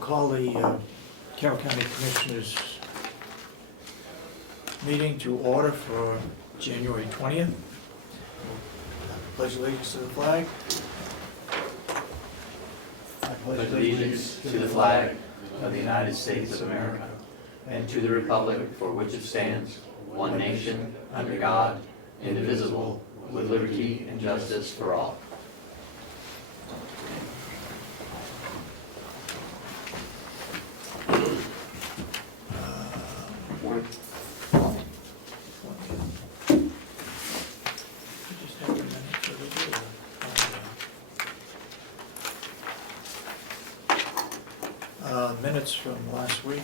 call the Carroll County Commissioners meeting to order for January 20th. Pledge allegiance to the flag. I pledge allegiance to the flag of the United States of America and to the republic for which it stands, one nation, under God, indivisible, with liberty and justice for all. Minutes from last week.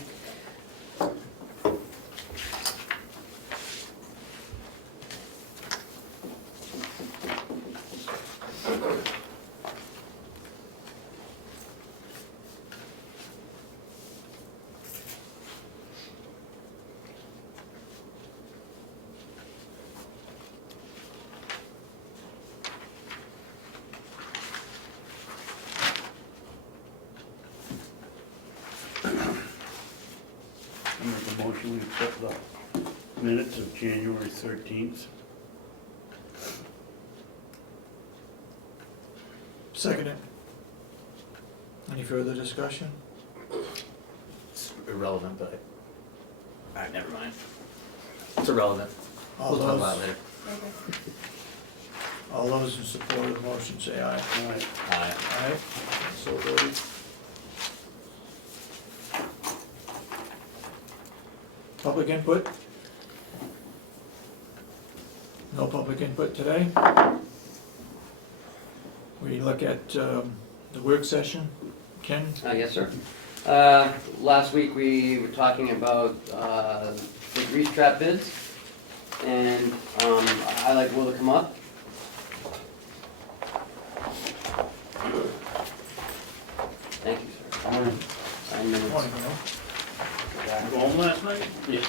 I make a motion to accept the minutes of January 13th. Second it. Any further discussion? It's irrelevant, but never mind. It's irrelevant. We'll talk about it later. All those in support of the motion say aye. Aye. Aye. Aye. So voted. Public input? No public input today. We look at the work session. Ken? Yes, sir. Last week we were talking about the grease trap bids, and I'd like Will to come up. Thank you, sir. Sign minutes. Morning, Will. You go home last night? Yes,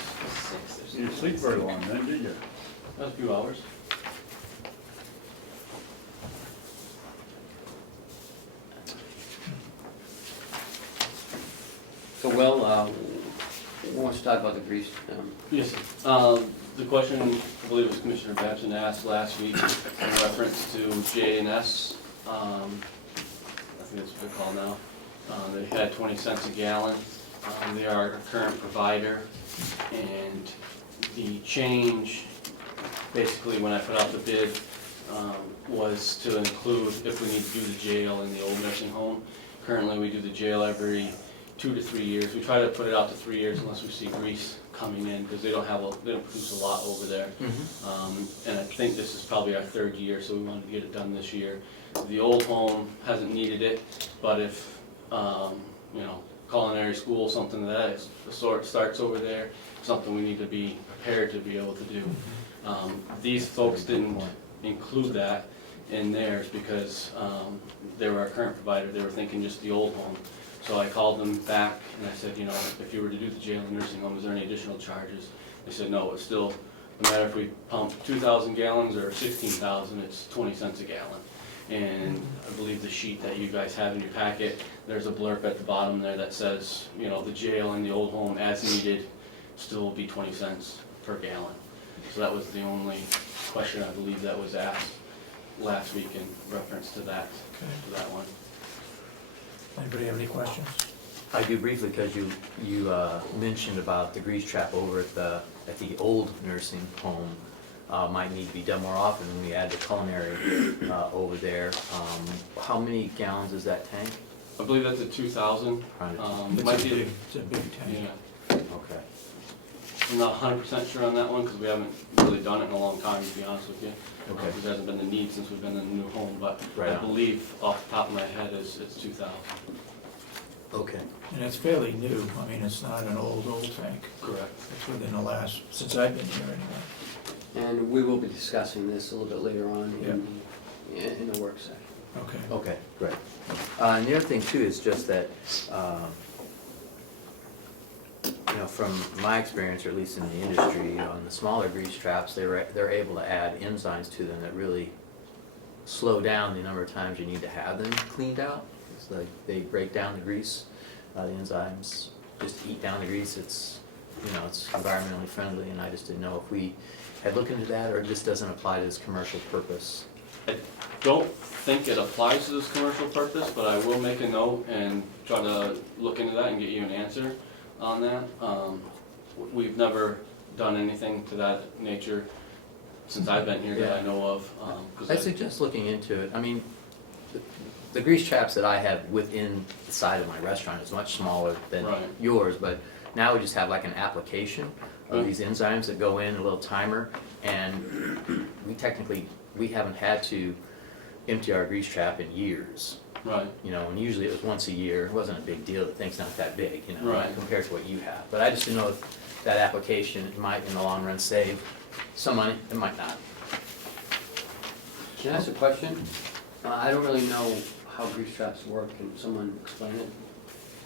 You didn't sleep very long then, did you? that was a few hours. So Will, who wants to talk about the grease? Yes, the question, I believe it was Commissioner Babson asked last week in reference to J&S. I think that's what they're called now. They had 20 cents a gallon. They are our current provider, and the change, basically when I put out the bid, was to include if we need to do the jail in the old nursing home. Currently, we do the jail every 2 to 3 years. We try to put it out to 3 years unless we see grease coming in, because they don't produce a lot over there. And I think this is probably our 3rd year, so we wanted to get it done this year. The old home hasn't needed it, but if, culinary school, something of that sort starts over there, something we need to be prepared to be able to do. These folks didn't include that in theirs because they were our current provider. They were thinking just the old home. So I called them back and I said, if you were to do the jail and nursing home, is there any additional charges? They said, no, it's still, no matter if we pump 2,000 gallons or 16,000, it's 20 cents a gallon. And I believe the sheet that you guys have in your packet, there's a blurb at the bottom there that says, the jail and the old home as needed still will be 20 cents per gallon. So that was the only question I believe that was asked last week in reference to that, Okay. to that one. Anybody have any questions? I do briefly, because you mentioned about the grease trap over at the old nursing home might need to be done more often when we add the culinary over there. How many gallons is that tank? I believe that's a 2,000. Might be, It's a big tank. yeah. Okay. I'm not 100% sure on that one because we haven't really done it in a long time, to be honest with you. Okay. There hasn't been the need since we've been in the new home, but Right I on. believe off the top of my head it's 2,000. Okay. And it's fairly new. I mean, it's not an old tank. Correct. It's within the last, since I've been here anyway. And we will be discussing this a little bit later on in the work session. Okay. Okay, great. And the other thing too is just that, from my experience, or at least in the industry, on the smaller grease traps, they're able to add enzymes to them that really slow down the number of times you need to have them cleaned out. It's like they break down the grease The enzymes just eat down the grease. It's, you know, it's environmentally friendly, and I just didn't know if we had looked into that, or it just doesn't apply to this commercial purpose. I don't think it applies to this commercial purpose, but I will make a note and try to look into that and get you an answer on that. We've never done anything to that nature since I've been here that I know of. I suggest looking into it. I mean, the grease traps that I have within the side of my restaurant is much smaller than Right. yours, but now we just have like an application of these enzymes that go in, a little timer, and we haven't had to empty our grease trap in years. Right. You know, and usually it was once a year. It wasn't a big deal. The thing's not that big, you know, Right. compared to what you have. But I just didn't know if that application might, in the long run, save some money. It might not. Can I ask a question? I don't really know how grease traps work. Can someone explain it?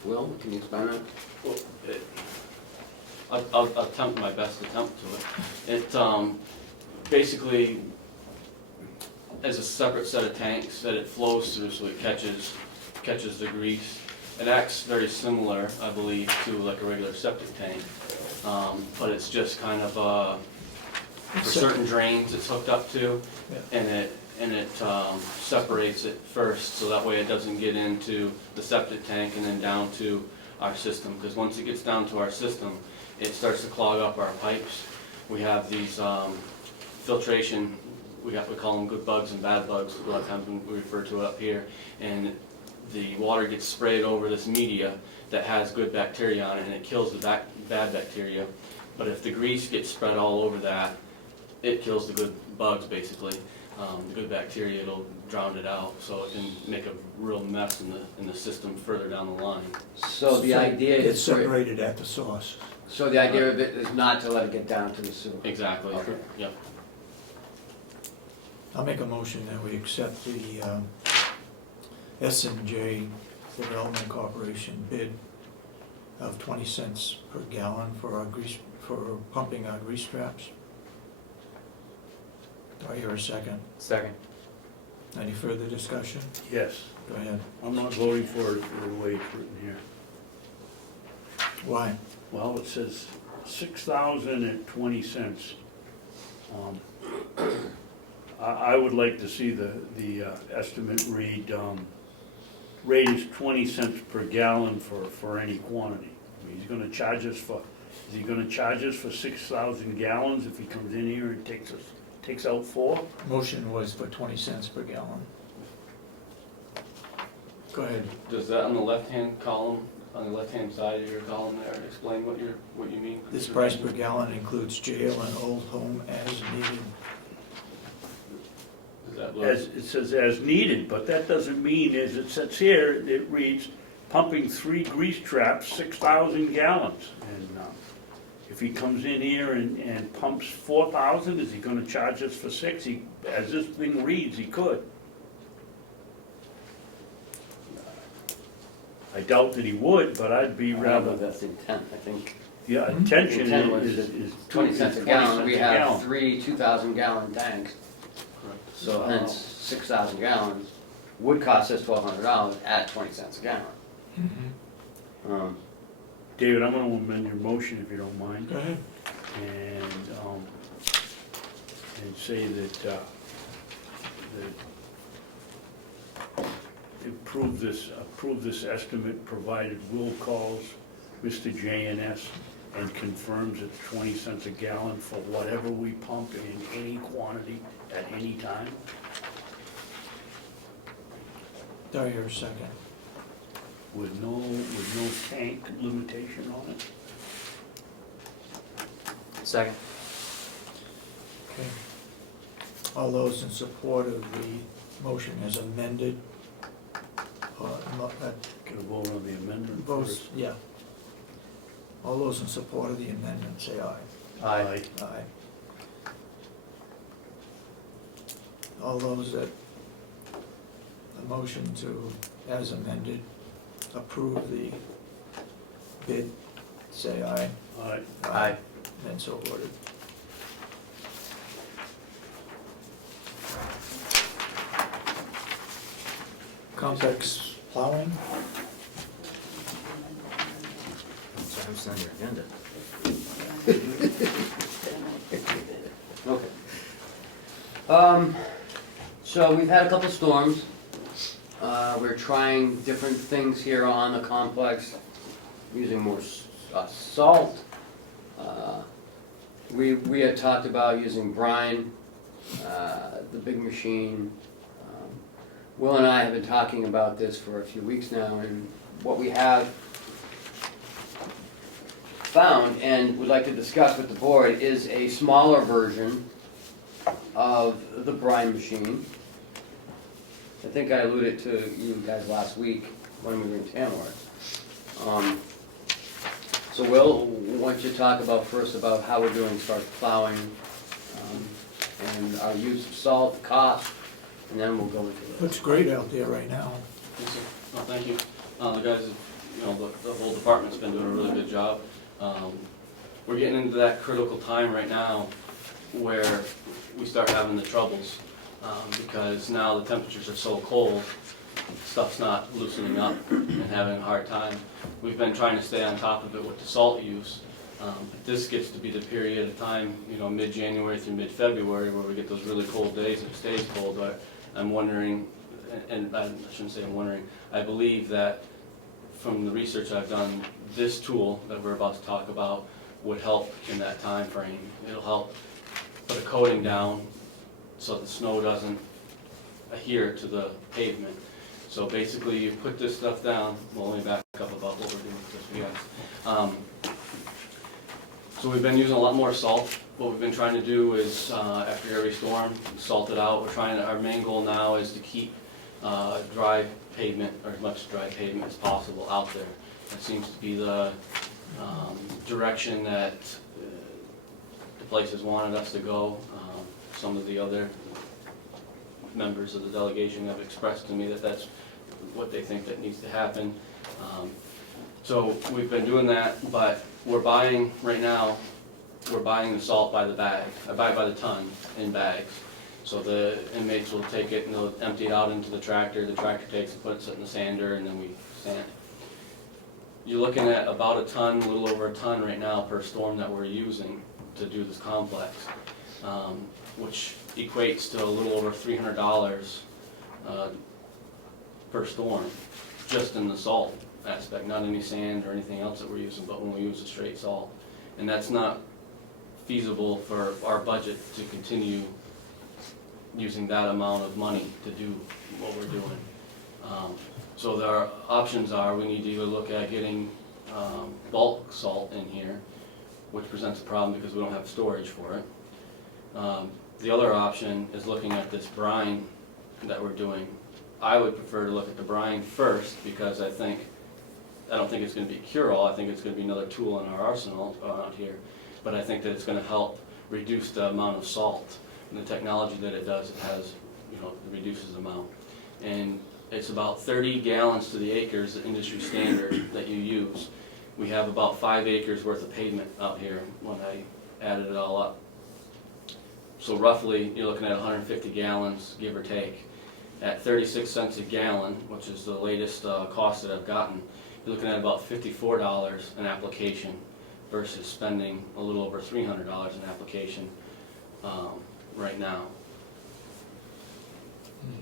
Will, can you explain it? Well, I'll attempt my best attempt to it. It basically is a separate set of tanks that it flows through, so it catches the grease. It acts very similar, I believe, to like a regular septic tank, but it's just kind of for certain drains it's hooked up to, and it separates it first, so that way it doesn't get into the septic tank and then down to our system. Because once it gets down to our system, it starts to clog up our pipes. We have these filtration, we call them good bugs and bad bugs, a lot of times we refer to it up here, and the water gets sprayed over this media that has good bacteria on it, and it kills the bad bacteria. But if the grease gets spread all over that, it kills the good bugs basically. The good bacteria, it'll drown it out, so it can make a real mess in the system further down the line. So the idea It's is, separated at the source. so the idea of it is not to let it get down to the sewer? Exactly. Okay. Yep. I'll make a motion that we accept the S&J Development Corporation bid of 20 cents per gallon for pumping our grease traps. Do I hear a second? Second. Any further discussion? Yes, Go ahead. I'm not voting for it the way it's written here. Why? Well, it says 6,020 cents. I would like to see the estimate read, rate is 20 cents per gallon for any quantity. I mean, he's gonna charge us for, is he gonna charge us for 6,000 gallons if he comes in here and takes out 4? Motion was for 20 cents per gallon. Go ahead. Does that on the left-hand column, on the left-hand side of your column there, explain what you mean? This price per gallon includes jail and old home as needed. Is that As, it says as needed, but that doesn't mean, as it says here, it reads pumping 3 grease traps, 6,000 gallons. And if he comes in here and pumps 4,000, is he gonna charge us for 6? As this thing reads, he could. I doubt that he would, but I'd be rather, That's the intent, I think. yeah, attention Intent was is 20 cents a 20 gallon, we cents a have gallon. 3 2,000 gallon tanks, so hence 6,000 gallons would cost us $1,200 at 20 cents a gallon. David, I'm gonna amend your motion if you don't mind. Go ahead. And say that approve this estimate, provided Will calls Mr. J&S and confirms it's 20 cents a gallon for whatever we pump in any quantity at any time. Do I hear a second? With no tank limitation on it. Second. Okay. All those in support of the motion as amended? Get a vote on the amendment Votes, first. yeah. All those in support of the amendment, say aye. Aye. Aye. All those that, the motion to, as amended, approve the bid, say aye. Aye. Aye. And so ordered. Complex plowing. It's on your agenda. Okay. So we've had a couple storms. We're trying different things here on the complex, using more salt. We had talked about using brine, the big machine. Will and I have been talking about this for a few weeks now, and what we have found and would like to discuss with the board is a smaller version of the brine machine. I think I alluded to you guys last week when we were in Tamworth. So Will, why don't you talk about first about how we're doing as far as plowing, and our use of salt, cost, and then we'll go into it. Looks great out there right now. Yes, sir. Well, thank you. The guys, the whole department's been doing a really good job. We're getting into that critical time right now where we start having the troubles, because now the temperatures are so cold, stuff's not loosening up and having a hard time. We've been trying to stay on top of it with the salt use. This gets to be the period of time, mid-January through mid-February, where we get those really cold days and it stays cold. But I'm wondering, and I shouldn't say I'm wondering, I believe that from the research I've done, this tool that we're about to talk about would help in that time frame. It'll help put a coating down so the snow doesn't adhere to the pavement. So basically you put this stuff down, well, let me back up about what we're doing with this, guys. So we've been using a lot more salt. What we've been trying to do is, after every storm, salt it out. Our main goal now is to keep dry pavement, or as much dry pavement as possible out there. That seems to be the direction that the places wanted us to go. Some of the other members of the delegation have expressed to me that that's what they think that needs to happen. So we've been doing that, but we're buying, right now, we're buying the salt by the bag. I buy it by the ton in bags. So the inmates will take it and they'll empty it out into the tractor takes it, puts it in the sander, and then we sand. You're looking at about a ton, a little over a ton right now per storm that we're using to do this complex, which equates to a little over $300 per storm, just in the salt aspect, not any sand or anything else that we're using, but when we use the straight salt. And that's not feasible for our budget to continue using that amount of money to do what we're doing. So our options are, we need to either look at getting bulk salt in here, which presents a problem because we don't have storage for it. The other option is looking at this brine that we're doing. I would prefer to look at the brine first, because I don't think it's going to be a cure-all. I think it's going to be another tool in our arsenal out here. But I think that it's going to help reduce the amount of salt. And the technology that it does, it has, it reduces the amount. And it's about 30 gallons to the acre is the industry standard that you use. We have about 5 acres worth of pavement out here when I added it all up. So roughly, you're looking at 150 gallons, give or take. At 36 cents a gallon, which is the latest cost that I've gotten, you're looking at about $54 an application versus spending a little over $300 an application right now.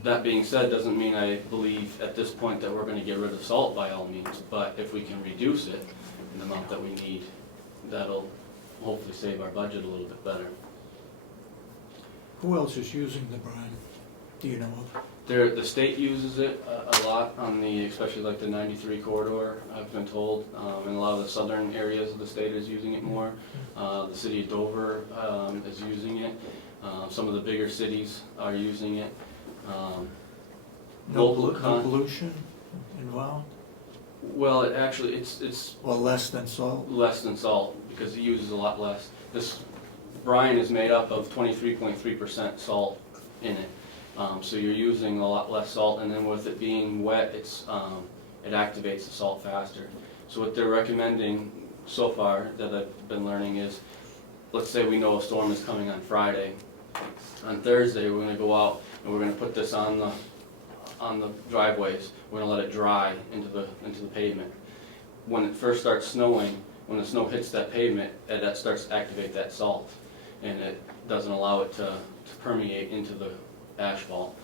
That being said, doesn't mean I believe at this point that we're going to get rid of salt by all means, but if we can reduce it in the amount that we need, that'll hopefully save our budget a little bit better. Who else is using the brine? Do you know of? The state uses it a lot on especially like the 93 corridor, I've been told, and a lot of the southern areas of the state is using it more. The city of Dover is using it. Some of the bigger cities are using it. No pollution involved? Well, it's Well, less than salt? less than salt, because it uses a lot less. This brine is made up of 23.3% salt in it. So you're using a lot less salt, and then with it being wet, it activates the salt faster. So what they're recommending so far that I've been learning is, let's say we know a storm is coming on Friday. On Thursday, we're going to go out and we're going to put this on the driveways. We're going to let it dry into the pavement. When it first starts snowing, when the snow hits that pavement, that starts to activate that salt, and it doesn't allow it to permeate into the asphalt.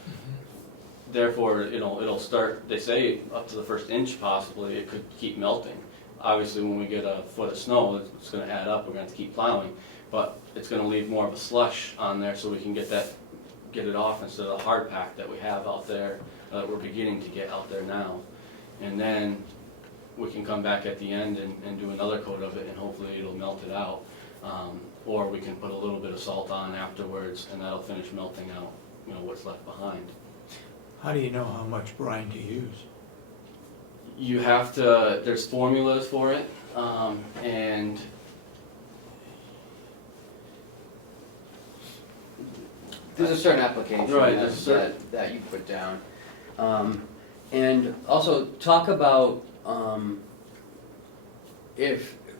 Therefore, it'll start, they say up to the first inch possibly, it could keep melting. Obviously, when we get a foot of snow, it's gonna add up, we're gonna have to keep plowing, but it's gonna leave more of a slush on there so we can get it off instead of the hard pack that we have out there, that we're beginning to get out there now. And then we can come back at the end and do another coat of it, and hopefully it'll melt it out. Or we can put a little bit of salt on afterwards, and that'll finish melting out, what's left behind. How do you know how much brine to use? You have to, there's formulas for it, and There's a certain application Right, that you put down. And also, talk about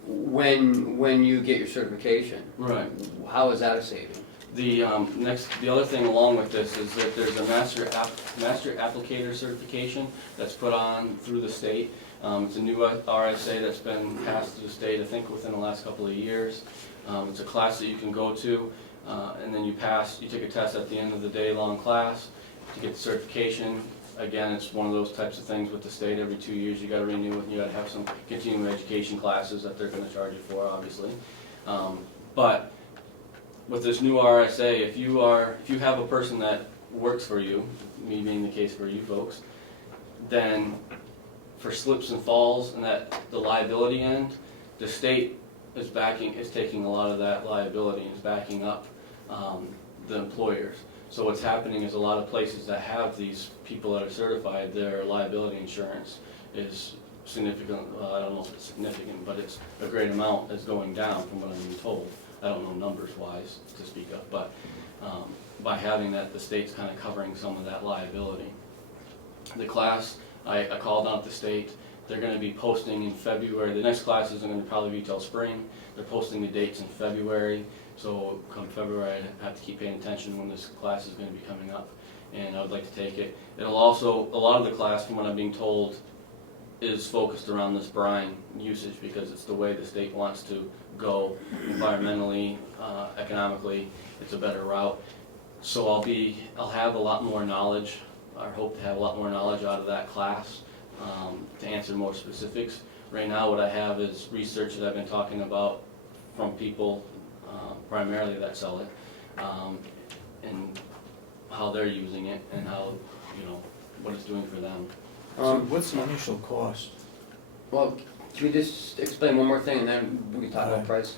when you get your certification, right. how is that a saving? The other thing along with this is that there's a master applicator certification that's put on through the state. It's a new RSA that's been passed through the state, I think within the last couple of years. It's a class that you can go to, and then you take a test at the end of the day-long class to get the certification. Again, it's one of those types of things with the state, every 2 years you gotta renew it, and you gotta have some continuing education classes that they're gonna charge you for, obviously. But with this new RSA, if you have a person that works for you, me being the case for you folks, then for slips and falls and the liability end, the state is taking a lot of that liability and is backing up the employers. So what's happening is a lot of places that have these people that are certified, their liability insurance is significant, I don't know if it's significant, but it's a great amount that's going down from what I'm being told. I don't know numbers wise to speak of, but by having that, the state's kind of covering some of that liability. The class, I called out the state, they're going to be posting in February. The next class isn't going to probably be till spring. They're posting the dates in February, so come February I have to keep paying attention when this class is going to be coming up, and I would like to take it. It'll also, a lot of the class from what I'm being told is focused around this brine usage because it's the way the state wants to go environmentally, economically. It's a better route. So I'll have a lot more knowledge, or hope to have a lot more knowledge out of that class to answer more specifics. Right now what I have is research that I've been talking about from people primarily that sell it, and how they're using it and how, what it's doing for them. So what's the initial cost? Well, can we just explain one more thing and then we can talk about price?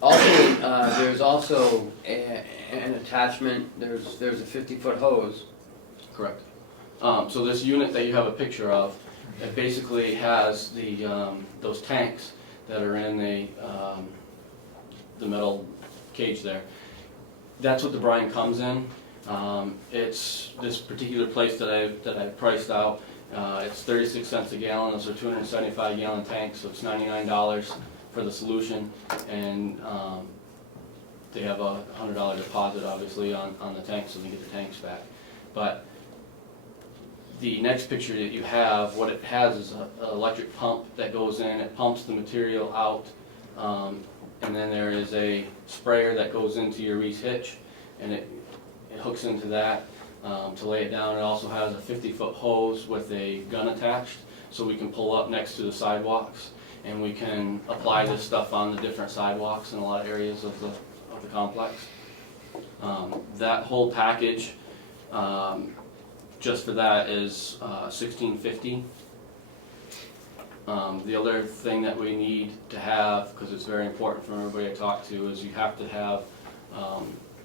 Also, there's also an attachment, there's a 50-foot hose. Correct. So this unit that you have a picture of, it basically has those tanks that are in the metal cage there. That's what the brine comes in. It's this particular place that I've priced out. It's 36 cents a gallon. Those are 275 gallon tanks, so it's $99 for the solution, and they have a $100 deposit obviously on the tanks, so they get the tanks back. But the next picture that you have, what it has is an electric pump that goes in. It pumps the material out, and then there is a sprayer that goes into your Reese hitch, and it hooks into that to lay it down. It also has a 50-foot hose with a gun attached, so we can pull up next to the sidewalks, and we can apply this stuff on the different sidewalks in a lot of areas of the complex. That whole package, just for that, is $16.50. The other thing that we need to have, because it's very important for everybody I talk to, is you have to have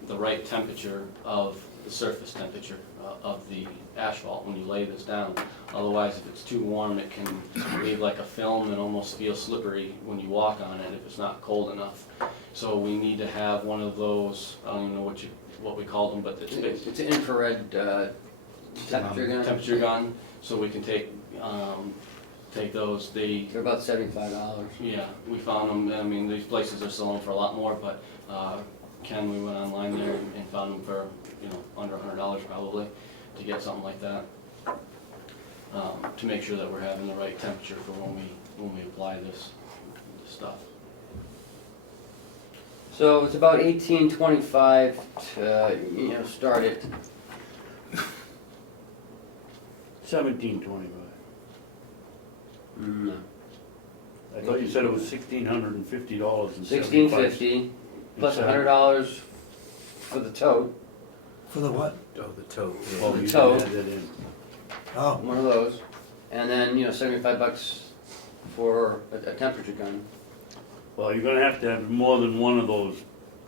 the right temperature of the surface temperature of the asphalt when you lay this down. Otherwise, if it's too warm, it can leave like a film and almost feel slippery when you walk on it if it's not cold enough. So we need to have one of those, I don't even know what we call them, but It's an infrared temperature gun. Temperature gun, so we can take those. They're about $75. Yeah, we found them. I mean, these places are selling for a lot more, but Ken, we went online there and found them for under $100 probably to get something like that, to make sure that we're having the right temperature for when we apply this stuff. So it's about 1825 to, start it. 1725. No. I thought you said it was $1,650 and 1650 plus $100 for the tote, For the what? Oh, the tote. yeah. Oh, you Tow. can add that in. Oh, one of those, and then, $75 for a temperature gun. Well, you're gonna have to have more than one of those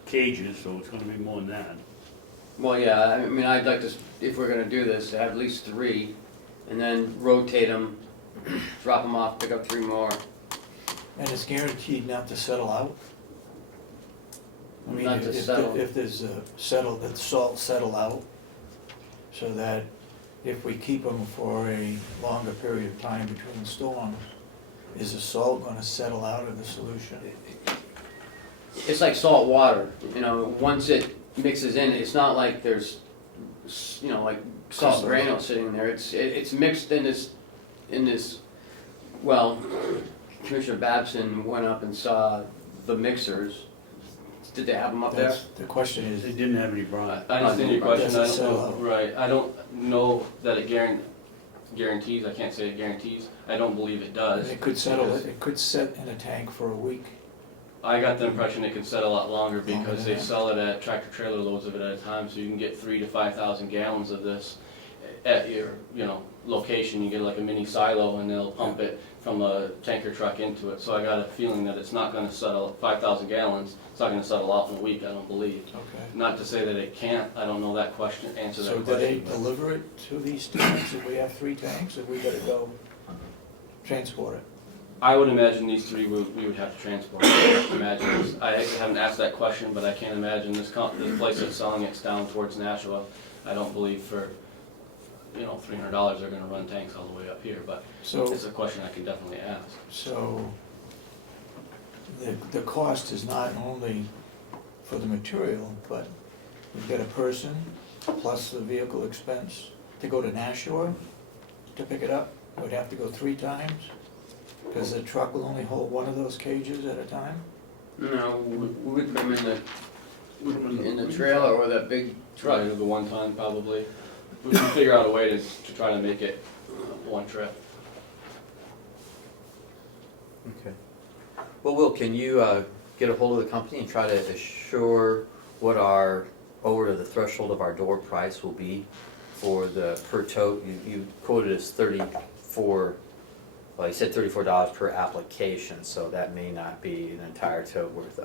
cages, so it's gonna be more than that. Well, yeah, I mean, I'd like to, if we're gonna do this, have at least 3, and then rotate them, drop them off, pick up 3 more. and it's guaranteed not to settle out? I mean, Not to settle. if there's a that salt settle out, so that if we keep them for a longer period of time between storms, is the salt gonna settle out of the solution? It's like salt water, once it mixes in, it's not like there's, like salt granules sitting there. It's mixed in this, well, Commissioner Babson went up and saw the mixers. Did they have them up there? The question They is, didn't have any brine. I understand your question, I Does it don't settle know, out? right, I don't know that it guarantees, I can't say it guarantees, I don't believe it does. it could settle, it could sit in a tank for a week. I got the impression it could set a lot longer Longer because than they that. sell it at tractor trailer loads of it at a time, so you can get 3,000 to 5,000 gallons of this at your, location. You get like a mini silo and they'll pump it from a tanker truck into it. So I got a feeling that it's not gonna settle, 5,000 gallons, it's not gonna settle out in a week, I don't believe. Okay. Not to say that it can't, I don't know that question, answer So that do they question. but- deliver it to these tanks, if we have 3 tanks, or we gotta go transport it? I would imagine these 3 we would have to transport. I haven't asked that question, but I can't imagine this place that's selling it's down towards Nashua. I don't believe for, $300 they're gonna run tanks all the way up here, but So, it's a question I can definitely ask. so the cost is not only for the material, but you've got a person plus the vehicle expense to go to Nashua to pick it up. You would have to go 3 times, because the truck will only hold 1 of those cages at a time. No, we would put them in the trailer or that big truck. Probably the one time probably. We can figure out a way to try to make it one trip. Okay. Well, Will, can you get a hold of the company and try to assure what our, over to the threshold of our door price will be for the per tote? You quoted as 34, well, you said $34 per application, so that may not be an entire tote worth.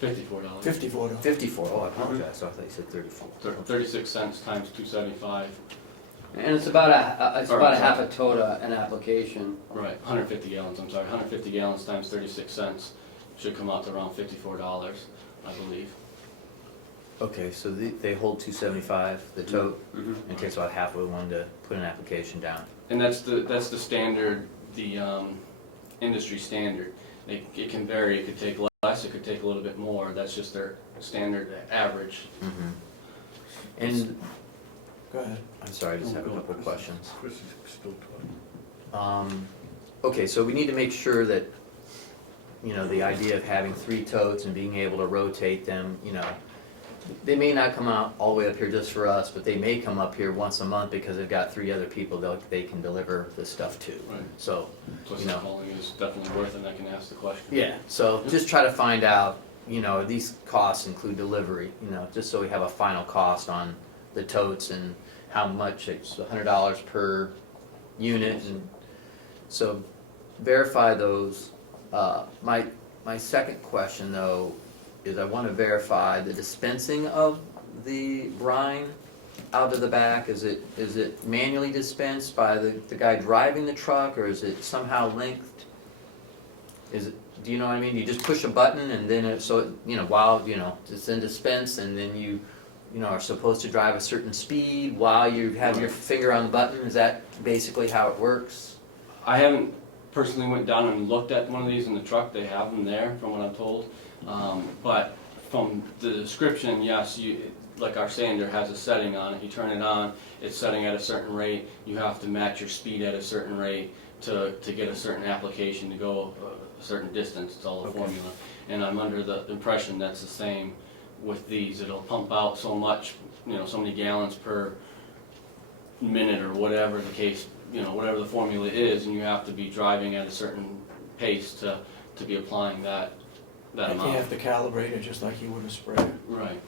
$54. $54. 54, oh, I apologize, so I thought you said 34. 36 cents times 275. And it's about a Or, I'm half sorry. a tote an application. Right, 150 gallons, I'm sorry, 150 gallons times 36 cents should come out to around $54, I believe. Okay, so they hold 275, the tote, Mhm. and it takes about half of one to put an application down. And that's the standard, the industry standard. It can vary, it could take less, it could take a little bit more, that's just their standard average. And, Go ahead. I'm sorry, I just have a couple of questions. Chris is still talking. Okay, so we need to make sure that, the idea of having 3 totes and being able to rotate them, they may not come out all the way up here just for us, but they may come up here once a month because they've got 3 other people they can deliver the stuff to. Right. So, Plus You the know. calling is definitely worth it, and I can ask the question. yeah, so just try to find out, these costs include delivery, just so we have a final cost on the totes and how much, it's $100 per unit, and so verify those. My second question though is I want to verify the dispensing of the brine out of the back. Is it manually dispensed by the guy driving the truck, or is it somehow linked? Do you know what I mean? You just push a button and then while it's in dispense, and then you are supposed to drive a certain speed while you have your finger on the button. Is that basically how it works? I haven't personally went down and looked at one of these in the truck, they have them there from what I'm told. But from the description, yes, like our sander has a setting on it, you turn it on, it's setting at a certain rate, you have to match your speed at a certain rate to get a certain application to go a certain distance, it's all a Okay. formula. And I'm under the impression that's the same with these, it'll pump out so much, you know, so many gallons per minute or whatever the case, you know, whatever the formula is, and you have to be driving at a certain pace to be applying that Like you amount. have to calibrate it just like you would a sprayer. Right.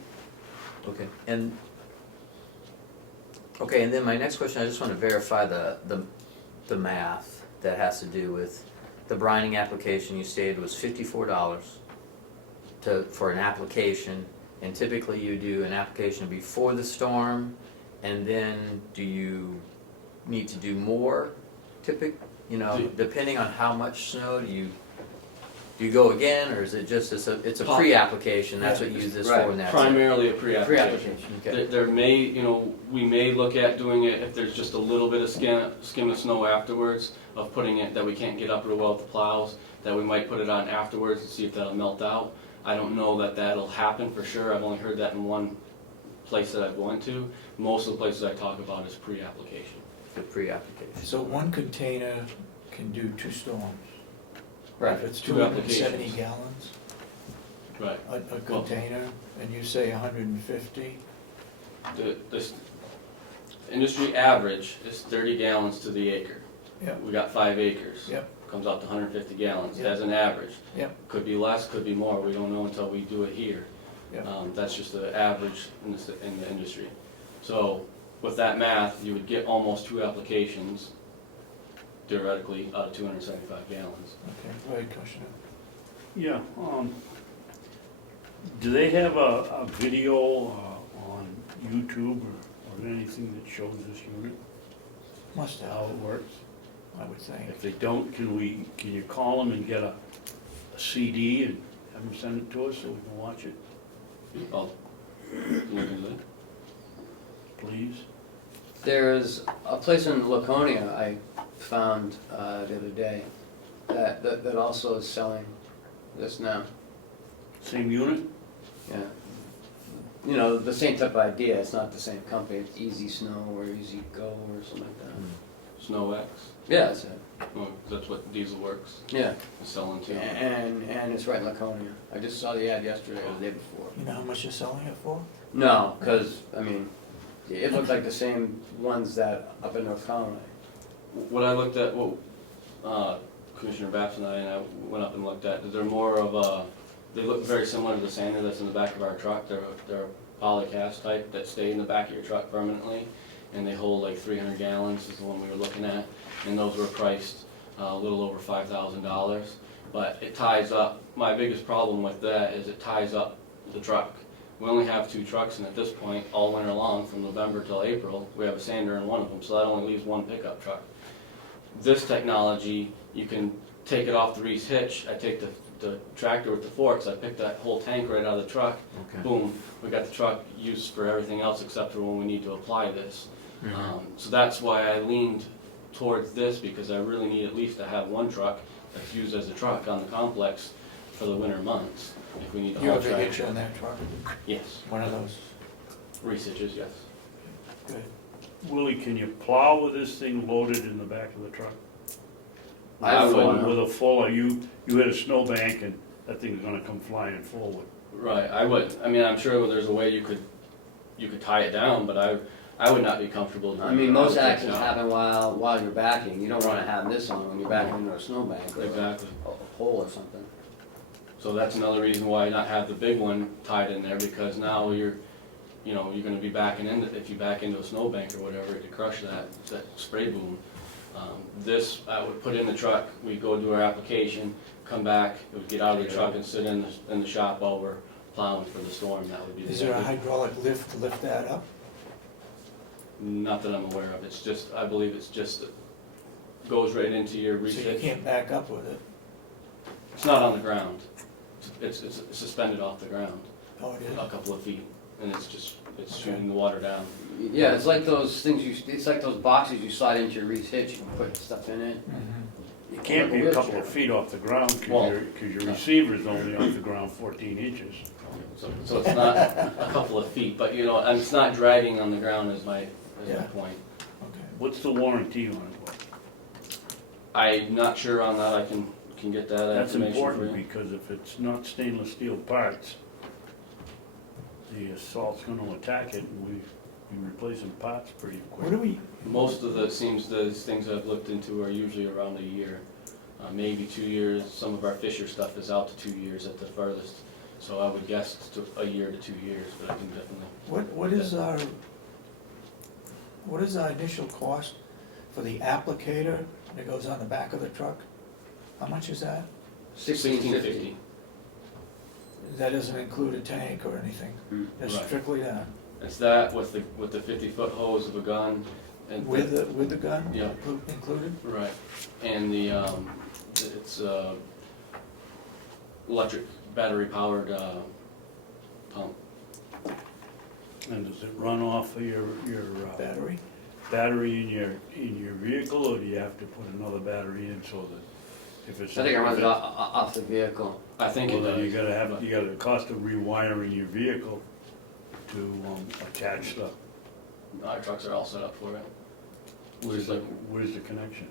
Okay, and then my next question, I just want to verify the math that has to do with the brining application. You stated was $54 for an application, and typically you do an application before the storm, and then do you need to do more depending on how much snow, do you go again, or is it just, it's a pre-application, that's what you use this for, and that's it? Primarily a pre-application. Pre-application. Okay. There may, you know, we may look at doing it if there's just a little bit of skim of snow afterwards, of putting it, that we can't get up real well with the plows, that we might put it on afterwards and see if that'll melt out. I don't know that that'll happen for sure, I've only heard that in one place that I've gone to. Most of the places I talk about is pre-application. The pre-application. So one container can do 2 storms. Right. If it's Two 270 applications. gallons, Right. a container, and you say 150, This industry average is 30 gallons to the acre. Yep. We got 5 acres. Yep. Comes out to 150 gallons Yep. as an average. Yep. Could be less, could be more, we don't know until we do it here. Yep. That's just the average in the industry. So with that math, you would get almost 2 applications theoretically out of 275 gallons. Okay, go ahead, Commissioner. Yeah, do they have a video on YouTube or anything that shows this unit, Must how have, it works? I would think. If they don't, can you call them and get a CD and have them send it to us so we can watch it, I'll look into that. please? There's a place in Laconia I found the other day that also is selling this now. Same unit? Yeah. You know, the same type of idea, it's not the same company, it's Easy Snow or Easy Go or something like that. Snow X, Yeah, that's it. well, that's what Diesel Works Yeah, is selling to. and it's right in Laconia. I just saw the ad yesterday or the day before. You know how much you're selling it for? No, because, I mean, it looked like the same ones that up in North Conway. What I looked at, Commissioner Babson and I went up and looked at, they're more of a, they look very similar to the sander that's in the back of our truck. They're a polycast type that stay in the back of your truck permanently, and they hold like 300 gallons is the one we were looking at, and those were priced a little over $5,000. But it ties up, my biggest problem with that is it ties up the truck. We only have 2 trucks, and at this point, all winter long, from November till April, we have a sander in one of them, so that only leaves 1 pickup truck. This technology, you can take it off the Reese hitch. I take the tractor with the forks, I pick that whole tank right out of the truck, Okay. boom, we got the truck used for everything else except for when we need to apply this. Mhm. So that's why I leaned towards this, because I really need at least to have 1 truck that's used as a truck on the complex for the winter months, if we need to You haul have a hitch tractor. on that truck? Yes, One of those? Reese hitches, yes. Good. Willie, can you plow with this thing loaded in the back of the truck? I wouldn't. With a full, you hit a snowbank and that thing's gonna come flying forward. Right, I would, I mean, I'm sure there's a way you could tie it down, but I would not be comfortable doing I it. mean, most would take it accidents out. happen while you're backing. You don't wanna have this on when you're backing into a snowbank or Exactly. a pole or something. So that's another reason why not have the big one tied in there, because now you're gonna be backing into, if you back into a snowbank or whatever, to crush that spray boom. This, I would put in the truck, we'd go do our application, come back, it would get out of the truck and sit in the shop while we're plowing for the storm, that would be the Is there a method. hydraulic lift to lift that up? Not that I'm aware of, it's just, I believe it's just, goes right into your So you reset. can't back up with it? It's not on the ground, it's suspended off the ground, Oh, it is? a couple of feet, and it's shooting the water down. Yeah, it's like those things it's like those boxes you slide into your Reese hitch, you can put stuff in it. Mhm. It can't be a couple of feet off the ground, Well- cause your receiver's only off the ground 14 inches. So it's not a couple of feet, but and it's not dragging on the ground is my Yeah. point. Okay. What's the warranty on it? I'm not sure on that, I can get that That's information for important you. because if it's not stainless steel parts, the assault's gonna attack it and we replacing parts pretty What do quick. we, Most of the things I've looked into are usually around a year, maybe 2 years. Some of our Fisher stuff is out to 2 years at the furthest. So I would guess to a year to 2 years, but I can definitely. what is our initial cost for the applicator that goes on the back of the truck? How much is that? $16.50. That doesn't include a tank or anything, that's Right. strictly that, It's that with the 50-foot hose of a gun and. with the gun Yeah. included? Right, and it's electric battery powered pump. And does it run off of your Battery? battery in your vehicle, or do you have to put another battery in so that if it's? I think it runs off the vehicle. I think it Well, then does. you got the cost of rewiring your vehicle to attach the, Our trucks are all set up for it. where's the connection?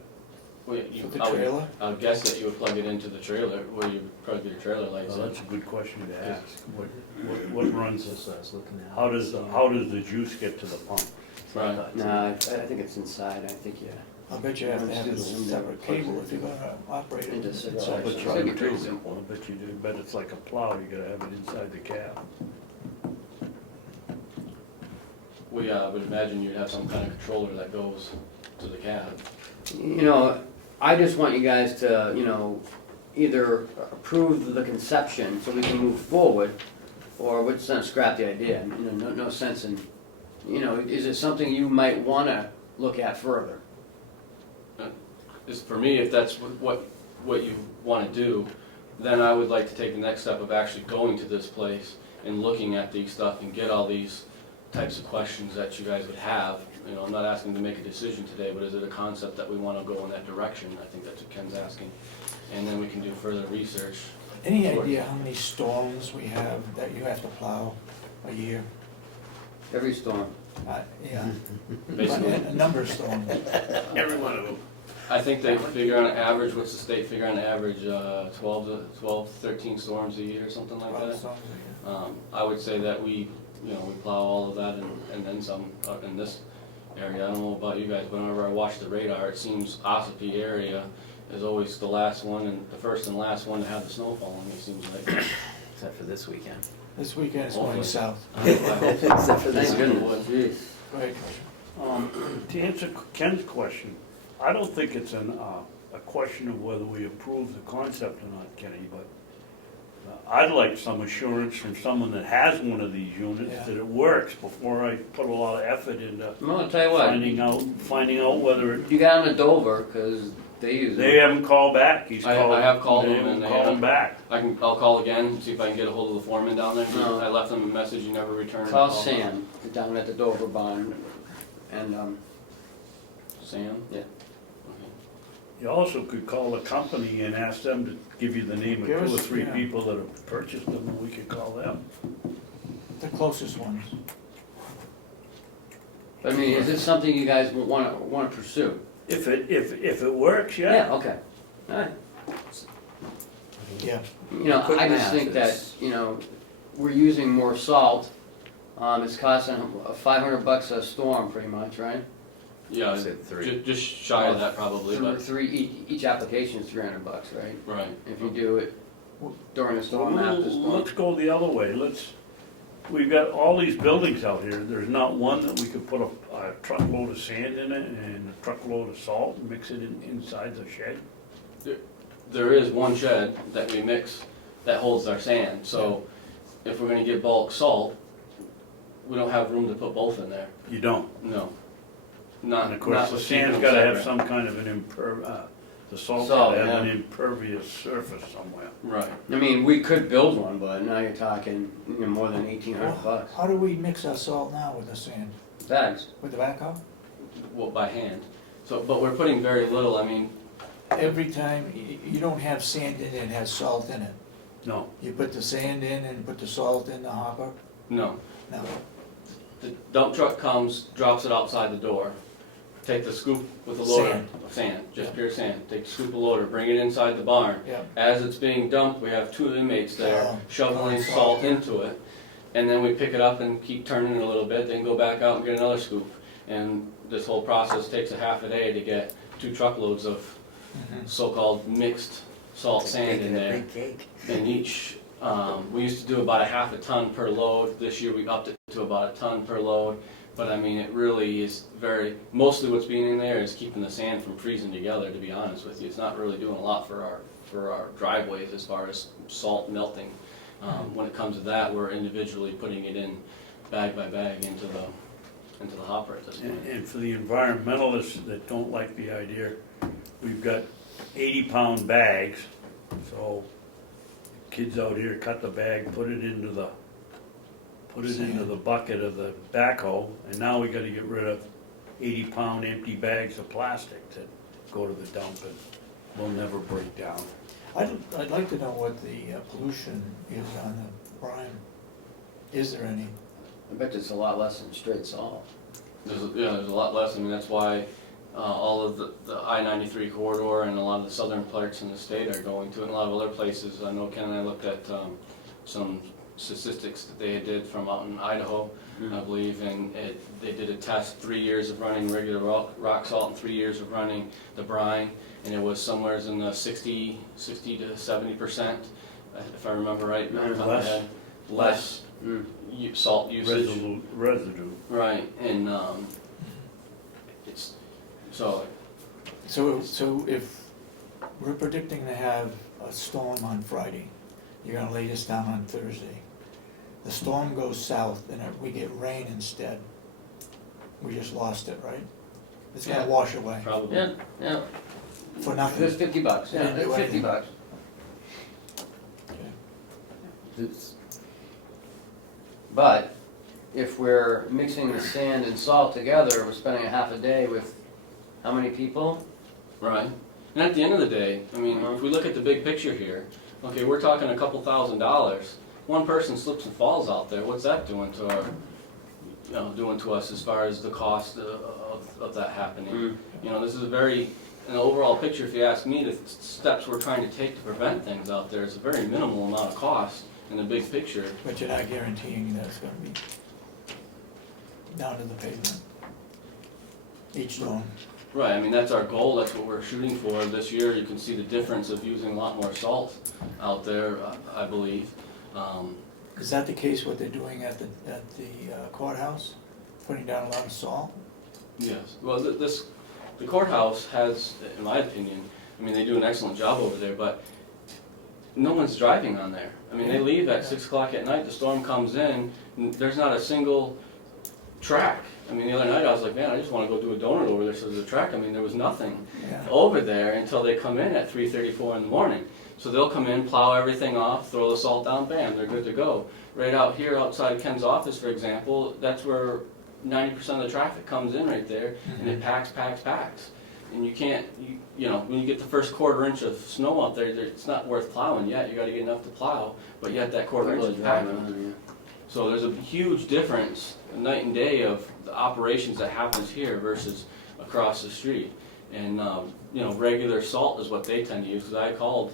Well, For the trailer? I would guess that you would plug it into the trailer, where you would plug your trailer lights Well, in. that's a good question to ask. What runs That's this? what I was looking at. How does the juice get to the pump? Right. No, I think it's inside, I think, yeah. I'll bet you have to have a separate cable if you're gonna operate it. Into It's cigarette separate lights. truck. It'd be pretty I simple. bet you do, but it's like a plow, you gotta have it inside the cab. We would imagine you'd have some kind of controller that goes to the cab. You know, I just want you guys to, you know, either approve the conception so we can move forward, or we're just gonna scrap the idea. You know, no sense in, you know, is it something you might wanna look at further? Is for me, if that's what you want to do, then I would like to take the next step of actually going to this place and looking at these stuff and get all these types of questions that you guys would have. You know, I'm not asking to make a decision today, but is it a concept that we want to go in that direction? I think that's what Ken's asking. And then we can do further research. Any idea how many storms we have that you have to plow a year? Every storm. Yeah, Basically, a number of storms. Every one of them. I think they figure on average, what's the state figure on average, 12 to 13 storms a year, something like Lot of that? storms a year. I would say that we plow all of that and then some in this area. I don't know about you guys, but whenever I watch the radar, it seems Ossipee area is always the last one and the first and last one to have the snow falling, it seems like. Except for this weekend. This weekend it's going Hopefully. south. I hope so. Except for this Thank weekend. goodness, jeez. Go ahead, Commissioner. To answer Ken's question, I don't think it's a question of whether we approve the concept or not, Kenny, but I'd like some assurance from someone that has one of these units Yeah. that it works before I put a lot of effort into Well, I'll tell you what, finding out whether it, you got them to Dover, cause they use they it. haven't called back. He's I called. have called they them haven't and they called him haven't- back. I'll call again and see if I can get a hold of the foreman down there. No. I left him a message, he never returned. Call the call. Sam, down at the Dover barn, and, Sam? Yeah. Okay. You also could call the company and ask them to give you the name of Give 2 or us, 3 yeah. people that have purchased them, and we could call them. The closest ones. I mean, is this something you guys wanna pursue? If it works, Yeah, okay, alright. Yeah. You know, Quick I just math think that, is- you know, we're using more salt. It's costing $500 a storm, pretty much, right? Yeah, I said 3. just shy of that probably, but, Each application is $300, right? right. If you do it during the storm, after the storm. Let's go the other way, we've got all these buildings out here, there's not one that we could put a truckload of sand in it and a truckload of salt and mix it inside the shed? There is one shed that we mix that holds our sand, so if we're gonna get bulk salt, we don't have room to put both in there, You don't. no. Not, And of not course, the with sand's keeping gotta them have separate. some kind of an the salt's Salt, gotta have an yeah. impervious surface somewhere. Right, I mean, we could build one, but now you're talking, you know, more than $1,800. How do we mix our salt now with the sand? Bags. With the backhoe? well, by hand. So, but we're putting very little, I mean, Every time, you don't have sand in it, it has salt in it. No, You put the sand in and put the salt in the hopper? no. No. The dump truck comes, drops it outside the door, take the scoop with the loader Sand. of sand, just Yeah. pure sand, take the scoop of loader, bring it inside the barn. Yeah. As it's being dumped, we have 2 inmates there Oh, shoveling salt. salt into it. And then we pick it up and keep turning it a little bit, then go back out and get another scoop. And this whole process takes a half a day to get 2 truckloads of Mhm. so-called mixed salt sand in there. Big cake. And each, we used to do about a half a ton per load. This year we upped it to about a ton per load. But I mean, it really is mostly what's being in there is keeping the sand from freezing together, to be honest with you. It's not really doing a lot for our driveways as far as salt melting. When it comes to that, we're individually putting it in bag by bag into the hopper at this point. And for the environmentalists that don't like the idea, we've got 80-pound bags, so kids out here cut the bag, put it into the bucket of the backhoe, and now we gotta get rid of 80-pound empty bags of plastic that go to the dump and will never break down. I'd like to know what the pollution is on the brine. Is there any? I bet it's a lot less than straight salt. There's a lot less. I mean, that's why all of the I-93 corridor and a lot of the southern parts in the state are going to it, and a lot of other places. I know Ken and I looked at some statistics that they did from out in Idaho, I believe, and they did a test, 3 years of running regular rock salt and 3 years of running the brine, and it was somewhere in the 60 to 70%, if I remember right. Less salt usage. Residue. Right, and it's, so, So if we're predicting to have a storm on Friday, you're gonna lay this down on Thursday. The storm goes south and we get rain instead. We just lost it, right? It's gonna Yeah. wash away probably. Yeah, for nothing. it's $50, yeah, Didn't do it's anything. $50. Okay. But if we're mixing the sand and salt together, we're spending a half a day with how many people? Right. And at the end of the day, I mean, if we look at the big picture here, okay, we're talking a couple $1,000s. One person slips and falls out there, what's that doing to our, doing to us as far as the cost of that happening? You know, this is an overall picture, if you ask me, the steps we're trying to take to prevent things out there, it's a very minimal amount of cost in the big picture. But you're not guaranteeing that it's gonna be down to the pavement. Each storm. Right, I mean, that's our goal, that's what we're shooting for. This year, you can see the difference of using a lot more salt out there, I believe. Is that the case, what they're doing at the courthouse? Putting down a lot of salt? Yes, well, the courthouse has, in my opinion, I mean, they do an excellent job over there, but no one's driving on there. I mean, they leave at 6 o'clock at night, the storm comes in, there's not a single track. I mean, the other night I was like, man, I just want to go do a donut over there, so there's a track. I mean, there was nothing Yeah. over there until they come in at 3:34 in the morning. So they'll come in, plow everything off, throw the salt down, bam, they're good to go. Right out here outside Ken's office, for example, that's where 90% of the traffic comes in right there, and it packs. And you can't, you know, when you get the first quarter inch of snow out there, it's not worth plowing yet. You got to get enough to plow, but yet that quarter inch is packing. So there's a huge difference, night and day, of the operations that happens here versus across the street. And you know, regular salt is what they tend to use, because I called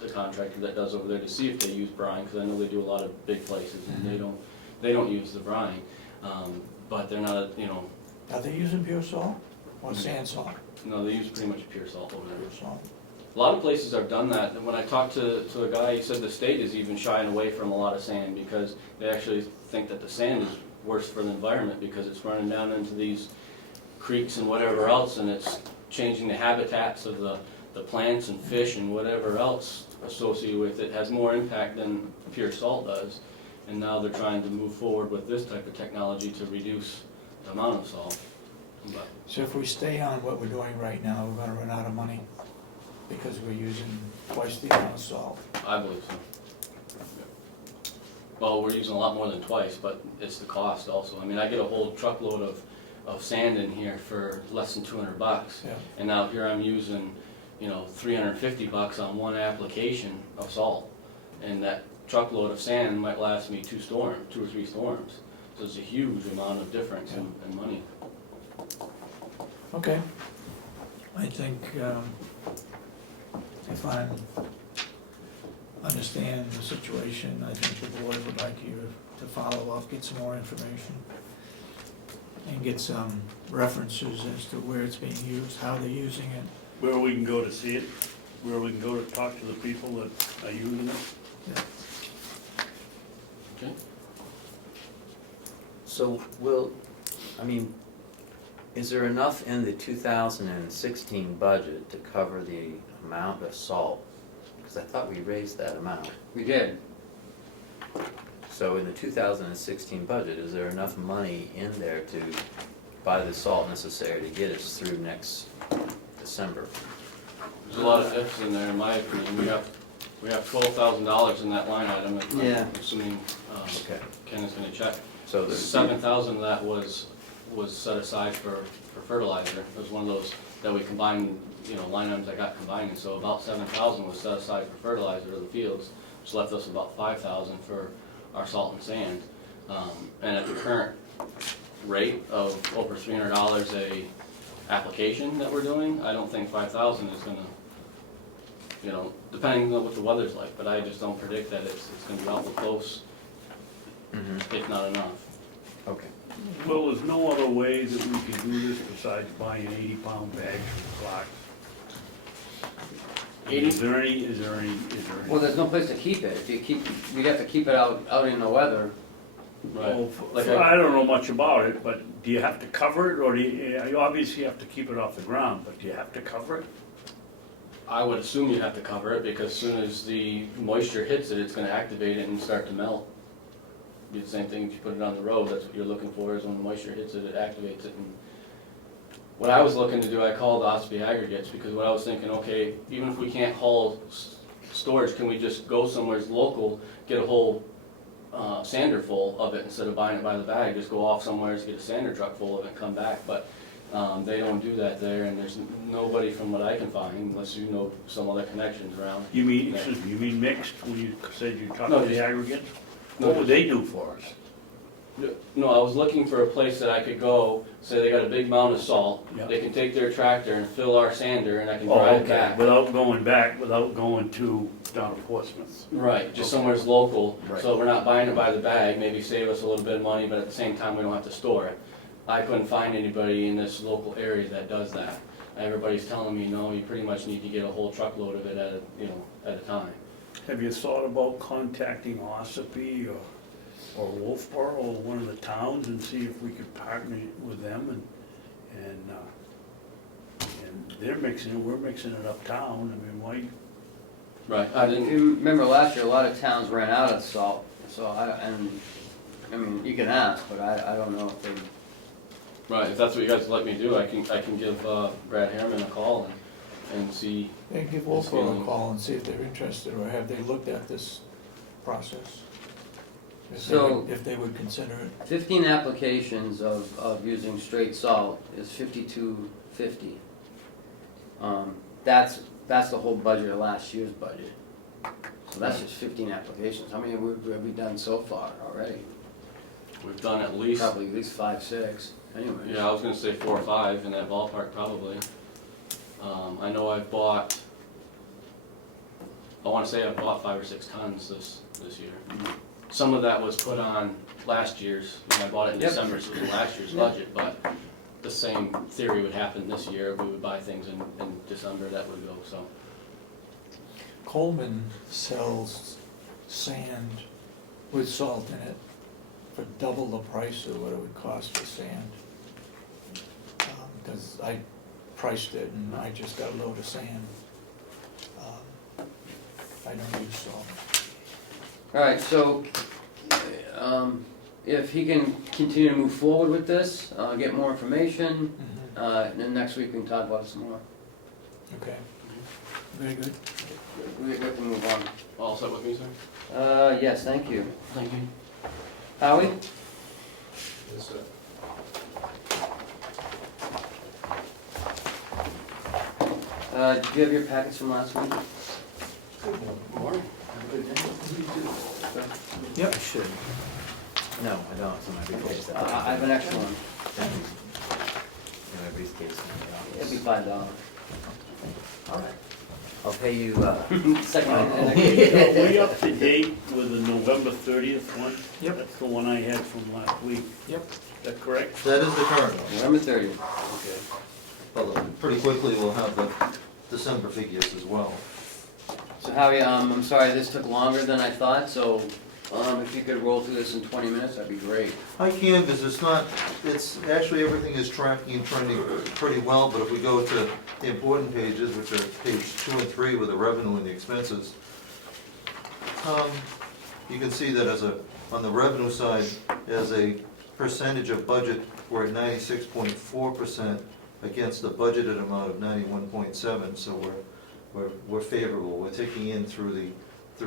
the contractor that does over there to see if they use brine, because I know they do a lot of big places, and they don't use the brine. But they're not, you know. Are they using pure salt or sand salt? No, they use pretty much pure salt over there. Pure salt. A lot of places have done that, and when I talked to a guy, he said the state is even shying away from a lot of sand because they actually think that the sand is worse for the environment because it's running down into these creeks and whatever else, and it's changing the habitats of the plants and fish and whatever else associated with it. It has more impact than pure salt does, and now they're trying to move forward with this type of technology to reduce the amount of salt. But So if we stay on what we're doing right now, we're gonna run out of money because we're using twice the amount of salt. I believe so. Well, we're using a lot more than twice, but it's the cost also. I mean, I get a whole truckload of sand in here for less than $200. Yeah. And now here I'm using, you know, $350 on one application of salt. And that truckload of sand might last me 2 or 3 storms. So it's a huge amount of difference in money. Okay. I think, if I understand the situation, I think the board would like you to follow up, get some more information, and get some references as to where it's being used, how they're using it. Where we can go to see it, where we can go to talk to the people that are using it. Yeah. Okay. So is there enough in the 2016 budget to cover the amount of salt? Because I thought we raised that amount. We did. So in the 2016 budget, is there enough money in there to buy the salt necessary to get us through next December? There's a lot of ifs in there, in my opinion. We have $12,000 in that line item, Yeah. assuming Okay. Ken is gonna check. So the 7,000 of that was set aside for fertilizer. It was one of those that we combined, line items that got combined, and so about 7,000 was set aside for fertilizer of the fields, which left us about 5,000 for our salt and sand. And at the current rate of over $300 a application that we're doing, I don't think 5,000 is gonna, depending on what the weather's like, but I just don't predict that it's gonna be awful close, if not enough. Okay. Well, there's no other way that we can do this besides buying 80-pound bags from Clark. Is there any? Well, there's no place to keep it. If you you'd have to keep it out in the weather. Well, Like I don't know much about it, but do you have to cover it, or you obviously have to keep it off the ground, but do you have to cover it? I would assume you have to cover it, because as soon as the moisture hits it, it's gonna activate it and start to melt. Be the same thing if you put it on the road, that's what you're looking for, is when the moisture hits it, it activates it. And what I was looking to do, I called Ossipee aggregates, because what I was thinking, okay, even if we can't haul storage, can we just go somewhere local, get a whole sander full of it, instead of buying it by the bag, just go off somewhere, get a sander truck full of it and come back. But they don't do that there, and there's nobody from what I can find, unless you know some other connections around. You mean, excuse me, you mean mixed, when you said you talked No, to the just- aggregates? no, What would just- they do for us? No, I was looking for a place that I could go, say they got a big mound of salt, Yeah. they can take their tractor and fill our sander, and I can Oh, drive okay, back. without going to down to Portsmouth. Right, just somewhere's local, Right. so we're not buying it by the bag, maybe save us a little bit of money, but at the same time, we don't have to store it. I couldn't find anybody in this local area that does that. Everybody's telling me, no, you pretty much need to get a whole truckload of it at a time. Have you thought about contacting Ossipee or Wolfboro, or one of the towns, and see if we could partner with them, and they're mixing it, we're mixing it uptown, I mean, why? Right, I If didn't, you remember last year, a lot of towns ran out of salt, so you can ask, but I don't know if they, right, if that's what you guys would like me to do, I can give Brad Harriman a call and see. They give Wolfboro a call and see if they're interested, or have they looked at this process? If they would consider it. 15 applications of using straight salt is $52.50. That's the whole budget of last year's budget. So that's just 15 applications. How many have we done so far already? We've done at least, Probably at least 5, 6, anyways. yeah, I was gonna say 4 or 5 in that ballpark probably. I know I wanna say I've bought 5 or 6 tons this year. Some of that was put on last year's, when I bought it in Yep. December, so it was last year's budget, but the same theory would happen this year. We would buy things in December, that would go, so. Coleman sells sand with salt in it for double the price of what it would cost for sand. Because I priced it and I just got a load of sand. I don't use salt. All right, so if he can continue to move forward with this, get more information, then next week we can talk about it some more. Okay, very good. We have to move on. All set with me, sir? Yes, thank you. Thank you. Howie? Yes, sir. Do you have your packets from last week? Good morning. Yep. I should. No, I don't, so it might be close to that. I have an extra one. And briefcase in It'd be the office. $5. All right. I'll pay you, Second Oh. one, next week. Are we up to date with the November 30th one? Yep. That's the one I had from last week. Yep. Is that correct? That is the current one. November 30th. Okay. Although, pretty quickly, we'll have the December figures as well. So Howie, I'm sorry this took longer than I thought, so if you could roll through this in 20 minutes, that'd be great. I can, because it's, actually, everything is tracking and trending pretty well, but if we go to the important pages, which are page 2 and 3 with the revenue and the expenses, you can see that on the revenue side, as a percentage of budget, we're at 96.4% against the budgeted amount of 91.7, so we're favorable. We're taking in through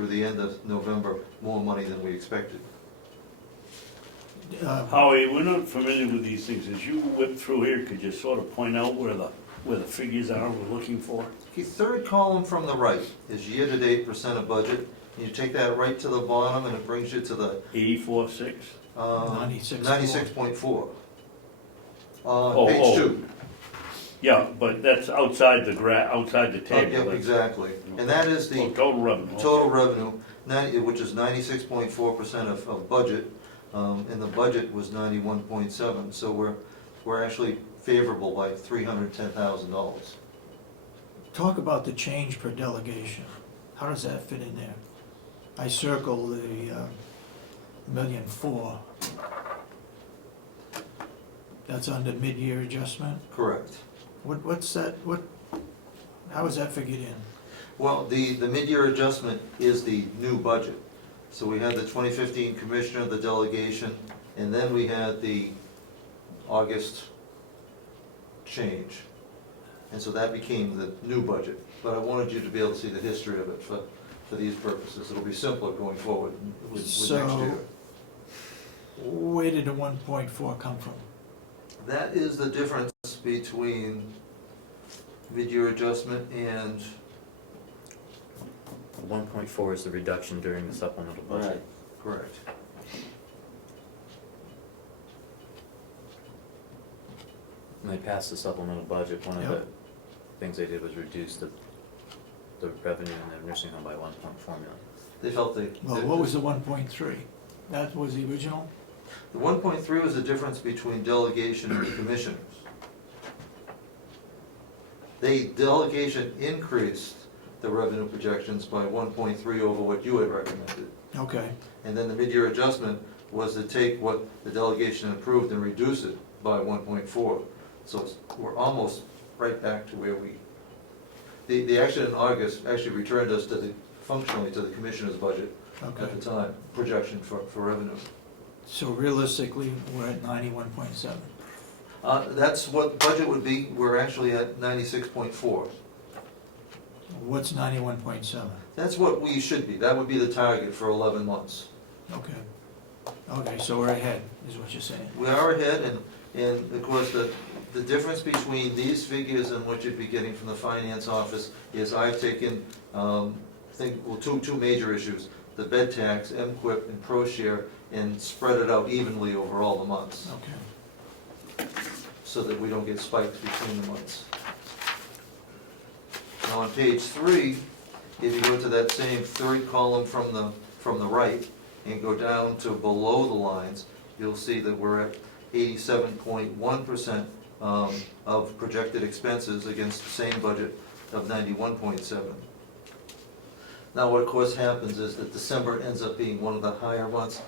the end of November more money than we expected. Howie, we're not familiar with these things. As you whip through here, could you sort of point out where the figures are we're looking for? The third column from the right is year-to-date percent of budget. You take that right to the bottom and it brings you to the 84.6? 96.4. Oh, Page oh. 2. Yeah, but that's outside the table. Yep, That's- exactly. And that is Oh, the total revenue. total revenue, which is 96.4% of budget, and the budget was 91.7. So we're actually favorable by $310,000. Talk about the change per delegation. How does that fit in there? I circle the $1.4 million. That's under mid-year adjustment? Correct. What's that, how is that figured in? Well, the mid-year adjustment is the new budget. So we had the 2015 Commissioner, the delegation, and then we had the August change. And so that became the new budget. But I wanted you to be able to see the history of it for these purposes. It'll be simpler going forward with next So- year. Where did the 1.4 come from? That is the difference between mid-year adjustment and 1.4 is the reduction during the supplemental budget. Right. correct. When they passed the supplemental budget, one of Yep. the things they did was reduce the revenue in the nursing home by 1.4 million. They felt Well, what was the 1.3? That was the original? The 1.3 was the difference between delegation and the commissioners. Delegation increased the revenue projections by 1.3 over what you had recommended. Okay, And then the mid-year adjustment was to take what the delegation approved and reduce it by 1.4. So we're almost right back to where the action in August actually returned us functionally to the commissioner's budget okay. at the time, projection for revenue. So realistically, we're at 91.7. That's what the budget would be. We're actually at 96.4. What's 91.7? That's what we should be. That would be the target for 11 months. Okay. Okay, so we're ahead, is what you're saying. We are ahead, and of course, the difference between these figures and what you'd be getting from the finance office is I've taken, two major issues, the bed tax, MQIP, and ProShare, and spread it out evenly over all the months, Okay. so that we don't get spikes between the months. Now, on page 3, if you go to that same third column from the right, and go down to below the lines, you'll see that we're at 87.1% of projected expenses against the same budget of 91.7. Now, what of course happens is that December ends up being one of the higher months.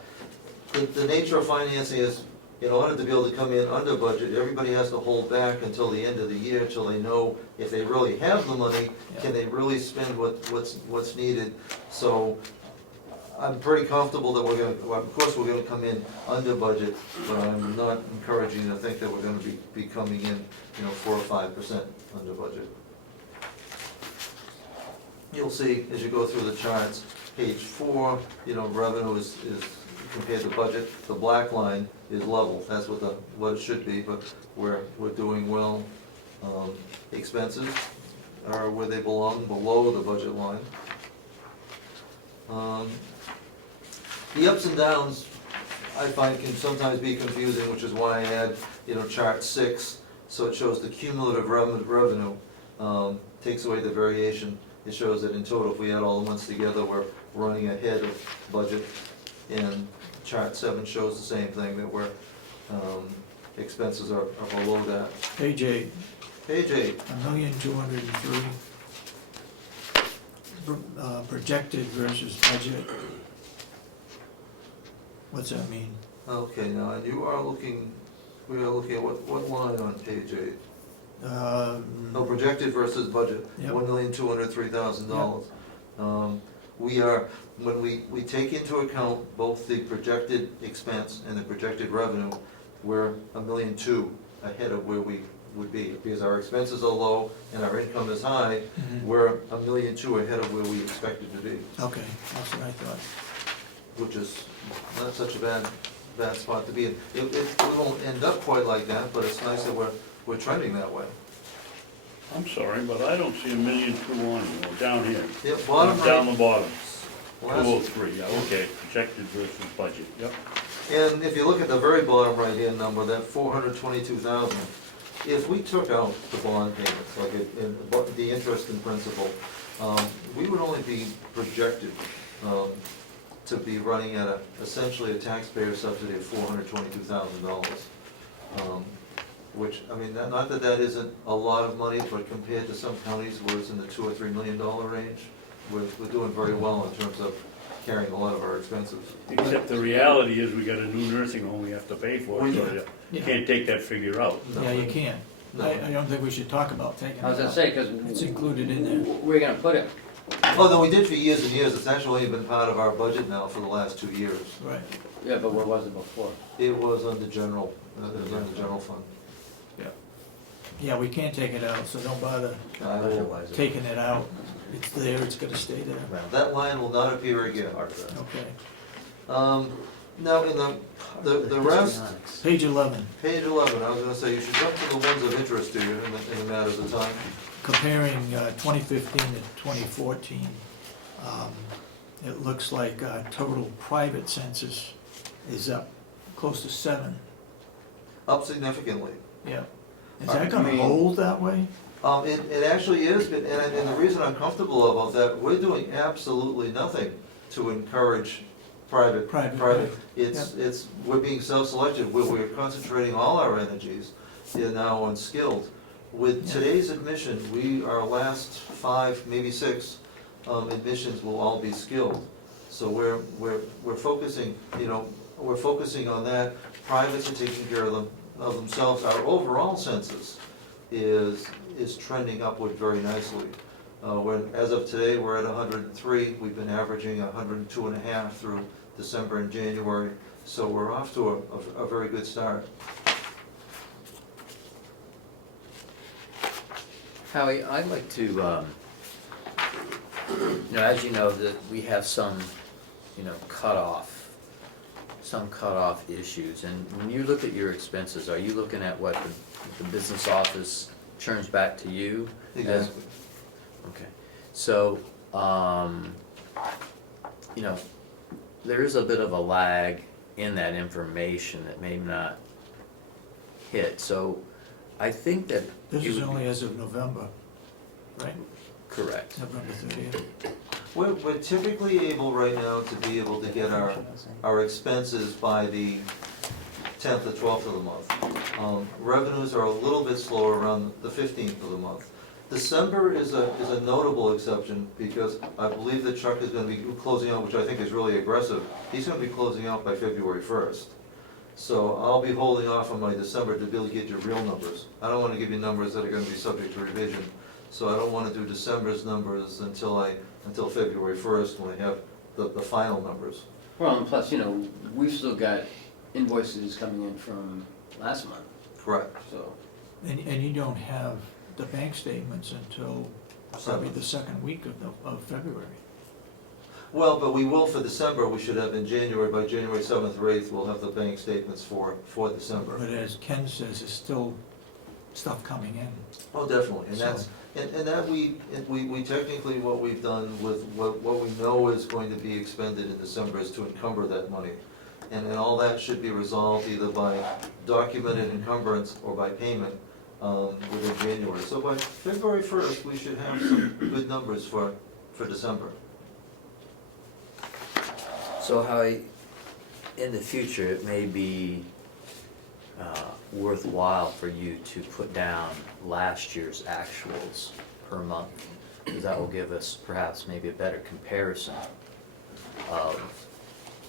The nature of financing is, in order to be able to come in under budget, everybody has to hold back until the end of the year, until they know if they really have the money, can they really spend what's needed. So I'm pretty comfortable that of course, we're gonna come in under budget, but I'm not encouraging to think that we're gonna be coming in, 4 or 5% under budget. You'll see, as you go through the charts, page 4, revenue is compared to budget. The black line is level, that's what it should be, but we're doing well. Expenses are where they belong, below the budget line. The ups and downs, I find, can sometimes be confusing, which is why I add, chart 6, So it shows the cumulative revenue, takes away the variation. It shows that in total, if we add all the months together, we're running ahead of budget. And chart 7 shows the same thing, that we're, expenses are below that. Page 8, Page 8, 1,203,000 projected versus budget. What's that mean? okay, now, and you are looking, we are looking at what line on page 8? No, projected versus budget, Yep. $1,203,000. We are, when we take into account both the projected expense and the projected revenue, we're $1.2 million ahead of where we would be. Because our expenses are low and our income is high, Mhm. we're $1.2 million ahead of where we expected to be, Okay, that's what I thought. which is not such a bad spot to be in. We won't end up quite like that, but it's nice that we're trending that way. I'm sorry, but I don't see 1.2 million on here, down here. Yep, bottom Down right. the bottom, last- 203, yeah, okay, projected versus budget, yep. And if you look at the very bottom right-hand number, that 422,000, if we took out the bond payments, like the interest and principal, we would only be projected to be running at essentially a taxpayer subsidy of $422,000. Which, I mean, not that that isn't a lot of money, but compared to some counties where it's in the $2 or $3 million range, we're doing very well in terms of carrying a lot of our expenses. Except the reality is we got a new nursing home we have to pay for, so you Yeah. can't take that figure out. No. Yeah, you can. No. I don't think we should talk about taking it I was gonna out. say, cause It's included in there. we're gonna put it, Oh, no, we did for years and years, it's actually been part of our budget now for the last 2 years. Right, yeah, but where was it before? It was under general, fund. yeah, we can't take it out, so don't bother I will- Budget-wise, taking it out. It's there, it's gonna stay there. well, That line will not appear again. part of the- Okay. Now, in the rest, histrionics. Page 11, page 11, I was gonna say, you should jump to the ones of interest to you in the matters of time. comparing 2015 to 2014, it looks like total private census is up close to 7. Up significantly. Yeah. Is that gonna I mean- hold that way? It actually is, and the reason I'm comfortable about that, we're doing absolutely nothing to encourage private. Private, We're being self-selected, we're concentrating all our energies now on skilled. With Yeah. today's admission, our last 5, maybe 6 admissions will all be skilled. So we're focusing, we're focusing on that. Privates are taking care of themselves. Our overall census is trending upward very nicely. As of today, we're at 103. We've been averaging 102.5 through December and January. So we're off to a very good start. Howie, I'd like to, as you know, that we have some, some cutoff issues. And when you look at your expenses, are you looking at what the business office churns back to you? Exactly. Okay, so, there is a bit of a lag in that information that may not hit. So I think that This it is would be- only as of November, right? correct. November 30th. We're typically able right now to be able to get our expenses by the 10th or 12th of the month. Revenues are a little bit slower around the 15th of the month. December is a notable exception because I believe that Chuck is gonna be closing out, which I think is really aggressive. He's gonna be closing out by February 1st. So I'll be holding off on my December to be able to get your real numbers. I don't wanna give you numbers that are gonna be subject to revision. So I don't wanna do December's numbers until February 1st, when I have the final numbers. Well, and plus, we've still got invoices coming in from last month, Correct. so. And you don't have the bank statements until probably the second week of February. Well, but we will for December, we should have in January, by January 7th or 8th, we'll have the bank statements for December. But as Ken says, there's still stuff coming in. Oh, definitely, and So- that's, and that we technically, what we've done with what we know is going to be expended in December is to encumber that money. And all that should be resolved either by documented encumbrance or by payment within January. So by February 1st, we should have some good numbers for December. So Howie, in the future, it may be worthwhile for you to put down last year's actuals per month, because that will give us perhaps maybe a better comparison of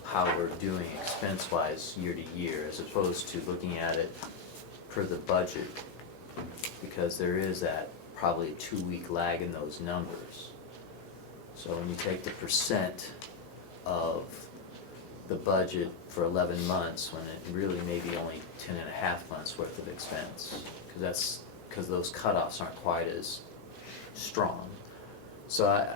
how we're doing expense-wise year to year, as opposed to looking at it per the budget, because there is that probably a 2-week lag in those numbers. So when you take the percent of the budget for 11 months, when it really may be only 10 and a half months worth of expense, because those cutoffs aren't quite as strong. So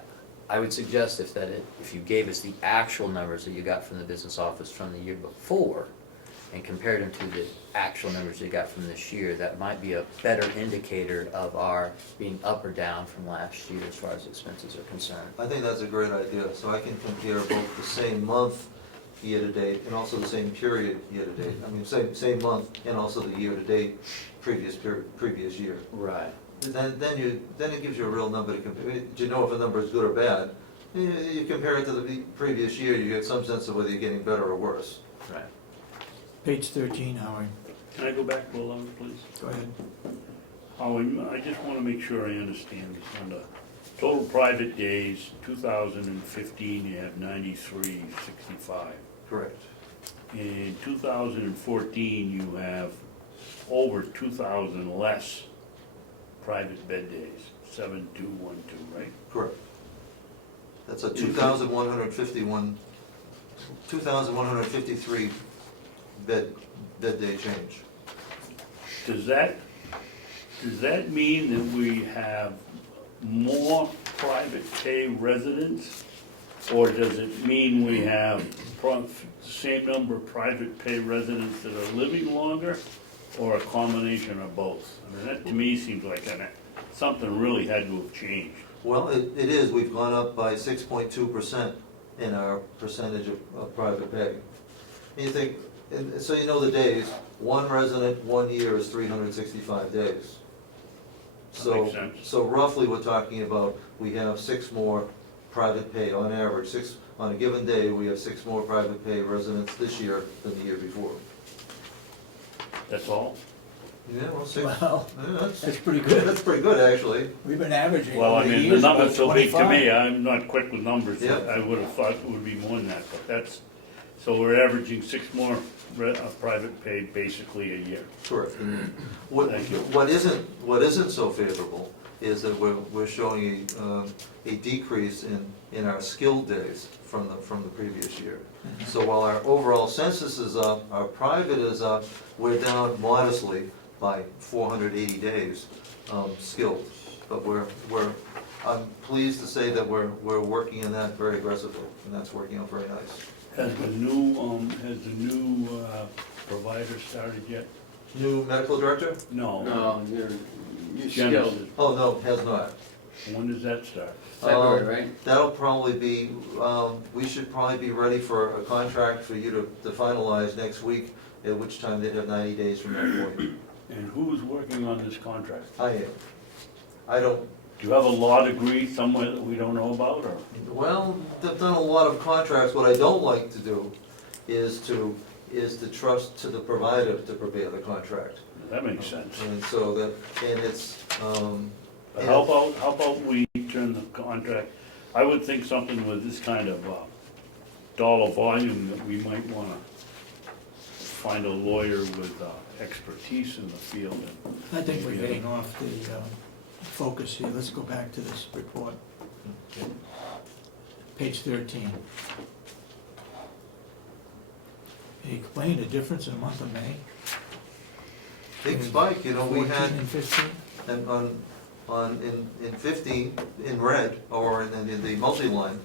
I would suggest if you gave us the actual numbers that you got from the business office from the year before and compared them to the actual numbers you got from this year, that might be a better indicator of our being up or down from last year as far as expenses are concerned. I think that's a great idea, so I can compare both the same month year-to-date and also the same period year-to-date. I mean, same month and also the year-to-date previous year. Right. Then it gives you a real number to compare. Do you know if a number is good or bad? You compare it to the previous year, you get some sense of whether you're getting better or worse. Right. Page 13, Howard, Can I go back to 11, please? go ahead. Howard, I just want to make sure I understand this. On the total private days, 2015, you have 9365. Correct. In 2014, you have over 2,000 less private bed days, 7212, right? Correct. That's a 2,153 bed day change. Does that mean that we have more private pay residents? Or does it mean we have the same number of private pay residents that are living longer? Or a combination of both? I mean, that to me seems like something really had to have changed. Well, it is. We've gone up by 6.2% in our percentage of private pay. And you think, and so you know the days, one resident, 1 year is 365 days. That makes sense. So roughly, we're talking about, we have 6 more private pay on average. On a given day, we have 6 more private pay residents this year than the year before. That's all? Yeah, well, 6. Well, Yeah, that's pretty good. That's pretty good, actually. We've been averaging Well, I over the mean, the years about number's so big to 25. me, I'm not quick with numbers. Yeah. I would have thought it would be more than that, but that's, so we're averaging 6 more private pay basically a year. Correct. Thank you. What isn't so favorable is that we're showing a decrease in our skilled days from the previous year. So while our overall census is up, our private is up, we're down modestly by 480 days skilled. But I'm pleased to say that we're working in that very aggressively, and that's working out very nice. Has the new provider started yet? New medical director? No. No, you're Genesis. skilled. Oh, no, has not. When does that start? February, right? That'll probably be, we should probably be ready for a contract for you to finalize next week, at which time they'd have 90 days from that point. And who's working on this contract? I am. I don't, Do you have a law degree somewhere that we don't know about, or? well, they've done a lot of contracts. What I don't like to do is to trust to the provider to prepare the contract. That makes sense. And so that, and it's, But how about we turn the contract, I would think something with this kind of dollar volume that we might wanna find a lawyer with expertise in the field. I think we're getting off the focus here. Let's go back to this report. Page 13. Explain the difference in the month of May. big spike, you know, we 14 had, and 15. and in 15, in red, or in the multi-line,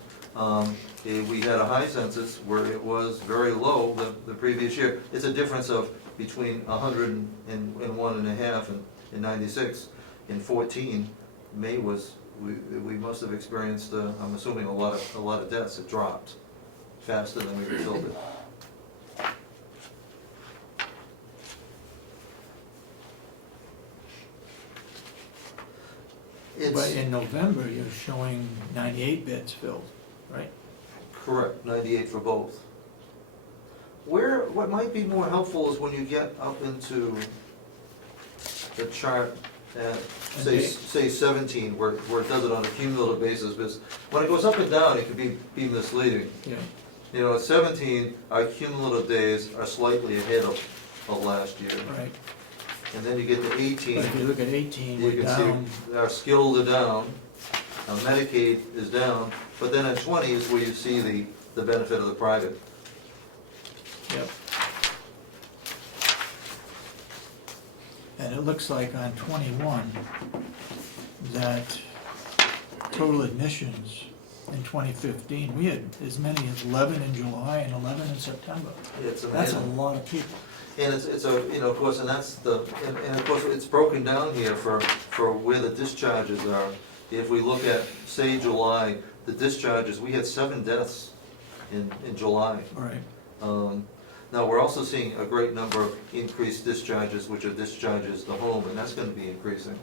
we had a high census where it was very low the previous year. It's a difference of between 101.5 and 96. In 14, May was, we must have experienced, I'm assuming, a lot of deaths. It dropped faster than we refilled it. But in November, you're showing 98 beds filled, right? Correct, 98 for both. What might be more helpful is when you get up into the chart at, say 17, where it does it on a cumulative basis, because when it goes up and down, it can be misleading. Yeah. You know, at 17, our cumulative days are slightly ahead of last year. Right. And then you get to 18. But if you look at 18, You we're can down. see our skilled are down, our Medicaid is down, but then at 20 is where you see the benefit of the private. Yep. And it looks like on 21, that total admissions in 2015, we had as many as 11 in July and 11 in September. It's That's a amazing. lot of people. And it's a, you know, of course, and that's and of course, it's broken down here for where the discharges are. If we look at, say, July, the discharges, we had 7 deaths in July. Right. Now, we're also seeing a great number of increased discharges, which are discharges to home, and that's gonna be increasing.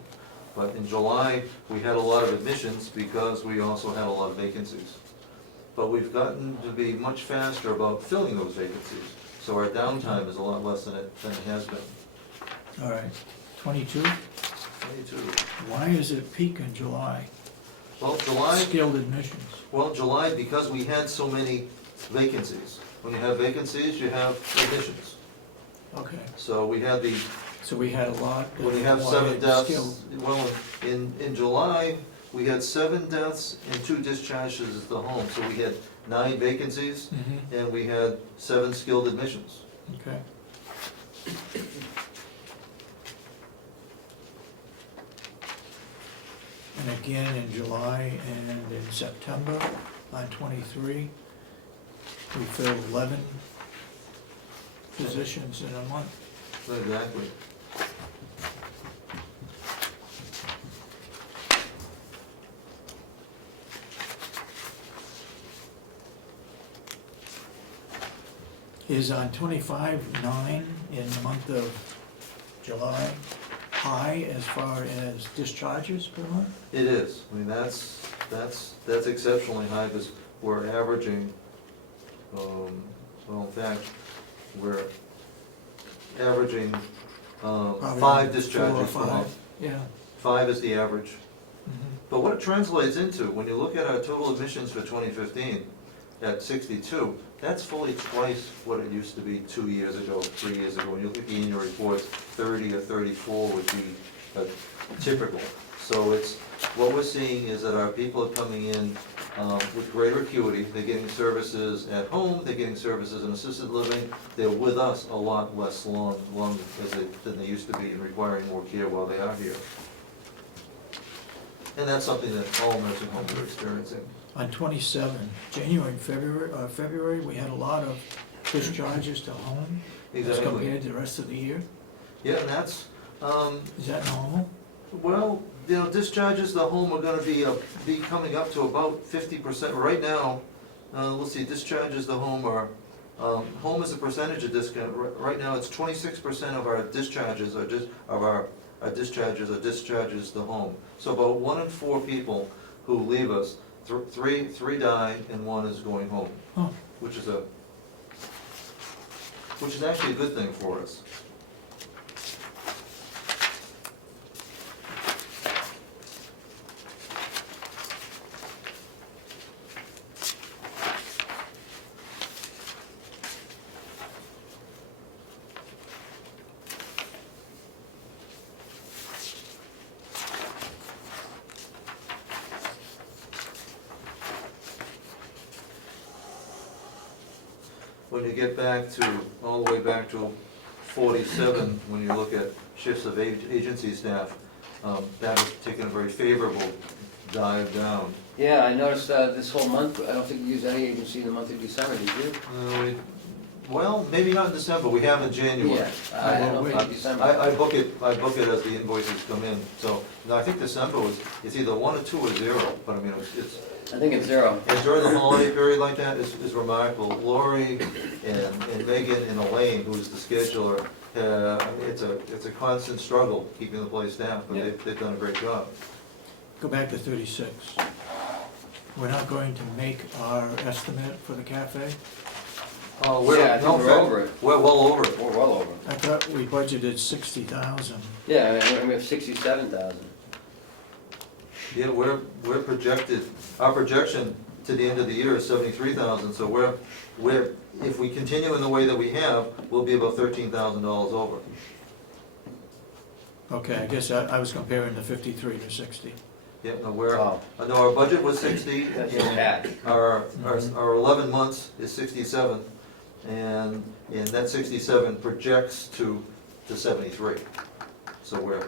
But in July, we had a lot of admissions because we also had a lot of vacancies. But we've gotten to be much faster about filling those vacancies, so our downtime is a lot less than it has been. All right. 22, 22. why is it peak in July? Well, July, Skilled admissions. because we had so many vacancies. When you have vacancies, you have admissions. Okay. So we had So we had a lot. when you have why 7 it's deaths, skilled. well, in July, we had 7 deaths and 2 discharges to home. So we had 9 vacancies Mhm. and we had 7 skilled admissions. Okay. And again, in July and in September, on 23, we filled 11 positions in a month. Exactly. Is on 25/9 in the month of July high as far as discharges per month? It is. I mean, that's exceptionally high because we're averaging, well, in fact, we're averaging Probably 5 4 or discharges per 5. month. Yeah. 5 is the average. Mhm. But what it translates into, when you look at our total admissions for 2015 at 62, that's fully twice what it used to be 2 years ago, 3 years ago. When you look at the annual reports, 30 or 34 would be typical. So what we're seeing is that our people are coming in with greater acuity. They're getting services at home, they're getting services in assisted living. They're with us a lot less long than they used to be, and requiring more care while they are here. And that's something that all nursing homes are experiencing. On 27, January and February, we had a lot of discharges to home as Exactly. compared to the rest of the year. Yeah, and that's, Is that normal? well, you know, discharges to home are gonna be coming up to about 50%. Right now, let's see, discharges to home are, home is a percentage of discount. Right now, it's 26% of our discharges are our discharges to home. So about 1 in 4 people who leave us, three die and 1 is going home, Oh, which is actually a good thing for us. When you get back to, all the way back to 47, when you look at shifts of agency staff, that has taken a very favorable dive down. Yeah, I noticed this whole month, I don't think you used any agency in the month of December, did you? Well, maybe not in December, we have in January. Yeah, I don't know about December. I book it as the invoices come in, so, I think December it's either 1 or 2 or 0, but I mean, it's, I think it's 0. and during the holiday period like that is remarkable. Lori and Megan and Elaine, who's the scheduler, I mean, it's a constant struggle keeping the place staffed, but Yeah. they've done a great job. go back to 36. We're not going to make our estimate for the cafe? Oh, Yeah, I think we're over it. We're well over it. We're well over it. I thought we budgeted 60,000. Yeah, and we have 67,000. Yeah, we're projected, our projection to the end of the year is 73,000, so we're, if we continue in the way that we have, we'll be about $13,000 over. Okay, I guess I was comparing the 53 to 60. Yeah, no, Oh. no, our budget was 60, That's and bad. our 11 months is 67, and that 67 projects to 73. So we're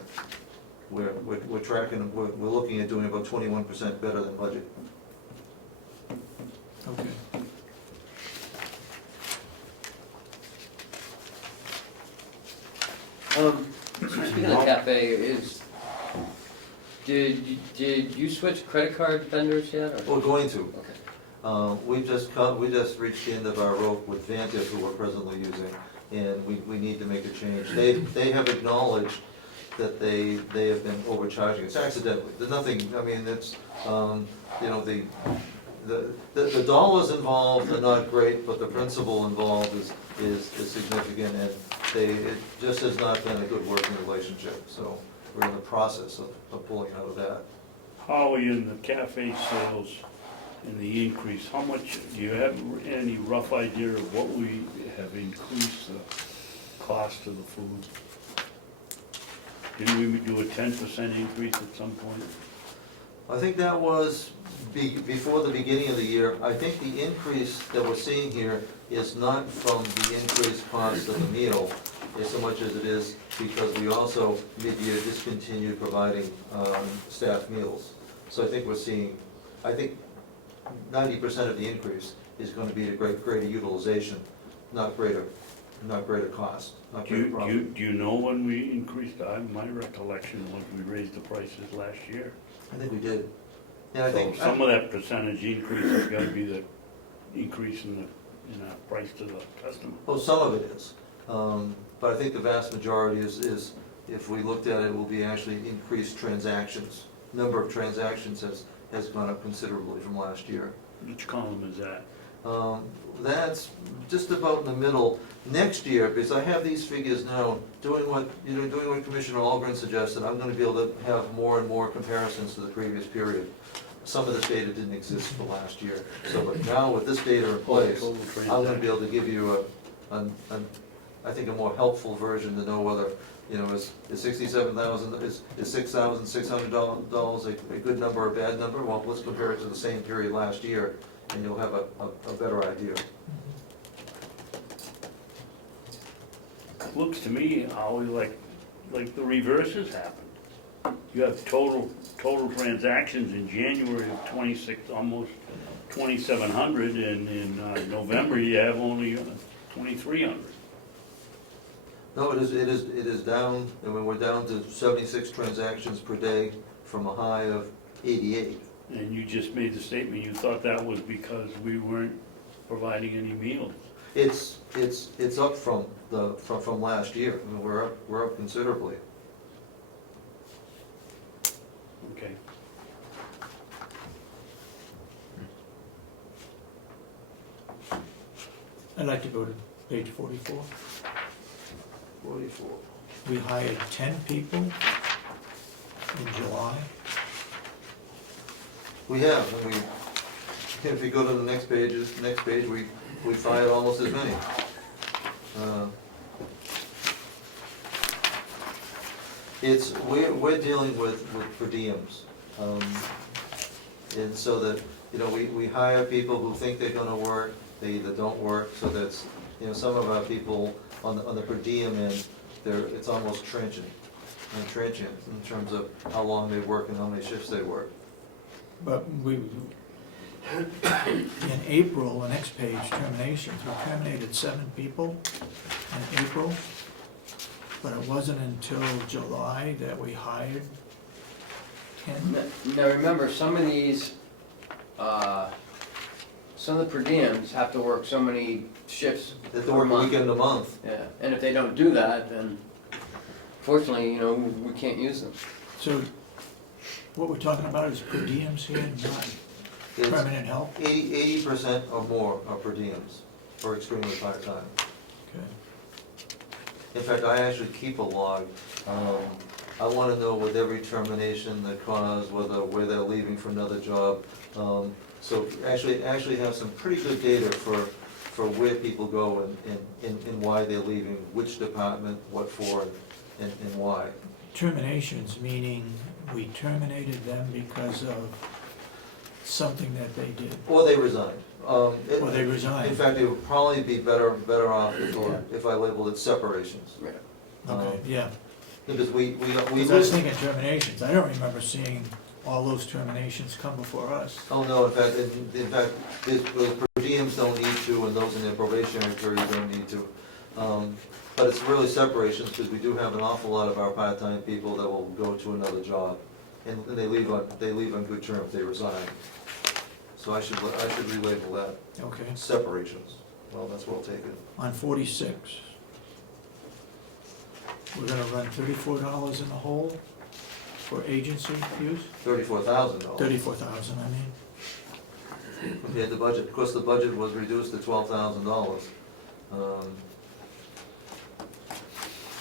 tracking, we're looking at doing about 21% better than budget. Okay. Speaking of cafe, did you switch credit card vendors yet? Or? We're going to. Okay. We just reached the end of our rope with Vantiv, who we're presently using, and we need to make a change. They have acknowledged that they have been overcharging us accidentally. There's nothing, I mean, it's, you know, the dollars involved are not great, but the principle involved is significant, and it just has not been a good working relationship, so we're in the process of pulling out of that. How are you in the cafe sales and the increase? How much, do you have any rough idea of what we have increased the cost of the food? Didn't we do a 10% increase at some point? I think that was before the beginning of the year. I think the increase that we're seeing here is not from the increased cost of the meal, as so much as it is because we also mid-year discontinued providing staff meals. So I think we're seeing, I think 90% of the increase is going to be a greater utilization, not greater cost, not greater profit. Do you know when we increased? My recollection was we raised the prices last year. I think we did. And I So think, some of that percentage increase has got to be the increase in our price to the customer. well, some of it is. But I think the vast majority is, if we looked at it, will be actually increased transactions. Number of transactions has gone up considerably from last year. Which column is that? That's just about in the middle. Next year, because I have these figures now, doing what Commissioner Ahlgren suggested, I'm gonna be able to have more and more comparisons to the previous period. Some of this data didn't exist for last year, so but now with this data in place, Total I'm gonna be transaction. able to give you I think a more helpful version to know whether, you know, is 67,000, is $6,600 a good number or a bad number? Well, let's compare it to the same period last year, and you'll have a better idea. Looks to me, Howie, like the reverse has happened. You have total transactions in January of 26, almost 2,700, and in November you have only 2,300. No, it is down, I mean, we're down to 76 transactions per day from a high of 88. And you just made the statement, you thought that was because we weren't providing any meals. It's up from last year, I mean, we're up considerably. Okay. I'd like to go to page 44. 44. We hired 10 people in July. We have, and if you go to the next page, we fired almost as many. We're dealing with per diems. And so that, you know, we hire people who think they're gonna work, they either don't work, so that's, you know, some of our people on the per diem end, it's almost transient in terms of how long they work and how many shifts they work. But in April, the next page, terminations, we terminated 7 people in April, but it wasn't until July that we hired 10. Now remember, some of these, some of the per diems have to work so many shifts They have per to work a month. weekend a month. Yeah, and if they don't do that, then fortunately, you know, we can't use them. So what we're talking about is per diems here, not It's permanent help? 80% or more are per diems, or extremely part-time. Okay. In fact, I actually keep a log. I want to know with every termination, the cause, where they're leaving for another job. So actually have some pretty good data for where people go and why they're leaving, which department, what for, and why. Terminations, meaning we terminated them because of something that they did, Or they resigned. or they In resigned. fact, it would probably be better off if I labeled it separations. Okay, yeah. Because we Because I was thinking terminations, I don't remember seeing all those terminations come before us. Oh, no, in fact, the per diems don't need to, and those in their probationary period don't need to. But it's really separations, because we do have an awful lot of our part-time people that will go to another job, and they leave on good terms, they resign. So I should relabel that, Okay. separations. Well, that's well taken. On 46, we're gonna run $34 in the hole for agency use? $34,000 $34,000, I mean. compared to budget. Of course, the budget was reduced to $12,000.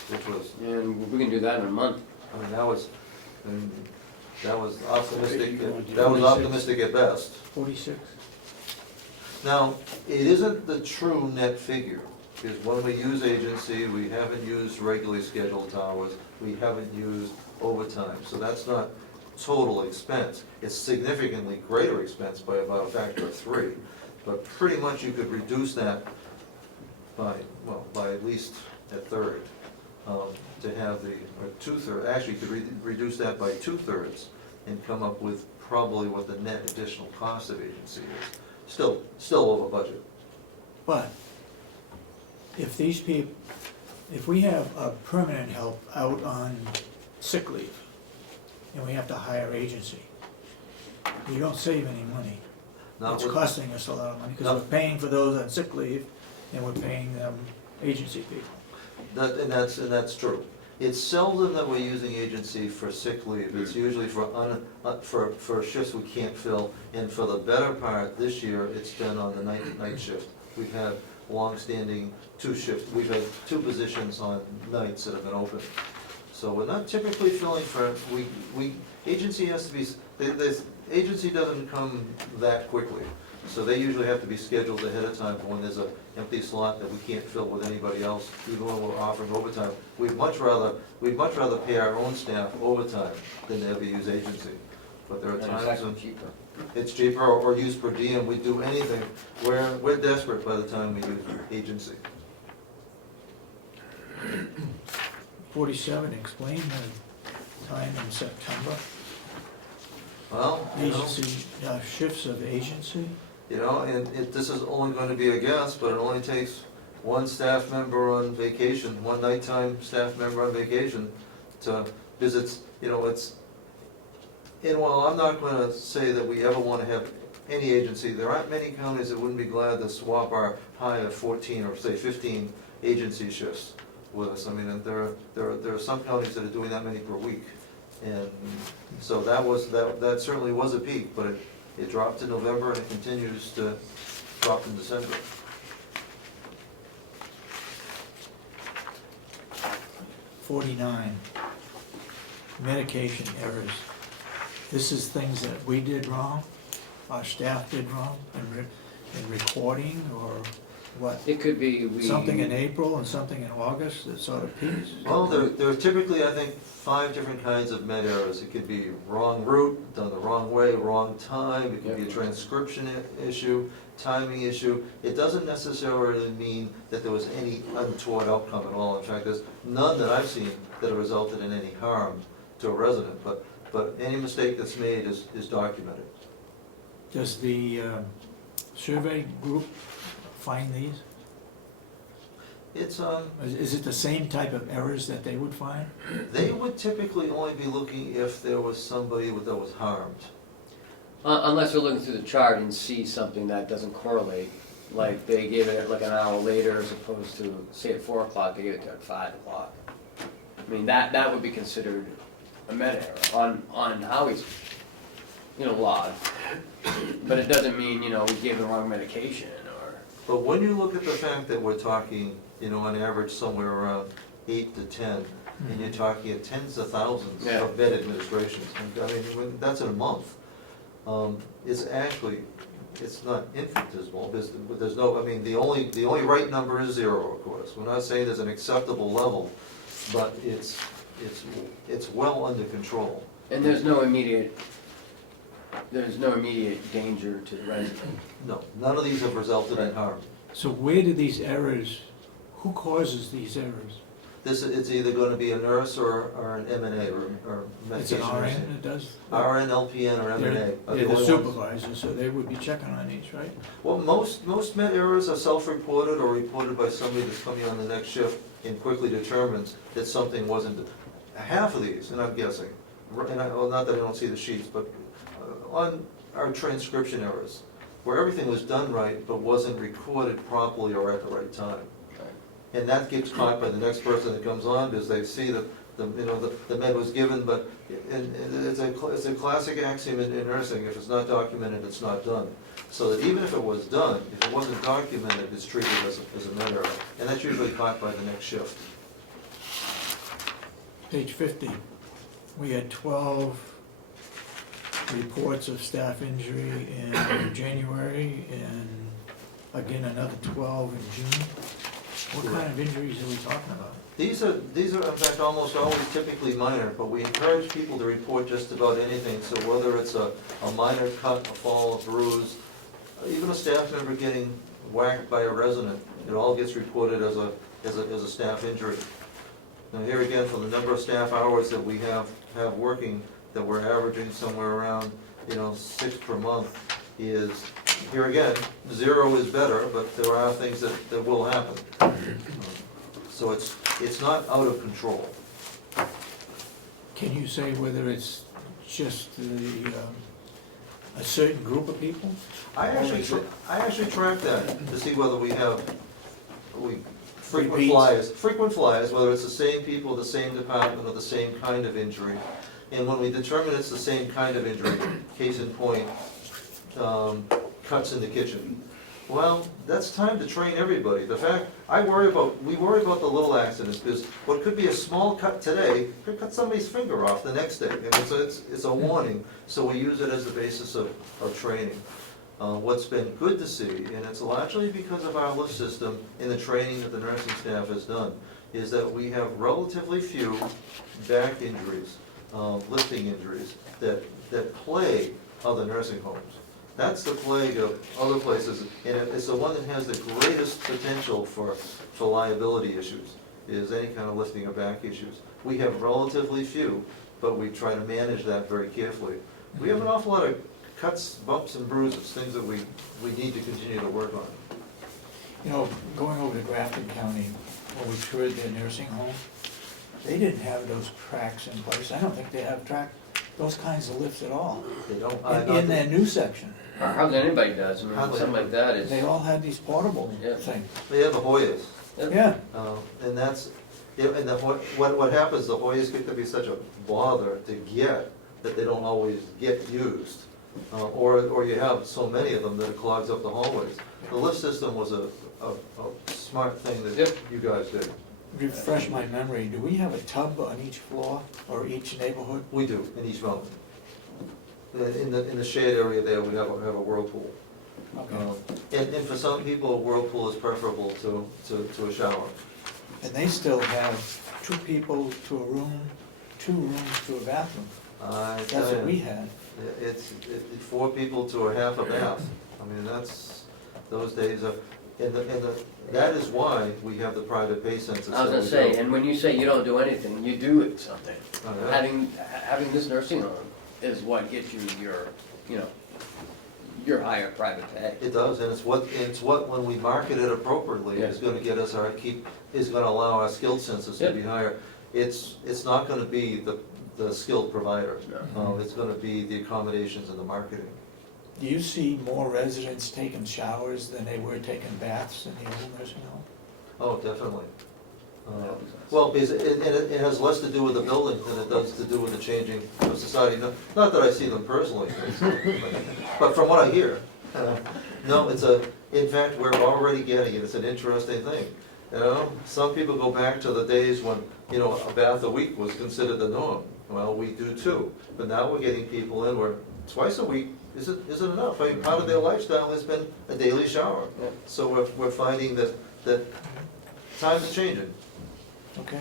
Which was, And we can do that in a month. I mean, that was optimistic at best. 46? Now, it isn't the true net figure, because when we use agency, we haven't used regularly scheduled hours, we haven't used overtime, so that's not total expense. It's significantly greater expense by about a factor of 3, but pretty much you could reduce that by at least a third, to have or 2/3, actually you could reduce that by 2/3 and come up with probably what the net additional cost of agency is. Still over budget. But if these people, if we have a permanent help out on sick leave, and we have to hire agency, we don't save any money. Not It's with- costing us a lot of money, because No. we're paying for those on sick leave, and we're paying them agency people. And that's true. It's seldom that we're using agency for sick leave, it's usually for shifts we can't fill, and for the better part, this year, it's been on the night shift. We've had long-standing 2 shifts, we've had 2 positions on nights that have been open. So we're not typically filling for, agency has to be, the agency doesn't come that quickly. So they usually have to be scheduled ahead of time for when there's an empty slot that we can't fill with anybody else, even when we're offering overtime. We'd much rather pay our own staff overtime than to ever use agency. But there are And it's times actually when cheaper. it's cheaper, or use per diem, we'd do anything. We're desperate by the time we use agency. 47, explain the time in September, Well, agency, shifts of agency. and this is only going to be a guess, but it only takes one staff member on vacation, one nighttime staff member on vacation to visit, and while I'm not going to say that we ever want to have any agency, there aren't many counties that wouldn't be glad to swap our high of 14 or say 15 agency shifts with us. I mean, there are some counties that are doing that many per week. And so that certainly was a peak, but it dropped in November and it continues to drop in December. '49, medication errors. This is things that we did wrong, our staff did wrong in recording, or what? It could be Something in April and something in August that sort of peaks? Well, there are typically, I think, 5 different kinds of med errors. It could be wrong route, done the wrong way, wrong time, it could be a transcription issue, timing issue. It doesn't necessarily mean that there was any untoward outcome at all. In fact, there's none that I've seen that have resulted in any harm to a resident, but any mistake that's made is documented. Does the survey group find these? It's, Is it the same type of errors that they would find? they would typically only be looking if there was somebody that was harmed. Unless they're looking through the chart and see something that doesn't correlate, like they gave it like an hour later as opposed to, say at 4 o'clock, they gave it to at 5 o'clock. I mean, that would be considered a med error on Howie's, log. But it doesn't mean, we gave the wrong medication or. But when you look at the fact that we're talking, on average somewhere around 8 to 10, and you're talking at tens of thousands Yeah. of bed administrations, I mean, that's in a month. It's not infinitesimal, there's no, I mean, the only right number is 0, of course. We're not saying there's an acceptable level, but it's well under control. And there's no immediate danger to the resident. No, none of these have resulted in Right. harm. So where do these errors, who causes these errors? It's either gonna be a nurse or an M&A or It's an medication RN nursing. that does? RN, LPN, or M&A. They're are they're the the only ones. supervisors, so they would be checking on these, right? Well, most med errors are self-reported or reported by somebody that's coming on the next shift and quickly determines that something wasn't. Half of these, and I'm guessing, well, not that I don't see the sheets, but on our transcription errors, where everything was done right but wasn't recorded properly or at the right time. And that gets caught by the next person that comes on, because they see that the med was given, but it's a classic axiom in nursing: if it's not documented, it's not done. So that even if it was done, if it wasn't documented, it's treated as a med error, and that's usually caught by the next shift. Page 50, we had 12 reports of staff injury in January, and again, another 12 in June. What kind of injuries are we talking about? These are in fact almost always typically minor, but we encourage people to report just about anything. So whether it's a minor cut, a fall, a bruise, even a staff member getting whacked by a resident, it all gets reported as a staff injury. Now here again, for the number of staff hours that we have working, that we're averaging somewhere around 6 per month, is, here again, 0 is better, but there are things that will happen. So it's not out of control. Can you say whether it's just a certain group of people? I actually track that to see whether we frequent Repeats. flyers, whether it's the same people, the same department, or the same kind of injury. And when we determine it's the same kind of injury, case in point, cuts in the kitchen. Well, that's time to train everybody. We worry about the little accidents, because what could be a small cut today could cut somebody's finger off the next day. And it's a warning, so we use it as the basis of training. What's been good to see, and it's largely because of our lift system and the training that the nursing staff has done, is that we have relatively few back injuries, lifting injuries, that plague other nursing homes. That's the plague of other places, and it's the one that has the greatest potential for liability issues, is any kind of lifting of back issues. We have relatively few, but we try to manage that very carefully. We have an awful lot of cuts, bumps, and bruises, things that we need to continue to work on. Going over to Grafton County, where we toured their nursing home, they didn't have those tracks in place. I don't think they have those kinds of lifts at all, They don't, in their new section. Hardly anybody does, I mean, Hardly something like that is. They all had these portable Yeah. things. they have the Hoyas. Yeah, And that's, and what happens, the Hoyas get to be such a bother to get that they don't always get used. Or you have so many of them that it clogs up the hallways. The lift system was a smart thing that Yep. you guys did. refresh my memory, do we have a tub on each floor or each neighborhood? We do, in East Mountain. In the shade area there, we have a whirlpool. Okay. And for some people, a whirlpool is preferable to a shower. And they still have 2 people to a room, 2 rooms to a bathroom. That's what we had. It's 4 people to a half a bath. I mean, those days are, that is why we have the private pay census. I was gonna say, and when you say you don't do anything, you do it something. Oh, yeah. Having this nursing home is what gets you your higher private pay. It does, and it's what, when we market it appropriately, is gonna get us is gonna allow our skilled census to be higher. It's not gonna be the skilled provider. No. It's gonna be the accommodations and the marketing. Do you see more residents taking showers than they were taking baths in the old nursing home? Oh, definitely. Well, because it has less to do with the building than it does to do with the changing of society. Not that I see them personally, but from what I hear, no, in fact, we're already getting it. It's an interesting thing. You know, some people go back to the days when, you know, a bath a week was considered the norm. Well, we do too, but now we're getting people in where twice a week isn't enough. I mean, part of their lifestyle has been a daily shower. Yeah. So we're finding that times are changing. Okay.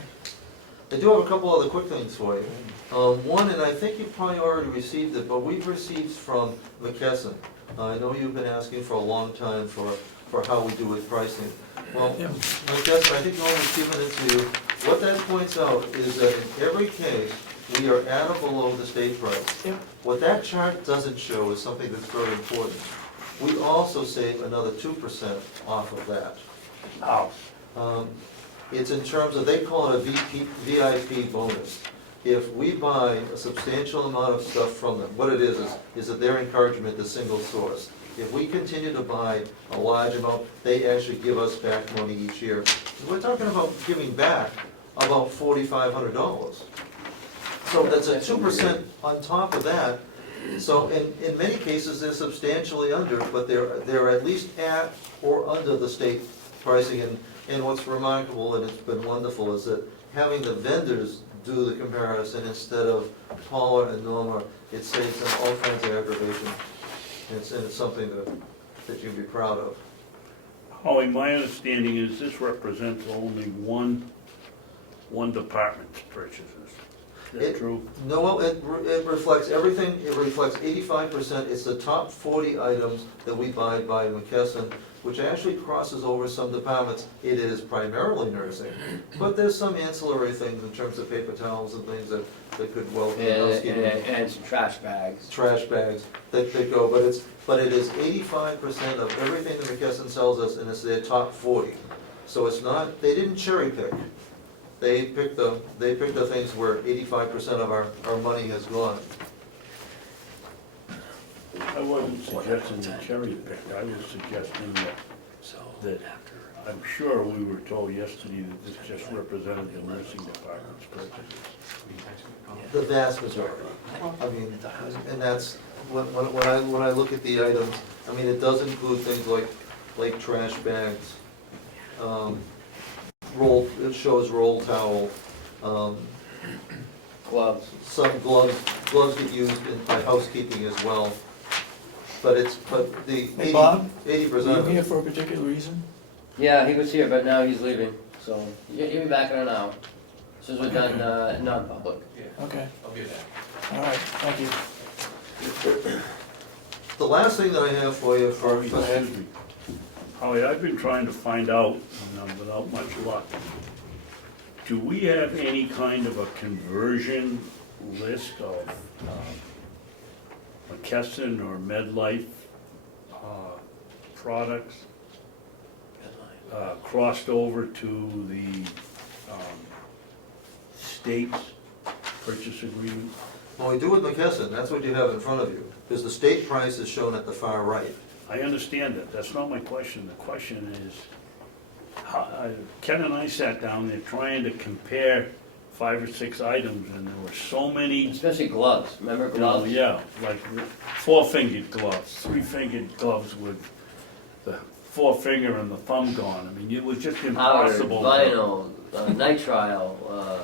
I do have a couple other quick things for you. One, and I think you probably already received it, but we've received from McKesson. I know you've been asking for a long time for how we do with pricing. Well, Yeah. McKesson, I think Norman's given it to you. What that points out is that in every case, we are at or below the state price. Yep. What that chart doesn't show is something that's very important. We also save another 2% off of that. It's in terms of, they call it a VIP bonus. If we buy a substantial amount of stuff from them, what it is that their encouragement is single source. If we continue to buy a large amount, they actually give us back money each year. We're talking about giving back about $4,500. So that's a 2% on top of that. So in many cases, they're substantially under, but they're at least at or under the state pricing. And what's remarkable, and it's been wonderful, is that having the vendors do the comparison instead of Paula and Norma, it saves them all kinds of aggravation. And it's something that you'd be proud of. Holly, my understanding is this represents only one department's purchases. Is that true? No, well, it reflects everything. It reflects 85%. It's the top 40 items that we buy by McKesson, which actually crosses over some departments. It is primarily nursing, but there's some ancillary things in terms of paper towels and things that could well be housekeeping. And some trash bags. Trash bags that go, but it is 85% of everything that McKesson sells us, and it's their top 40. So it's not, they didn't cherry pick. They picked the things where 85% of our money has gone. I wasn't suggesting the cherry pick, I was suggesting that I'm sure we were told yesterday that this just represented the nursing department's purchases. The vast majority. I mean, and that's, when I look at the items, I mean, it does include things like trash bags, it shows roll towel, Gloves. some gloves get used by housekeeping as well. But the Hey, Bob? 80% Were you of here it. for a particular reason? Yeah, he was here, but now he's leaving, so he'll be back in an hour. Since we're done, non-public. Okay, I'll be back. all right, thank you. The last thing that I have for you for, Excuse me. Holly, I've been trying to find out, without much luck, do we have any kind of a conversion list of McKesson or MedLife products crossed over to the state's purchase agreement? when we do with McKesson, that's what you have in front of you, because the state price is shown at the far right. I understand that, that's not my question. The question is, Ken and I sat down there trying to compare 5 or 6 items, and there were so many, Especially gloves, remember you know, gloves? yeah, like 4-fingered gloves, 3-fingered gloves with the forefinger and the thumb gone. I mean, it was just Powder, impossible. vinyl, nitrile,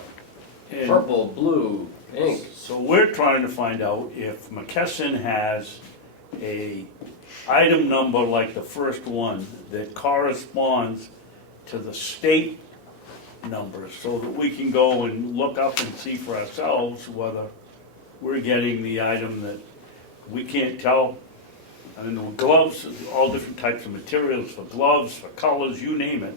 And purple, blue, pink. So we're trying to find out if McKesson has a item number like the first one that corresponds to the state numbers, so that we can go and look up and see for ourselves whether we're getting the item that we can't tell. I don't know, gloves, all different types of materials for gloves, for colors, you name it.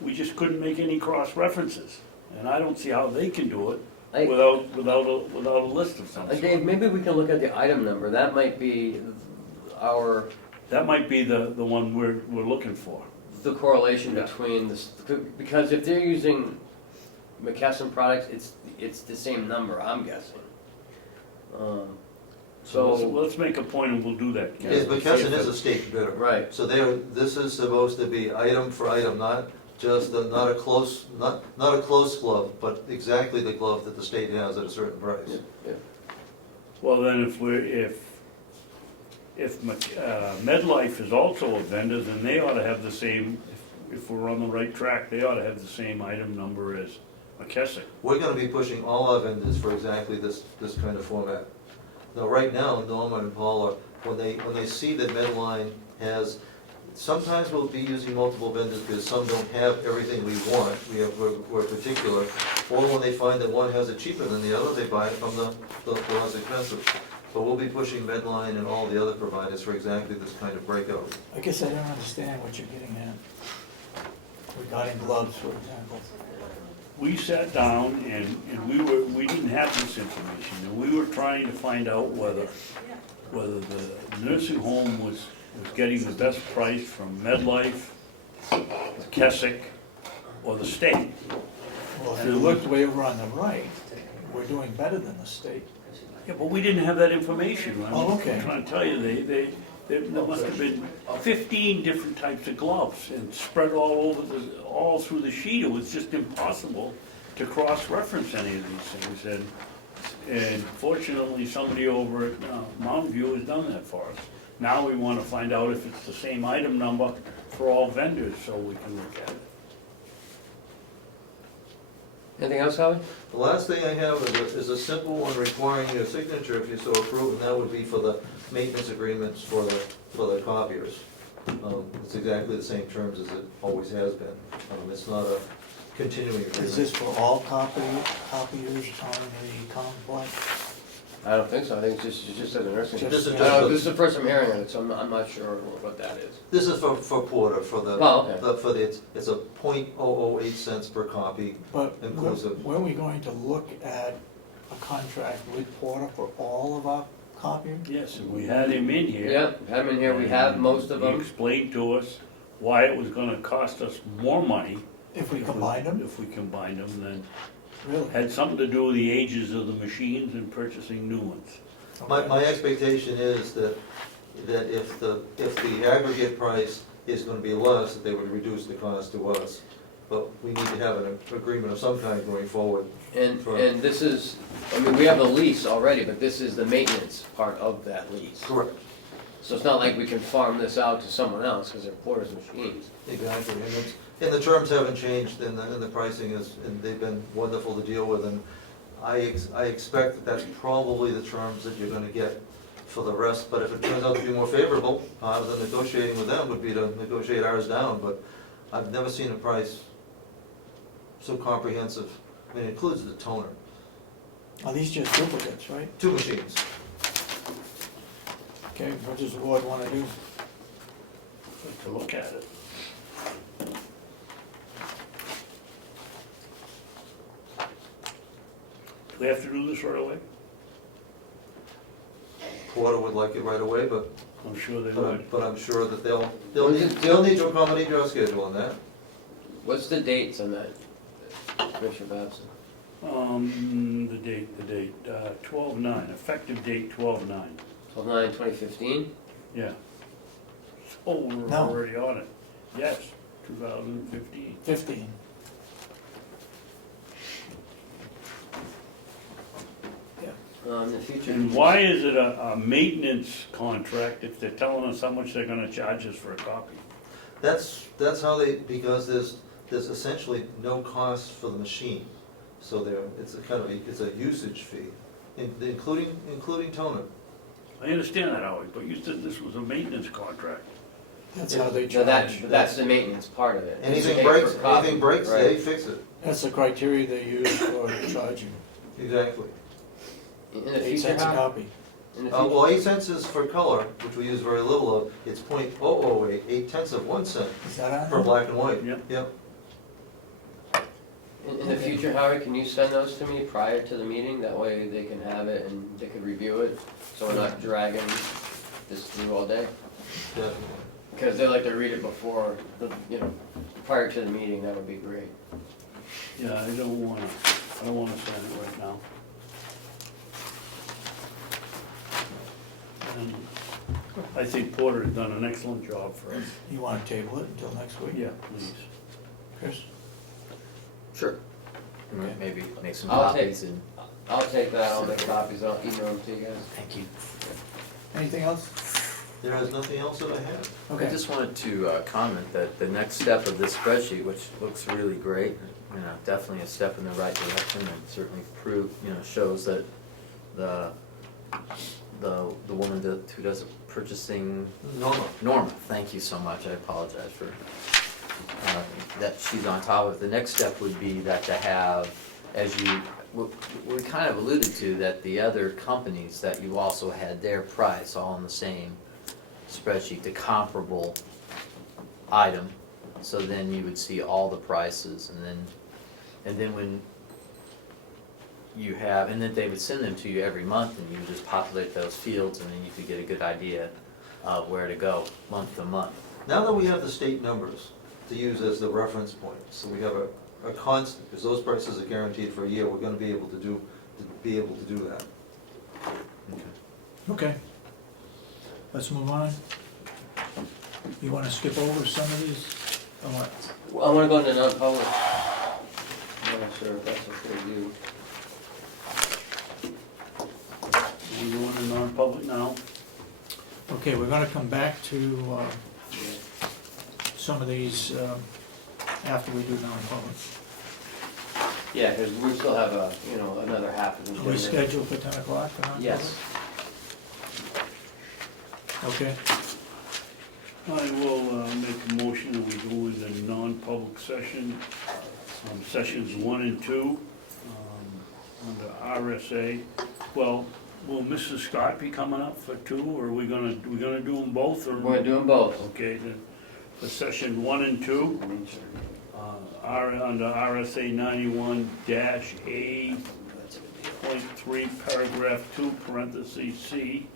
We just couldn't make any cross references, and I don't see how they can do it Hey, without a list of some Dave, sort. maybe we can look at the item number, that might be our, That might be the one we're looking for. the correlation Yeah. between this, because if they're using McKesson products, it's the same number, I'm guessing. So So, let's make a point and we'll do that. Ken. Yes, McKesson is a state bidder. right, So this is supposed to be item for item, not just not a close, not a close glove, but exactly the glove that the state has at a certain price. Yeah. Well, then if MedLife is also a vendor, then they ought to have the same, if we're on the right track, they ought to have the same item number as McKessick. We're gonna be pushing all our vendors for exactly this kind of format. Now, right now, Norma and Paula, when they see that Medline has, sometimes we'll be using multiple vendors because some don't have everything we want, we're particular, or when they find that one has it cheaper than the other, they buy it from the less expensive. But we'll be pushing Medline and all the other providers for exactly this kind of breakout. I guess I don't understand what you're getting at regarding gloves, for example. We sat down and we didn't have this information, and we were trying to find out whether the nursing home was getting the best price from MedLife, McKessick, or the state. Well, if you look way over on the right, we're doing better than the state. Yeah, but we didn't have that information. Oh, okay. I'm trying to tell you, there must have been 15 different types of gloves and spread all through the sheet. It was just impossible to cross-reference any of these things. And fortunately, somebody over at Mountain View has done that for us. Now we want to find out if it's the same item number for all vendors, so we can look at it. Anything else, Howard? The last thing I have is a simple one requiring your signature if you so approve, and that would be for the maintenance agreements for the copiers. It's exactly the same terms as it always has been. It's not a continuing agreement. Is this for all copiers on the complex? I don't think so, I think it's just at the nursing home. Just- This is I don't know, just, this is the first I'm hearing of it, so I'm not sure what that is. this is for Porter, for the, Oh, okay. it's a .008 cents per copy. But Inclusive. weren't we going to look at a contract with Porter for all of our copiers? Yes, and we had him in here. Yeah, had them in here, we have most of He them. explained to us why it was gonna cost us more money. If we combine them? If we combined them, then Really? had something to do with the ages of the machines and purchasing new ones. My expectation is that if the aggregate price is gonna be less, that they would reduce the cost to us. But we need to have an agreement of some kind going forward. And this is, I mean, we have the lease already, but this is the maintenance part of that lease. Correct. So it's not like we can farm this out to someone else, because they're Porter's machines. Exactly, and the terms haven't changed, and the pricing is, and they've been wonderful to deal with, and I expect that that's probably the terms that you're gonna get for the rest, but if it turns out to be more favorable, part of the negotiating with them would be to negotiate ours down, but I've never seen a price so comprehensive. I mean, it includes the toner, Are these just duplicates, right? 2 machines. Okay, what does the board want to do? To look at it. Do we have to do this right away? Porter would like it right away, but I'm sure they would. but I'm sure that they'll need to accommodate your schedule on that. What's the dates on that, Commissioner Babson? The date, 12/9, effective date 12/9. 12/9/2015? Yeah. Oh, we're No. already on it. Yes, 2015. 15. The future. And why is it a maintenance contract if they're telling us how much they're gonna charge us for a copy? That's how because there's essentially no cost for the machine. So it's it's a usage fee, including toner. I understand that, Howie, but you said this was a maintenance contract. That's how they No, charge. that's the maintenance part of it. It's Anything paid per breaks, copy, anything breaks, right. they fix it. That's the criteria they use for charging. Exactly. In the 8 future, cents a how? copy. In the future, Well, 8 cents is for color, which we use very little of. It's .008, 8/10 of 1 cent Is that on for there? black and white. Yep. Yep. in the future, Howard, can you send those to me prior to the meeting? That way they can have it and they can review it, so we're not dragging this through all day? Definitely. Because they like to read it before, prior to the meeting, that would be great. Yeah, I don't wanna send it right now. And I think Porter has done an excellent job for us. You want to table it until next week? Yeah, please. Chris? Sure. Okay. Maybe make some I'll take- copies and, I'll take that, I'll make copies, I'll email them to you guys. thank you. Anything else? There is nothing else that I have. I Okay. just wanted to comment that the next step of this spreadsheet, which looks really great, definitely a step in the right direction, and certainly shows that the woman who does the purchasing, Norma, thank you so much, I apologize for, that she's on top of it. The next step would be that to have, as we kind of alluded to, that the other companies that you also had their price all in the same spreadsheet, the comparable item, so then you would see all the prices, and then when you have, and then they would send them to you every month, and you would just populate those fields, and then you could get a good idea of where to go month to month. Now that we have the state numbers to use as the reference point, so we have a constant, because those prices are guaranteed for a year, we're gonna be able to do that. Okay. Let's move on. You wanna skip over some of these, or what? Well, I wanna go into non-public. I'm not sure if that's okay with you. We going to non-public now? Okay, we're gonna come back to, some of these, after we do non-public. Yeah, because we still have another half of them. Are we scheduled for 10 o'clock for non-public? Yes. Okay, I will make a motion that we go into non-public session, sessions 1 and 2, under RSA. Well, will Mrs. Scott be coming up for 2, or are we gonna do them both, or? We're doing both. Okay, then, for session 1 and 2, under RSA 91-A.3, paragraph 2, parentheses C,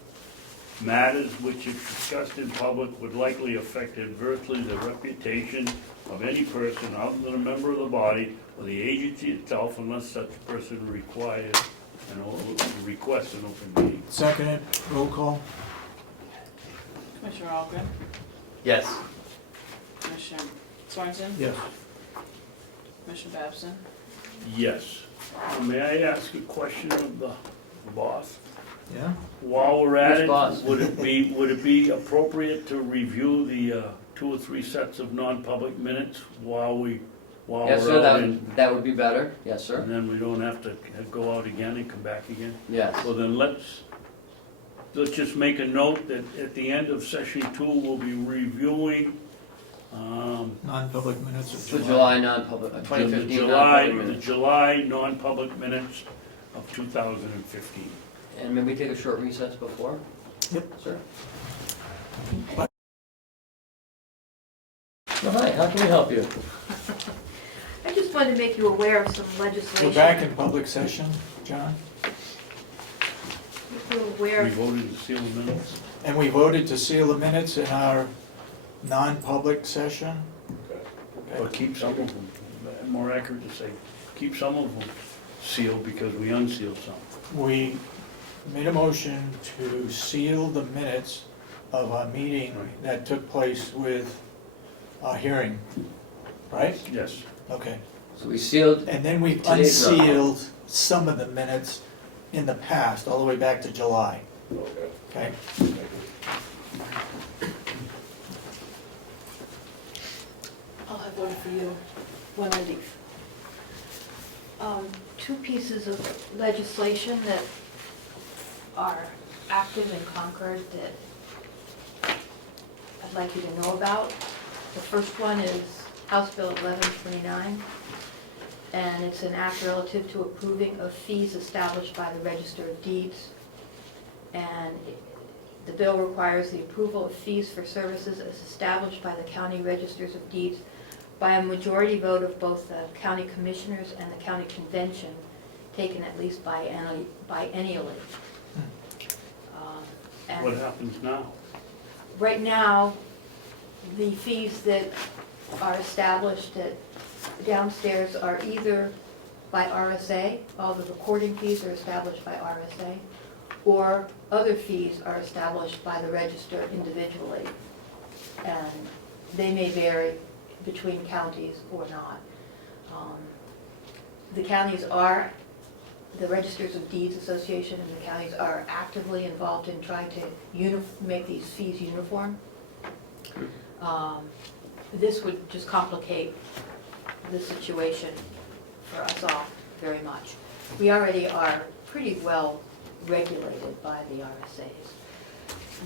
matters which if discussed in public would likely affect adversely the reputation of any person other than a member of the body or the agency itself unless such person requests an open meeting. seconded, roll call. Commissioner Ahlgren, Yes. Commissioner Sorensen, Yes. Commissioner Babson. Yes. May I ask a question of the boss? Yeah? While we're at Which it, boss? would it be appropriate to review the 2 or 3 sets of non-public minutes while Yes, we're sir, out in? that would be better. Yes, sir. And then we don't have to go out again and come back again? Yes. Well, then let's just make a note that at the end of session 2, we'll be reviewing Non-public minutes of The July. July non-public, the 2015 July, non-public minutes. non-public minutes of 2015. And may we take a short recess before? Yep. Sir? Oh, hi, how can we help you? I just wanted to make you aware of some We're legislation. back in public session, John, If you're aware, We voted to seal the minutes. and we voted to seal the minutes in our non-public session. Or keep some of them, more accurate to say, keep some of them sealed because we unsealed some. We made a motion to seal the minutes of a meeting Right. that took place with a hearing, right? Yes. Okay. So we sealed, And then we Today's not. unsealed some of the minutes in the past, all the way back to July. Okay? I'll have one for you when I leave. Two pieces of legislation that are active in Concord that I'd like you to know about. The first one is House Bill 1129, and it's an act relative to approving of fees established by the Register of Deeds. And the bill requires the approval of fees for services as established by the county registers of deeds by a majority vote of both the county commissioners and the county convention, taken at least biennially. And What happens now? right now, the fees that are established at downstairs are either by RSA, all the recording fees are established by RSA, or other fees are established by the register individually. And they may vary between counties or not. The counties are, the Registers of Deeds Association and the counties are actively involved in trying to make these fees uniform. This would just complicate the situation for us all very much. We already are pretty well regulated by the RSAs.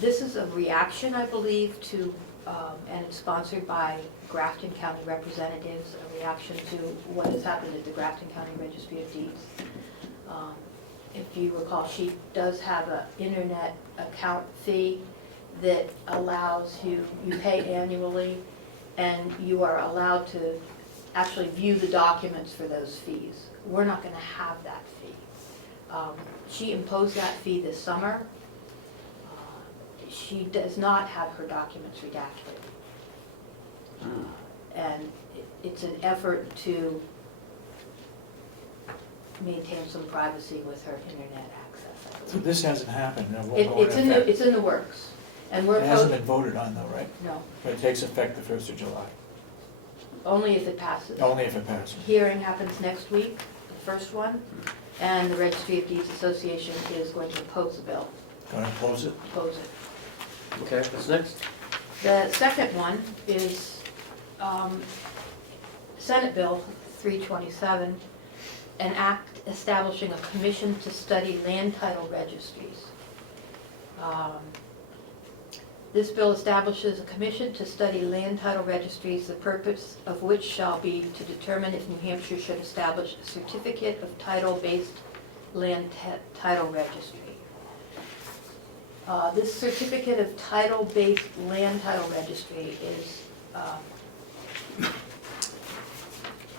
This is a reaction, I believe, to, and it's sponsored by Grafton County representatives, a reaction to what has happened at the Grafton County Registry of Deeds. If you recall, she does have an internet account fee that allows you pay annually, and you are allowed to actually view the documents for those fees. We're not going to have that fee. She imposed that fee this summer. She does not have her documents redacted. And it's an effort to maintain some privacy with her internet access, I So believe. this hasn't happened, and it won't go It's into effect. it's in the works, and we're, It hasn't been voted on though, right? no, But it takes effect the 1st of July, only if it passes. only if it passes. Hearing happens next week, the first one, and the Registry of Deeds Association is going to oppose the bill, Gonna close it? oppose it. Okay, what's next? The second one is Senate Bill 327, an act establishing a commission to study land title registries. This bill establishes a commission to study land title registries, the purpose of which shall be to determine if New Hampshire should establish a certificate of title-based land title registry. This certificate of title-based land title registry is,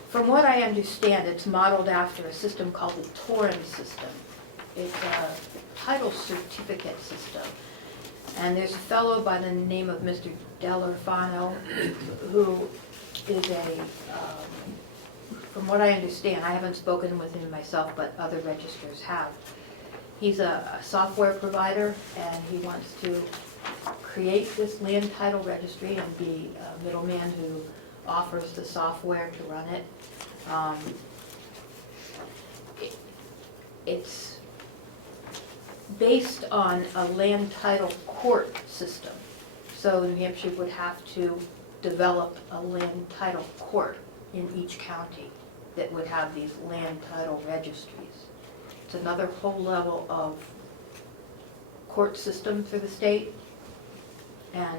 from what I understand, it's modeled after a system called the Torrens system. It's a title certificate system. And there's a fellow by the name of Mr. Delorfano who is from what I understand, I haven't spoken with him myself, but other registers have. He's a software provider, and he wants to create this land title registry and be a middleman who offers the software to run it. It's based on a land title court system. So New Hampshire would have to develop a land title court in each county that would have these land title registries. It's another whole level of court system for the state and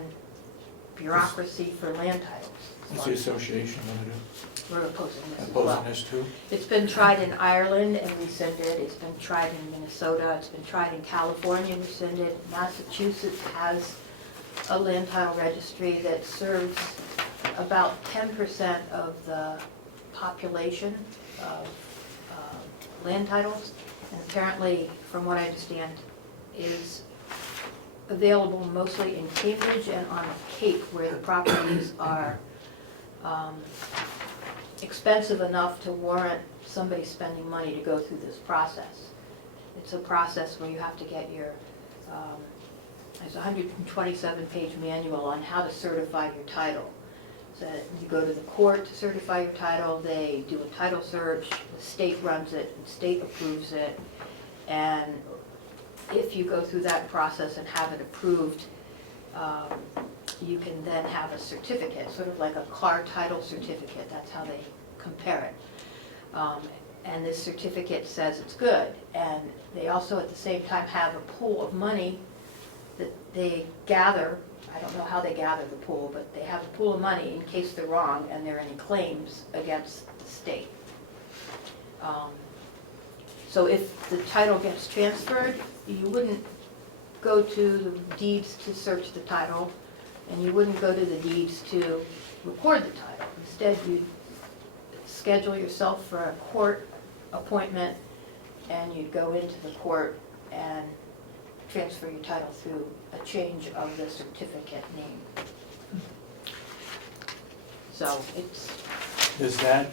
bureaucracy for land titles. What's the association gonna do? We're opposing this as well. Opposing this too? It's been tried in Ireland and rescinded, it's been tried in Minnesota, it's been tried in California, rescinded. Massachusetts has a land title registry that serves about 10% of the population of land titles, and apparently, from what I understand, is available mostly in Cambridge and on the Cape, where the properties are expensive enough to warrant somebody spending money to go through this process. It's a process where you have to get your, there's a 127-page manual on how to certify your title. So you go to the court to certify your title, they do a title search, the state runs it, the state approves it, and if you go through that process and have it approved, you can then have a certificate, sort of like a car title certificate, that's how they compare it. And this certificate says it's good, and they also at the same time have a pool of money that they gather. I don't know how they gather the pool, but they have a pool of money in case they're wrong and there are any claims against the state. So if the title gets transferred, you wouldn't go to the deeds to search the title, and you wouldn't go to the deeds to record the title. Instead, you'd schedule yourself for a court appointment, and you'd go into the court and transfer your title through a change of the certificate name. So it's, Does that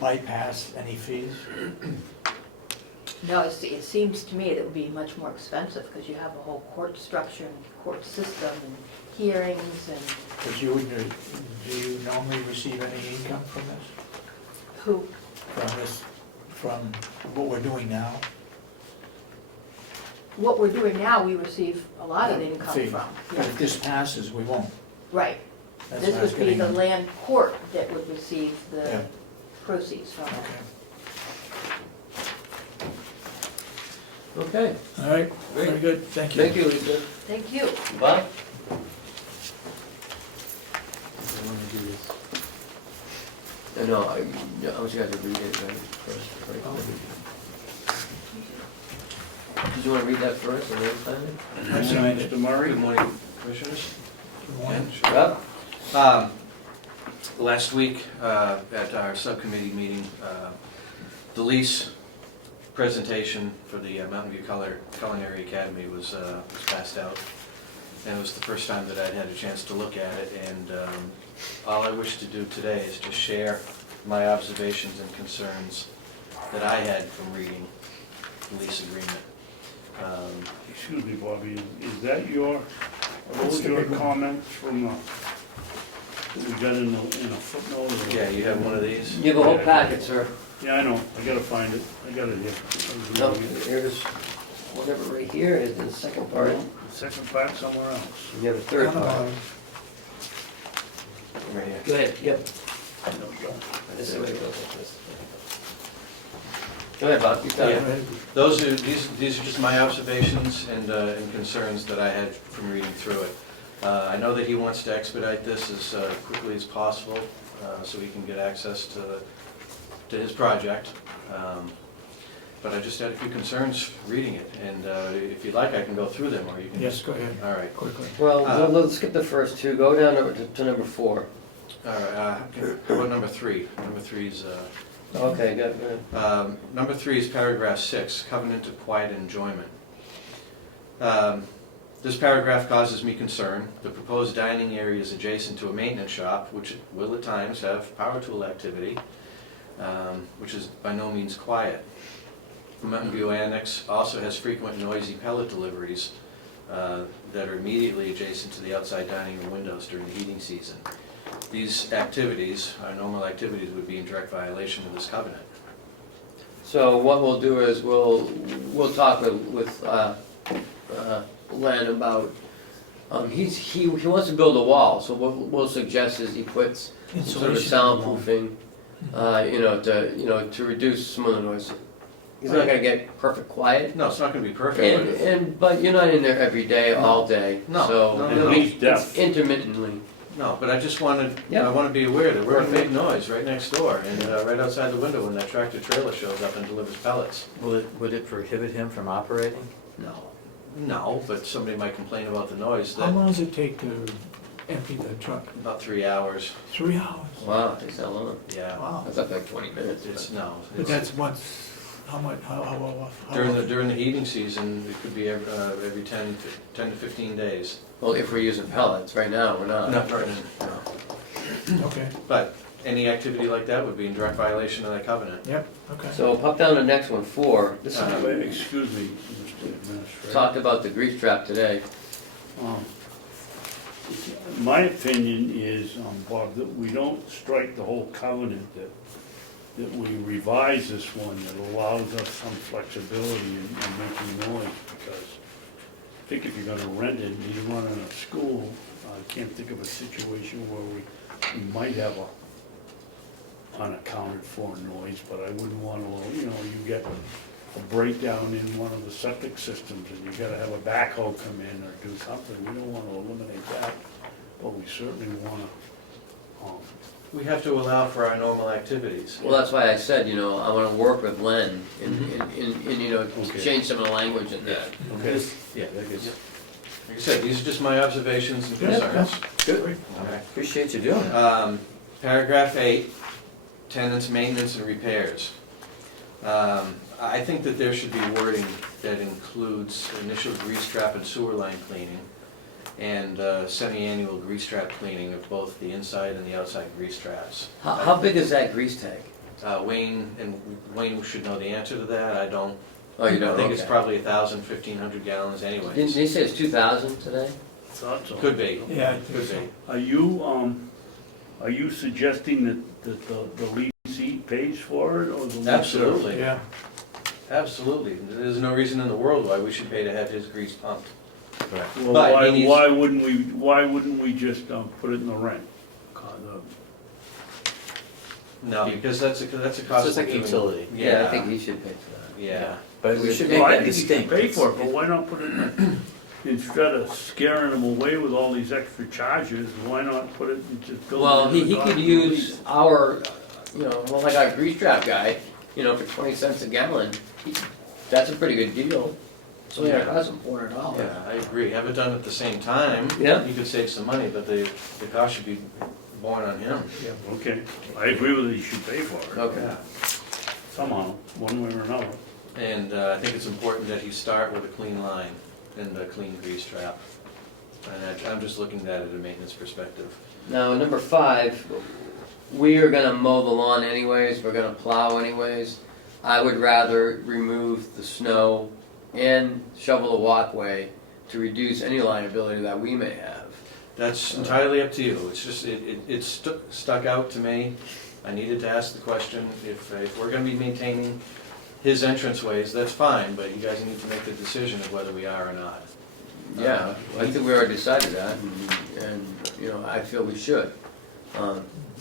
bypass any fees? No, it seems to me that it would be much more expensive, because you have a whole court structure and court system and hearings and But do you normally receive any income from this? who, From what we're doing now? what we're doing now, we receive a lot of See, income from. But if this passes, we won't. Right. That's This what I was would be getting the at. land court that would receive Yeah, the proceeds from it. okay. Okay, All right, very Great. good, thank you. thank you, Lisa. Thank you. Bob? No, I want you guys to read it, right, first, right? Did you wanna read that first and then sign it? I signed it. Mr. Murray? Good morning, Commissioners. Good morning. Yep. Last week, at our subcommittee meeting, the lease presentation for the Mountain View Culinary Academy was passed out. And it was the first time that I'd had a chance to look at it, and all I wish to do today is just share my observations and concerns that I had from reading the lease agreement. Excuse me, Bobby, is that your, are That's those the your big one. comments from that we got in a footnote? or- Yeah, you have one of these? You have a whole packet, sir. Yeah, I know, I gotta find it, I got it here. No, here's, whatever right here is the second part. The second part somewhere else. You have a third On the part. bottom. Right here. Go ahead, yep. There we go. This is what it goes like this. Go ahead, Bob, you got it. These are just my observations and concerns that I had from reading through it. I know that he wants to expedite this as quickly as possible, so he can get access to his project. But I just had a few concerns reading it, and if you'd like, I can go through them, or you can. Yes, go ahead, All right. quickly. Well, let's skip the first two, go down to number 4. All right, how about number 3? Number 3 is, Okay, good. number 3 is paragraph 6, covenant of quiet enjoyment. This paragraph causes me concern. The proposed dining area is adjacent to a maintenance shop, which will at times have power tool activity, which is by no means quiet. The Mountain View Annex also has frequent noisy pellet deliveries that are immediately adjacent to the outside dining room windows during the heating season. These activities, our normal activities, would be in direct violation of this covenant. So what we'll do is we'll talk with Len about, he wants to build a wall, so what we'll suggest is he puts sort of Insulation on the wall. soundproofing, to reduce some of the noise. He's not gonna get perfect quiet, No, it's not gonna be perfect, but you're not in there every day, all day, No, so no, And no. he's it's deaf. intermittently. but I just wanted, Yeah. I wanna be aware that we're gonna make noise right next door and right outside the window when that tractor trailer shows up and delivers pellets. Would it prohibit him from operating? No. No, but somebody might complain about the noise, How that, long does it take to empty the truck? about 3 hours, 3 hours? Wow, takes that long. yeah. Wow. That's up like 20 minutes. It's, no. But it's- that's once, how much, how often? During the heating season, it could be every 10 to 15 days. Well, if we're using pellets, right now, we're not. Not right now. Okay, But any activity like that would be in direct violation of that covenant. yep, okay. So pop down to the next one, 4. This is, Excuse me, Mr. Administrator. talked about the grease trap today. My opinion is, Bob, that we don't strike the whole covenant, that we revise this one that allows us some flexibility in making noise, because I think if you're gonna rent it, and you run in a school, I can't think of a situation where we might have a unaccounted for noise, but I wouldn't wanna, you get a breakdown in one of the septic systems, and you gotta have a backhoe come in or do something, we don't wanna eliminate that, but we certainly wanna, We have to allow for our normal activities. Well, that's why I said, I wanna work with Len in Okay. change some of the language in that. okay? Yeah, like I said, these are just my observations and Yeah, concerns. Good. Okay. Appreciate you doing it. Paragraph 8, tenants, maintenance, and repairs. I think that there should be wording that includes initial grease trap and sewer line cleaning, and semi-annual grease trap cleaning of both the inside and the outside grease traps. How big is that grease tank? Wayne should know the answer to that, I don't. Oh, you I don't, think it's okay. probably 1,000-1,500 gallons Didn't anyways. they say it's 2,000 today? Thought so. Could be, Yeah, I think could so. be. Are you suggesting that the leasee pays for it, or the leaser? Absolutely, Yeah, absolutely. There's no reason in the world why we should pay to have his grease pumped. Well, But he needs- why wouldn't we just, put it in the rent? No, because that's a It's cost. just like a of doing- utility. Yeah, I think he should pay for that. Yeah, But we should make Well, I that think you should distinct. pay for it, but why not put it in, instead of scaring them away with all these extra charges, why not put it, and just build it Well, in he the could document use lease? our, well, like our grease trap guy, for 20 cents a gallon. That's a pretty good deal. It's only gonna cost him $400. yeah, I agree. Have it done at the same time. Yeah. You could save some money, but the cost should be borne on him. Okay, I agree with it, you should pay for it, Okay. Yeah. somehow, one way or another. And I think it's important that you start with a clean line and a clean grease trap. And I'm just looking at it at a maintenance perspective. Now, number 5, we are gonna mow the lawn anyways, we're gonna plow anyways. I would rather remove the snow and shovel the walkway to reduce any liability that we may have. That's entirely up to you. It's just, it's stuck out to me. I needed to ask the question. If we're gonna be maintaining his entranceways, that's fine, but you guys need to make the decision of whether we are or not. Yeah, I think we already decided that, and I feel we should.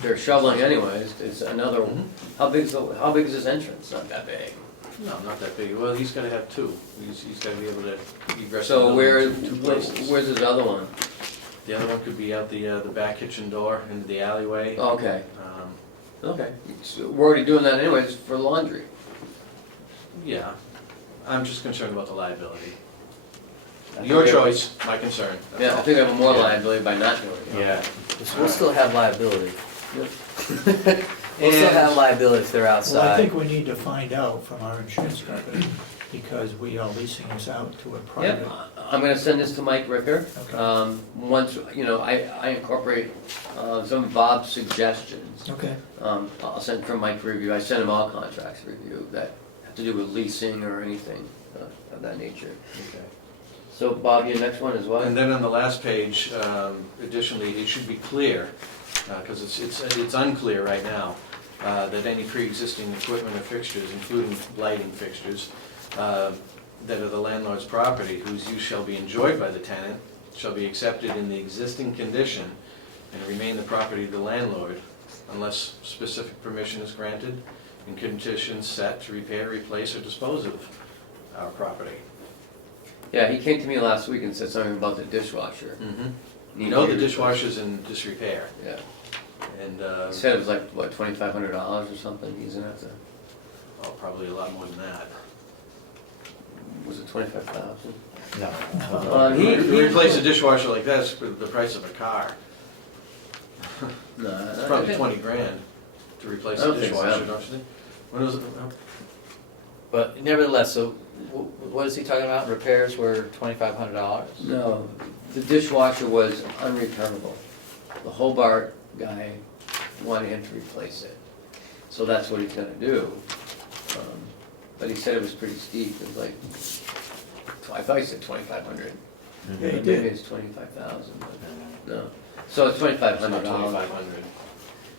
They're shoveling anyways, it's another, Mhm. how big is this entrance? Not that big. No, not that big. Well, he's gotta have two. He's gotta be able to egress the So building to two places. where's this other one? The other one could be out the back kitchen door into the alleyway. Okay, Um, okay. So we're already doing that anyways for laundry. Yeah, I'm just concerned about the liability. I think Your we have- choice, my concern. that's Yeah, I all. think we have more Yeah. liability by not doing it. Yeah, we'll still have liability. Yep. We'll still And- have liability if they're well, I outside. think we need to find out from our insurance company, because we are leasing this out to a private. Yep, I'm gonna send this to Mike Ricker. Okay. Once, I incorporate some of Bob's suggestions. Okay, I'll send from Mike for review, I send him all contracts to review that have to do with leasing or anything of that nature. Okay. So Bob, your next one is what? And then on the last page, additionally, it should be clear, because it's unclear right now, that any pre-existing equipment or fixtures, including lighting fixtures, that are the landlord's property, whose use shall be enjoyed by the tenant, shall be accepted in the existing condition and remain the property of the landlord unless specific permission is granted and conditions set to repair, replace, or dispose of our property. Yeah, he came to me last week and said something about the dishwasher. You know the dishwasher's in disrepair, Yeah, and, he said it was like, what, $2,500 or something, he's gonna have to, oh, probably a lot more than that. was it 25,000? No. To replace a dishwasher like that's the price of a car. No, It's probably 20 grand to replace I a don't think so. dishwasher, don't you think? When was it? But nevertheless, so what is he talking about? Repairs were $2,500? No, the dishwasher was unrepairable. The Hobart guy wanted him to replace it. So that's what he's gonna do. But he said it was pretty steep, it was like, I thought he said 2,500. yeah, he Maybe did. it's 25,000, but no. So it's $2,500. 2,500.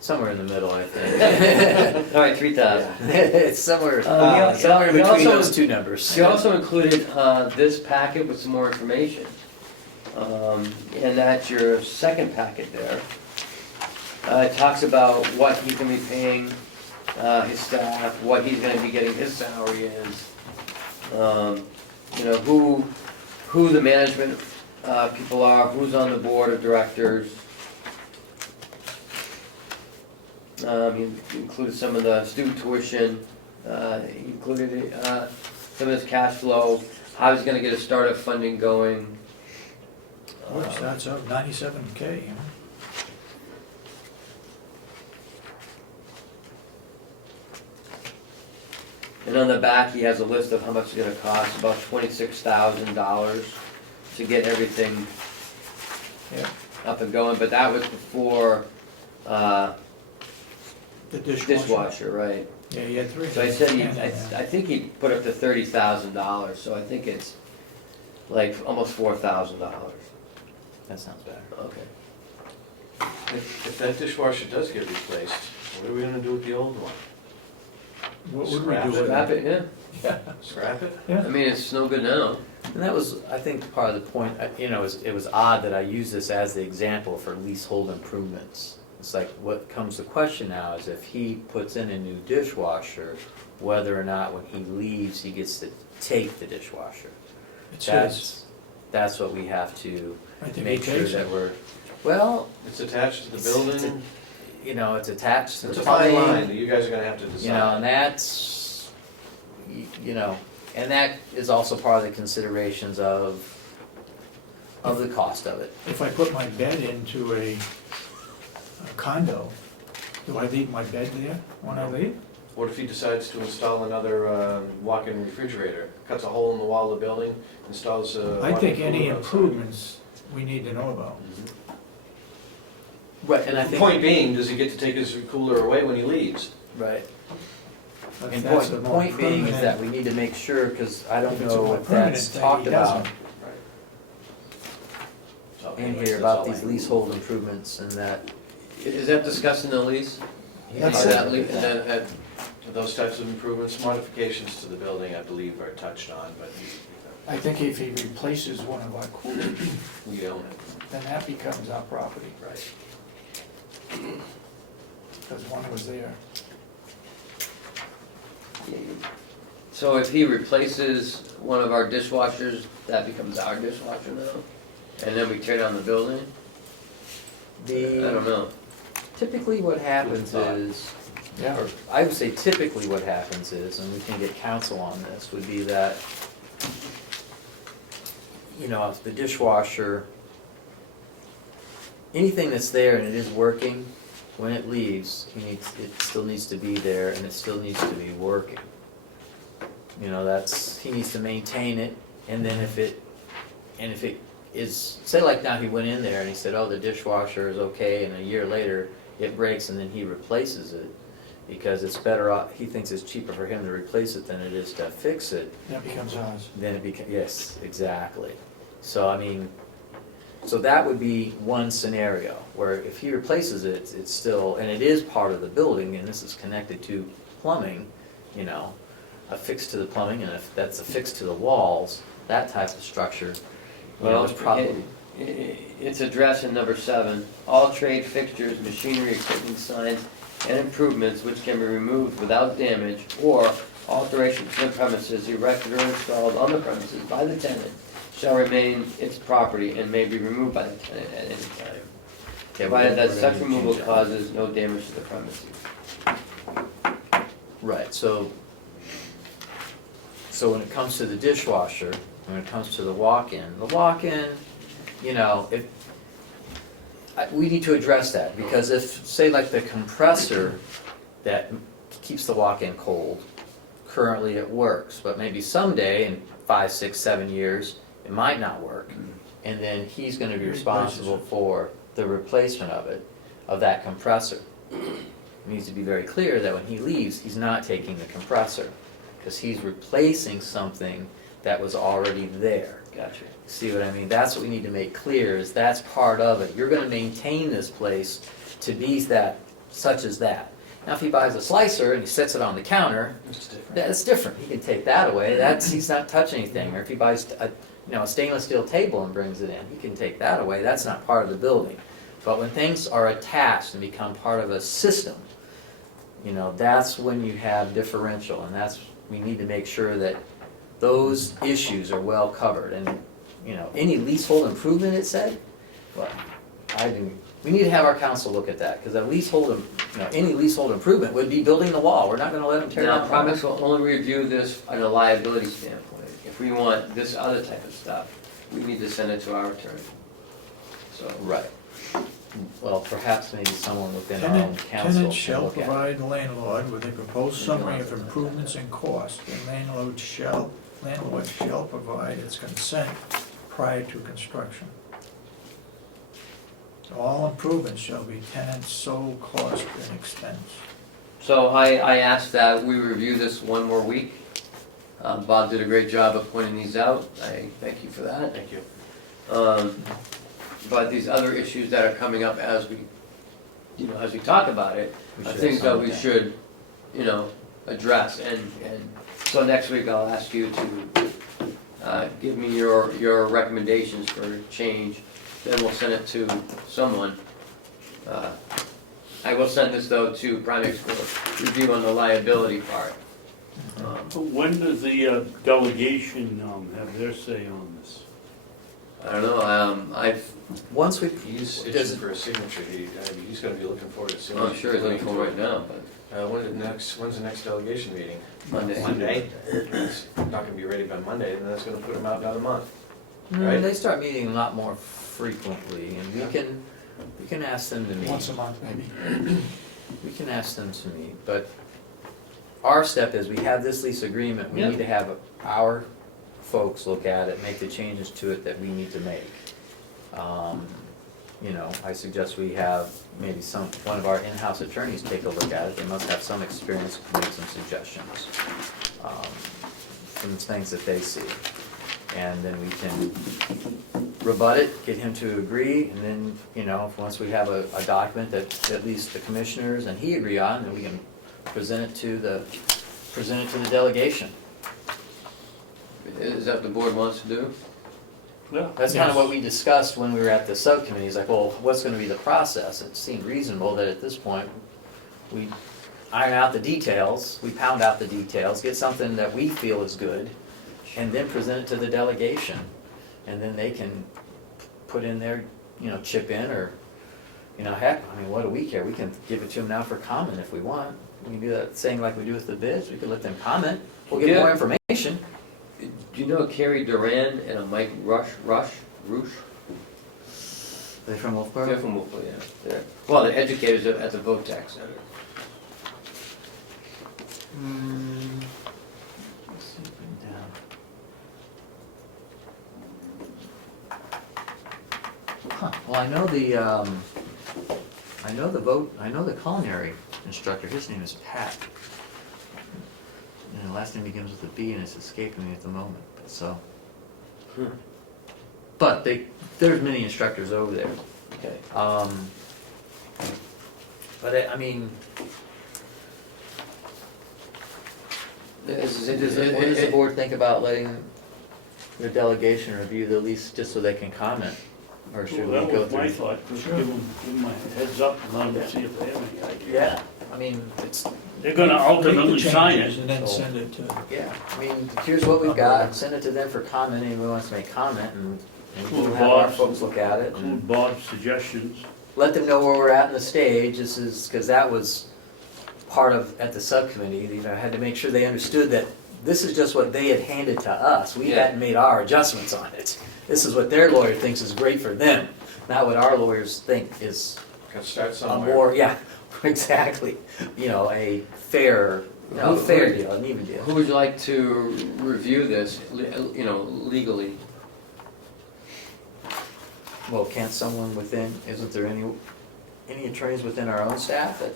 Somewhere in the middle, I think. All right, 3,000. It's somewhere, Yeah, somewhere he between also- those two numbers. She also included this packet with some more information. And that's your second packet there. It talks about what he's gonna be paying his staff, what he's gonna be getting his salary is. Who the management people are, who's on the board of directors. He included some of the student tuition, he included some of his cash flow, how he's gonna get his startup funding going. Well, it starts out 97K, you know. And on the back, he has a list of how much it's gonna cost, about $26,000 to get everything Yeah, up and going, but that was before the dishwasher. dishwasher, right? Yeah, you had three. So I said, Yeah. I think he put up to $30,000, so I think it's like almost $4,000. That sounds better. Okay. If that dishwasher does get replaced, what are we gonna do with the old one? What would we Scrap do it. with Scrap it? it, yeah. Scrap it? I mean, it's no good now. And that was, I think, part of the point, you know, it was odd that I used this as the example for leasehold improvements. It's like, what comes to question now is if he puts in a new dishwasher, whether or not when he leaves, he gets to take the dishwasher. It's his. That's what we have to I think he make sure takes that it. we're, well, It's attached to the It's- building? you know, it's attached to It's the a fine plumbing. line that you guys are gonna have to You know, and decide. that's, you know, and that is also part of the considerations of the cost of it. If I put my bed into a condo, do I leave my bed there when I leave? What if he decides to install another walk-in refrigerator? Cuts a hole in the wall of the building, installs a I think walk-in any cooler outside? improvements we need to know about. Right, and I The think. point being, does he get to take his cooler away when he leaves? Right, If and that's the a more point being is permanent- that we need to make sure, because I don't If it's a know more if permanent that's thing, talked he about doesn't. Right. So, in anyways, here that's about all these I- leasehold improvements and that. Is that discussed in the lease? That's Is it. that le- And then had those types of improvements, modifications to the building, I believe, are touched on, but I think if he replaces one of our coolers, we own it. then that becomes our property, Right. because one was there. So if he replaces one of our dishwashers, that becomes our dishwasher now? And then we tear down the building? I don't know. Typically what happens Good thought. is, Yeah. or I would say typically what happens is, and we can get counsel on this, would be that, you know, if the dishwasher, anything that's there and it is working, when it leaves, it still needs to be there and it still needs to be working. You know, he needs to maintain it, and then if it is, say like now he went in there and he said, oh, the dishwasher is okay, and a year later it breaks and then he replaces it, because it's better off, he thinks it's cheaper for him to replace it than it is to fix it, That becomes ours. then it becomes, yes, exactly. So, I mean, so that would be one scenario, where if he replaces it, it's still, and it is part of the building, and this is connected to plumbing, you know, affixed to the plumbing, and if that's affixed to the walls, that type of structure, you know, Well, is probably, it's addressed in number 7. All trade fixtures, machinery, equipment, signs, and improvements which can be removed without damage or alteration to the premises erected or installed on the premises by the tenant shall remain its property and may be removed by the tenant at any time, provided that such removal causes no damage to the premises. right, so when it comes to the dishwasher, when it comes to the walk-in, you know, we need to address that, because if, say like the compressor that keeps the walk-in cold, currently it works, but maybe someday in 5, 6, 7 years, it might not work. And then he's gonna be He responsible replaces it. for the replacement of that compressor. It needs to be very clear that when he leaves, he's not taking the compressor, because he's replacing something that was already there. Gotcha. See what I mean? That's what we need to make clear, is that's part of it. You're gonna maintain this place to be that, such as that. Now, if he buys a slicer and he sets it on the counter, It's different. that's different. He can take that away. He's not touching anything. Or if he buys a stainless steel table and brings it in, he can take that away. That's not part of the building. But when things are attached and become part of a system, you know, that's when you have differential, and we need to make sure that those issues are well covered. And, you know, any leasehold improvement, it said, well, we need to have our council look at that, because any leasehold improvement would be building the wall. We're not gonna let them tear down Now, the wall. Promise will only review this on a liability standpoint. If we want this other type of stuff, we need to send it to our attorney. So, Right. Well, perhaps maybe someone within our own council Tenant can shall look at it. provide the landlord with a proposed summary of improvements and costs. The landlord shall provide its consent prior to construction. All improvements shall be tenant's sole cost and expense. So I asked that we review this one more week. Bob did a great job of pointing these out. I thank you for that. Thank you. But these other issues that are coming up as we, as we talk about it, I think that we should, address. And so next week I'll ask you to give me your recommendations for change. Then we'll send it to someone. I will send this though to Primex for review on the liability part. When does the delegation have their say on this? I don't know, Once we, He's does itching it- for a signature, he's gonna be looking for it as soon as. I'm sure he's looking for it right now, but When's the next delegation meeting? Monday. Monday? It's not gonna be ready by Monday, and that's gonna put him out another month. Right. they start meeting a lot more frequently, and we can ask them to meet. Once a month, maybe. We can ask them to meet, but our step is, we have this lease agreement, we Yeah. need to have our folks look at it, make the changes to it that we need to make. I suggest we have maybe one of our in-house attorneys take a look at it, they must have some experience, make some suggestions, from the things that they see. And then we can rebut it, get him to agree, and then, once we have a document that at least the commissioners and he agree on, then we can present it to the delegation. Is that what the board wants to do? Yeah. That's kind of what we discussed when we were at the subcommittee, it's like, well, what's gonna be the process? It seemed reasonable that at this point, we iron out the details, we pound out the details, get something that we feel is good, and then present it to the delegation. And then they can put in their, chip in, or, heck, what do we care? We can give it to them now for comment if we want. We can do that, saying like we do with the bids, we could let them comment, we'll get Yeah. more information. Do you know Carrie Duran and a Mike Roosh? Are they from Wolfboro? They're from Wolfville, yeah. Well, they're educators at the VOTEC Center. Let's see if we can Huh, well, I know the culinary instructor, his name is Pat. And the last name begins with a B and it's escaping me at the moment, so. But there's many instructors over there. Okay. What does the board think about letting the delegation review the lease just so they can comment? Or should we Well, that go was my through? thought, just give them a heads up and let them see if they have any idea. Yeah, it's, They're gonna Make ultimately the sign changes it. and then So- send it to. here's what we've got, send it to them for comment, anyone wants to make comment, and Cool, we'll have our Bob. folks look at it. Include And Bob's suggestions. let them know where we're at in the stage, this is, because that was part of, at the subcommittee, I had to make sure they understood that this is just what they had handed to us, we Yeah. hadn't made our adjustments on it. This is what their lawyer thinks is great for them, not what our lawyers think is Gotta start a somewhere. more, exactly, a fair deal, an even deal. Who would you like to review this, legally? Well, can't someone isn't there any attorneys within our own staff that,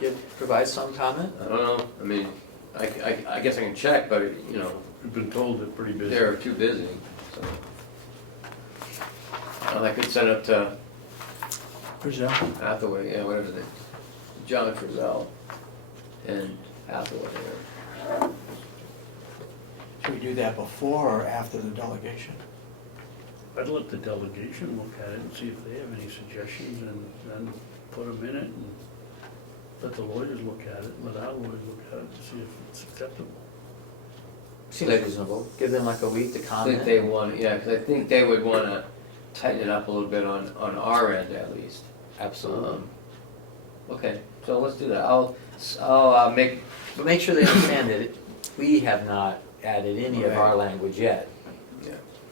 could provide some comment? I don't know, I guess I can check, but, We've been told they're pretty busy. they're too busy, so. I could send it to Present. Hathaway, whatever the, John Frizzell and Hathaway there. Should we do that before or after the delegation? I'd let the delegation look at it and see if they have any suggestions, and then put them in it, and let the lawyers look at it, let our lawyers look at it and see if it's acceptable. Seems reasonable, give them like a week to I think comment. they want, because I think they would wanna tighten it up a little bit on our end at least. Absolutely. Okay, so let's do that. I'll make, But make sure they understand that we have not added any of our language yet.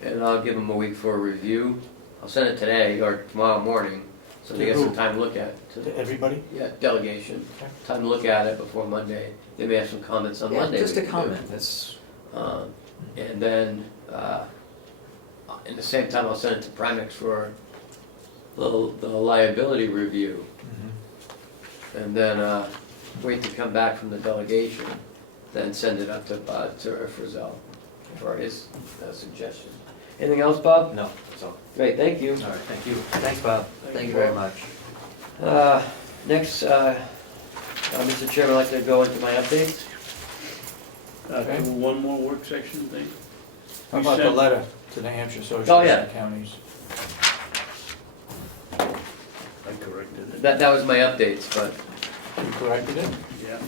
and I'll give them a week for a review. I'll send it today or tomorrow morning, so they get some time to look at it. To everybody? Yeah, delegation, Okay. time to look at it before Monday. They may have some comments on Yeah, Monday. just we a can do. comment, that's, And then, in the same time, I'll send it to Primex for the liability review. Mhm. And then, wait to come back from the delegation, then send it up to Frizzell for his suggestion. Anything else, Bob? No, so, Great, thank you. all right, thank you. Thanks, Bob. Thank you very much. Next, Mr. Chairman, I'd like to go into my updates. Okay. One more work section thing? How We about the sent- letter to the Hampshire Oh, yeah. Association of Counties? I corrected it. That was my updates, but, You corrected it? Yeah.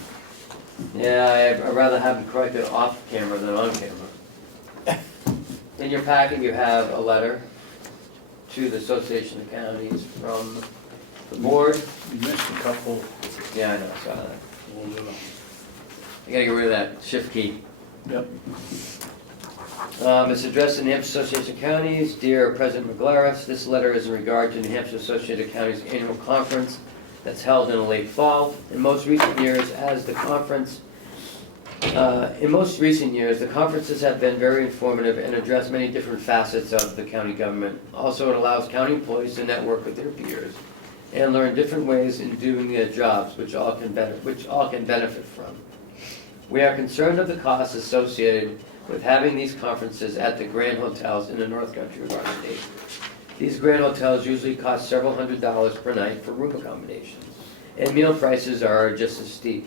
yeah, I'd rather have them corrected off camera than on camera. In your packet, you have a letter to the Association of Counties from the board. You missed a couple. Yeah, I know, saw that. Well, you know. I gotta get rid of that shift key. Yep. It's addressed to the New Hampshire Association of Counties. Dear President McGlarus, this letter is in regard to New Hampshire Association of Counties annual conference that's held in the late fall. In most recent years, the conferences have been very informative and address many different facets of the county government. Also, it allows county employees to network with their peers and learn different ways in doing their jobs, which all can benefit from. We are concerned of the costs associated with having these conferences at the grand hotels in the north country of our state. These grand hotels usually cost several $100s per night for room accommodations, and meal prices are just as steep.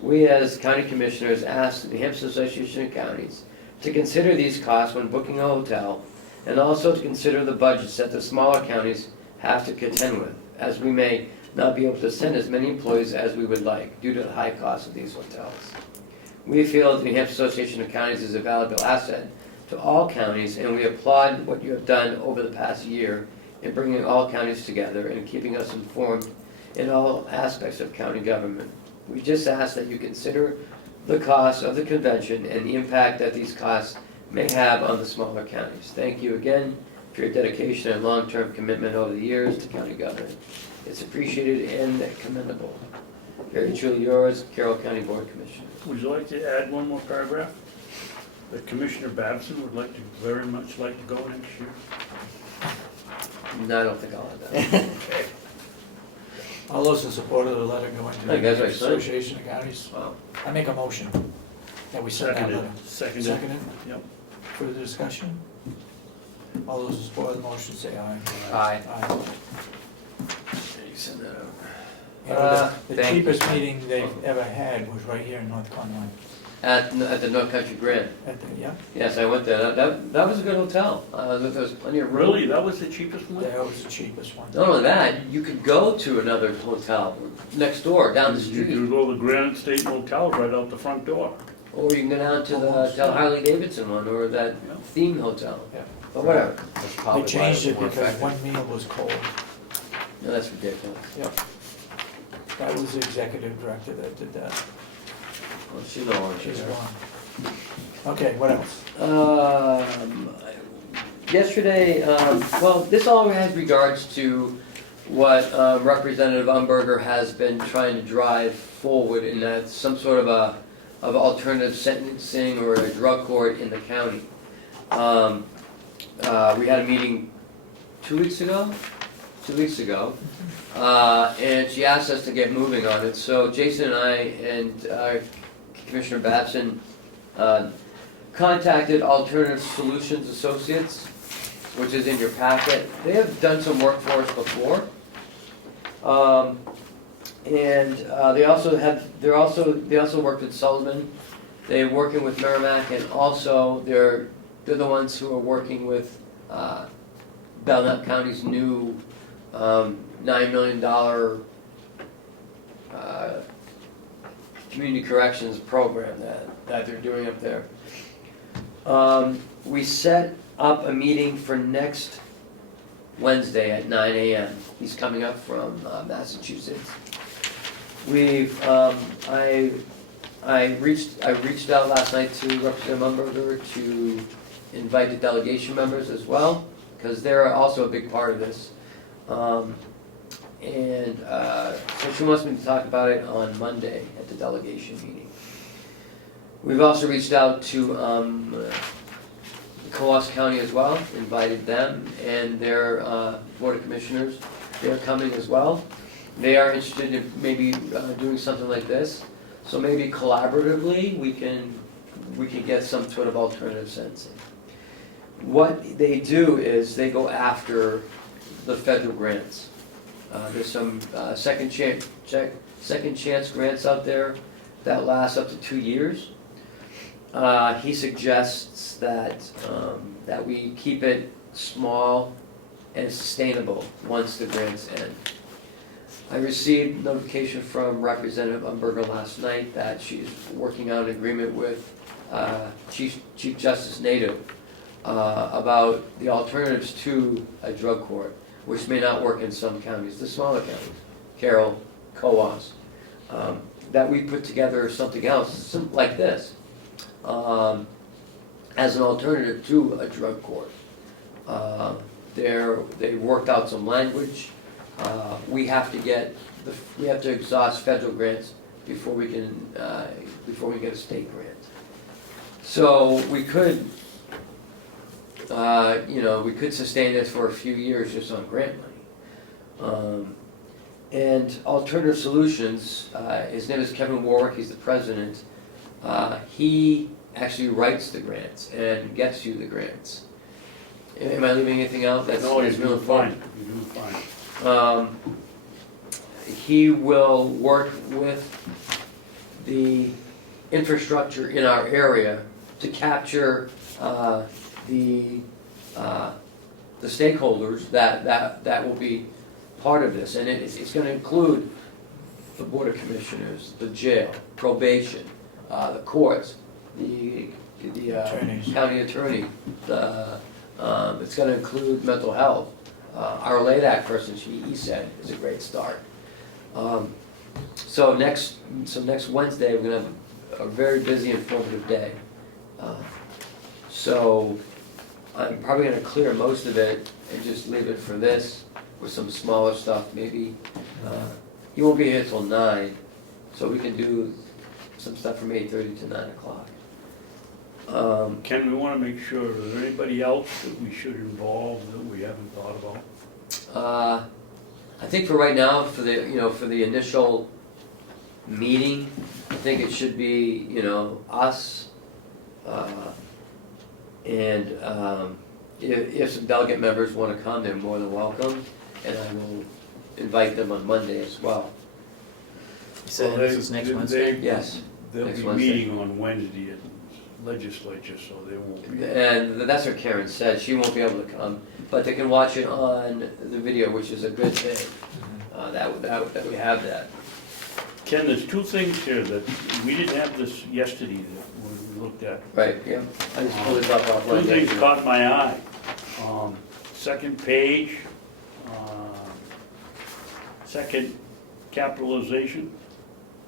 We as county commissioners ask the New Hampshire Association of Counties to consider these costs when booking a hotel, and also to consider the budgets that the smaller counties have to contend with, as we may not be able to send as many employees as we would like due to the high cost of these hotels. We feel the New Hampshire Association of Counties is a valuable asset to all counties, and we applaud what you have done over the past year in bringing all counties together and keeping us informed in all aspects of county government. We just ask that you consider the cost of the convention and the impact that these costs may have on the smaller counties. Thank you again for your dedication and long-term commitment over the years to county government. It's appreciated and commendable. Very truly yours, Carroll County Board of Commissioners. Would you like to add one more paragraph? That Commissioner Babson would very much like to go next year. No, I don't think I'll have that. All those in support of the letter going to the I guess I Hampshire should. Association of Counties? Wow. I make a motion that we send that Seconded. letter. Seconded. Seconded? Yep. Further discussion? All those in support of the motion say aye. Aye. Aye. You send that over. You know, the thank you. cheapest meeting they've ever had was right here in North Conway. At the North Country Grand. Yeah, Yes, I went there. That was a good hotel. There was plenty of room. Really? That was the cheapest one? that was the cheapest one. Not only that, you could go to another hotel next door, down the You street. can go to the Granite State Motel right out the front door. Or you can go down to the Harley Davidson one, or that Yeah. theme hotel. Yeah. But whatever. That's They probably why changed was it more because effective. one meal was cold. No, that's ridiculous. That was the executive director that did that. Well, she's no longer She's there. gone. Okay, what else? Yesterday, well, this all has regards to what Representative Umberger has been trying to drive forward, and that's some sort of alternative sentencing or a drug court in the county. We had a meeting 2 weeks ago, and she asked us to get moving on it. So Jason and I and Commissioner Babson contacted Alternative Solutions Associates, which is in your packet. They have done some work for us before. And they also worked with Sullivan. They're working with Merrimack, and also they're the ones who are working with Belknap County's new $9 million community corrections program that they're doing up there. We set up a meeting for next Wednesday at 9 a.m. He's coming up from Massachusetts. I reached out last night to Representative Umberger to invite the delegation members as well, because they're also a big part of this. So she wants me to talk about it on Monday at the delegation meeting. We've also reached out to Comeau County as well, invited them and their Board of Commissioners. They're coming as well. they are interested in maybe doing something like this. So maybe collaboratively, we can get some sort of alternative sensing. What they do is they go after the federal grants. There's some second chance grants out there that last up to 2 years. He suggests that we keep it small and sustainable once the grants end. I received notification from Representative Umberger last night that she's working on an agreement with Chief Justice Nadeau about the alternatives to a drug court, which may not work in some counties, the smaller counties, Carroll, Coas, that we put together something else like this as an alternative to a drug court. They worked out some language. We have to exhaust federal grants before we get a state grant. So we could, we could sustain this for a few years just on grant money. And Alternative Solutions, his name is Kevin Warwick, he's the president. He actually writes the grants and gets you the grants. Am I leaving anything out? That's No, you're really doing important. fine, you're doing fine. He will work with the infrastructure in our area to capture the stakeholders that will be part of this. And it's going to include the Board of Commissioners, the jail, probation, the courts, the Attorneys. county attorney, it's going to include mental health. Our LADAC person, he said, is a great start. So next Wednesday, we're going to have a very busy, informative day. So I'm probably going to clear most of it and just leave it for this with some smaller stuff. Maybe he won't be here till 9, so we can do some stuff from 8:30 to 9 o'clock. Ken, we want to make sure, is there anybody else that we should involve that we haven't thought about? I think for right now, for the initial meeting, I think it should be, us, and if some delegate members want to come, they're more than welcome, and I will invite them on Monday as well. You said this is next Wednesday? Yes. They'll Next be Wednesday. meeting on Wednesday at legislature, so they won't be. And that's what Karen said, she won't be able to come, but they can watch it on the video, which is a good thing, that we have that. Ken, there's two things here that, we didn't have this yesterday that we looked at. Right, yeah, I just pulled it up offline. Two things caught my eye. Second page, second capitalization,